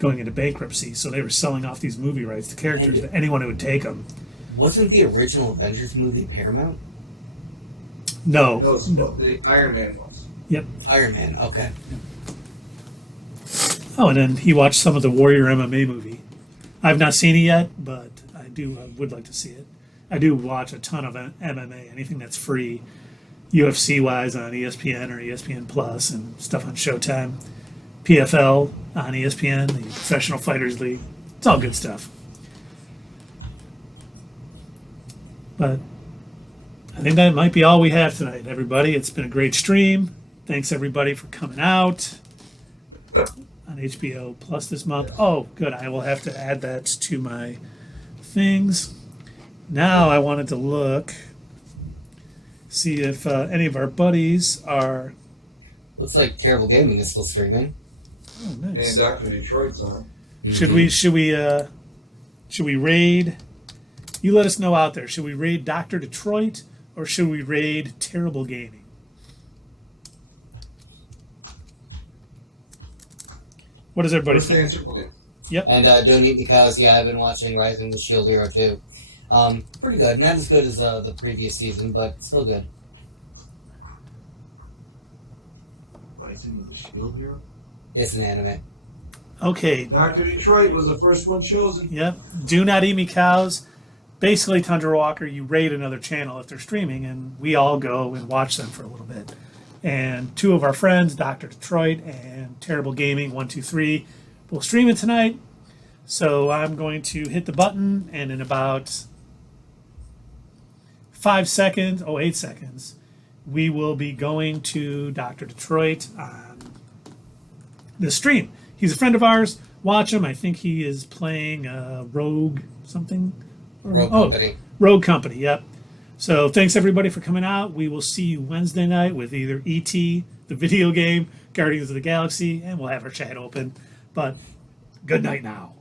going into bankruptcy, so they were selling off these movie rights to characters to anyone who would take them. Wasn't the original Avengers movie Paramount? No. The Iron Man was. Yep. Iron Man, okay. Oh, and then he watched some of the Warrior MMA movie. I've not seen it yet, but I would like to see it. I do watch a ton of MMA, anything that's free, UFC-wise on ESPN or ESPN Plus and stuff on Showtime. PFL on ESPN, the Professional Fighters League. It's all good stuff. But I think that might be all we have tonight, everybody. It's been a great stream. Thanks, everybody, for coming out on HBO Plus this month. Oh, good. I will have to add that to my things. Now I wanted to look, see if any of our buddies are. Looks like Terrible Gaming is still streaming. Oh, nice. And Dr. Detroit's on. Should we raid? You let us know out there. Should we raid Dr. Detroit or should we raid Terrible Gaming? What does everybody First think? answer, please. Yep. And Don't Eat the Cows, yeah, I've been watching Rising of the Shield Hero too. Pretty good. Not as good as the previous season, but still good. Rising of the Shield Hero? It's an anime. Okay. Dr. Detroit was the first one chosen. Yep. Do Not Eat Me Cows. Basically, Tundra Walker, you raid another channel if they're streaming, and we all go and watch them for a little bit. And two of our friends, Dr. Detroit and Terrible Gaming 123, will stream it tonight. So I'm going to hit the button, and in about 8 seconds, we will be going to Dr. Detroit on the stream. He's a friend of ours. Watch him. I think he is playing Rogue something. Company. Rogue Company, yep. So thanks everybody for coming out. We will see you Wednesday night with either E.T., the video game, Guardians of the Galaxy, and we'll have our chat open. But good night now.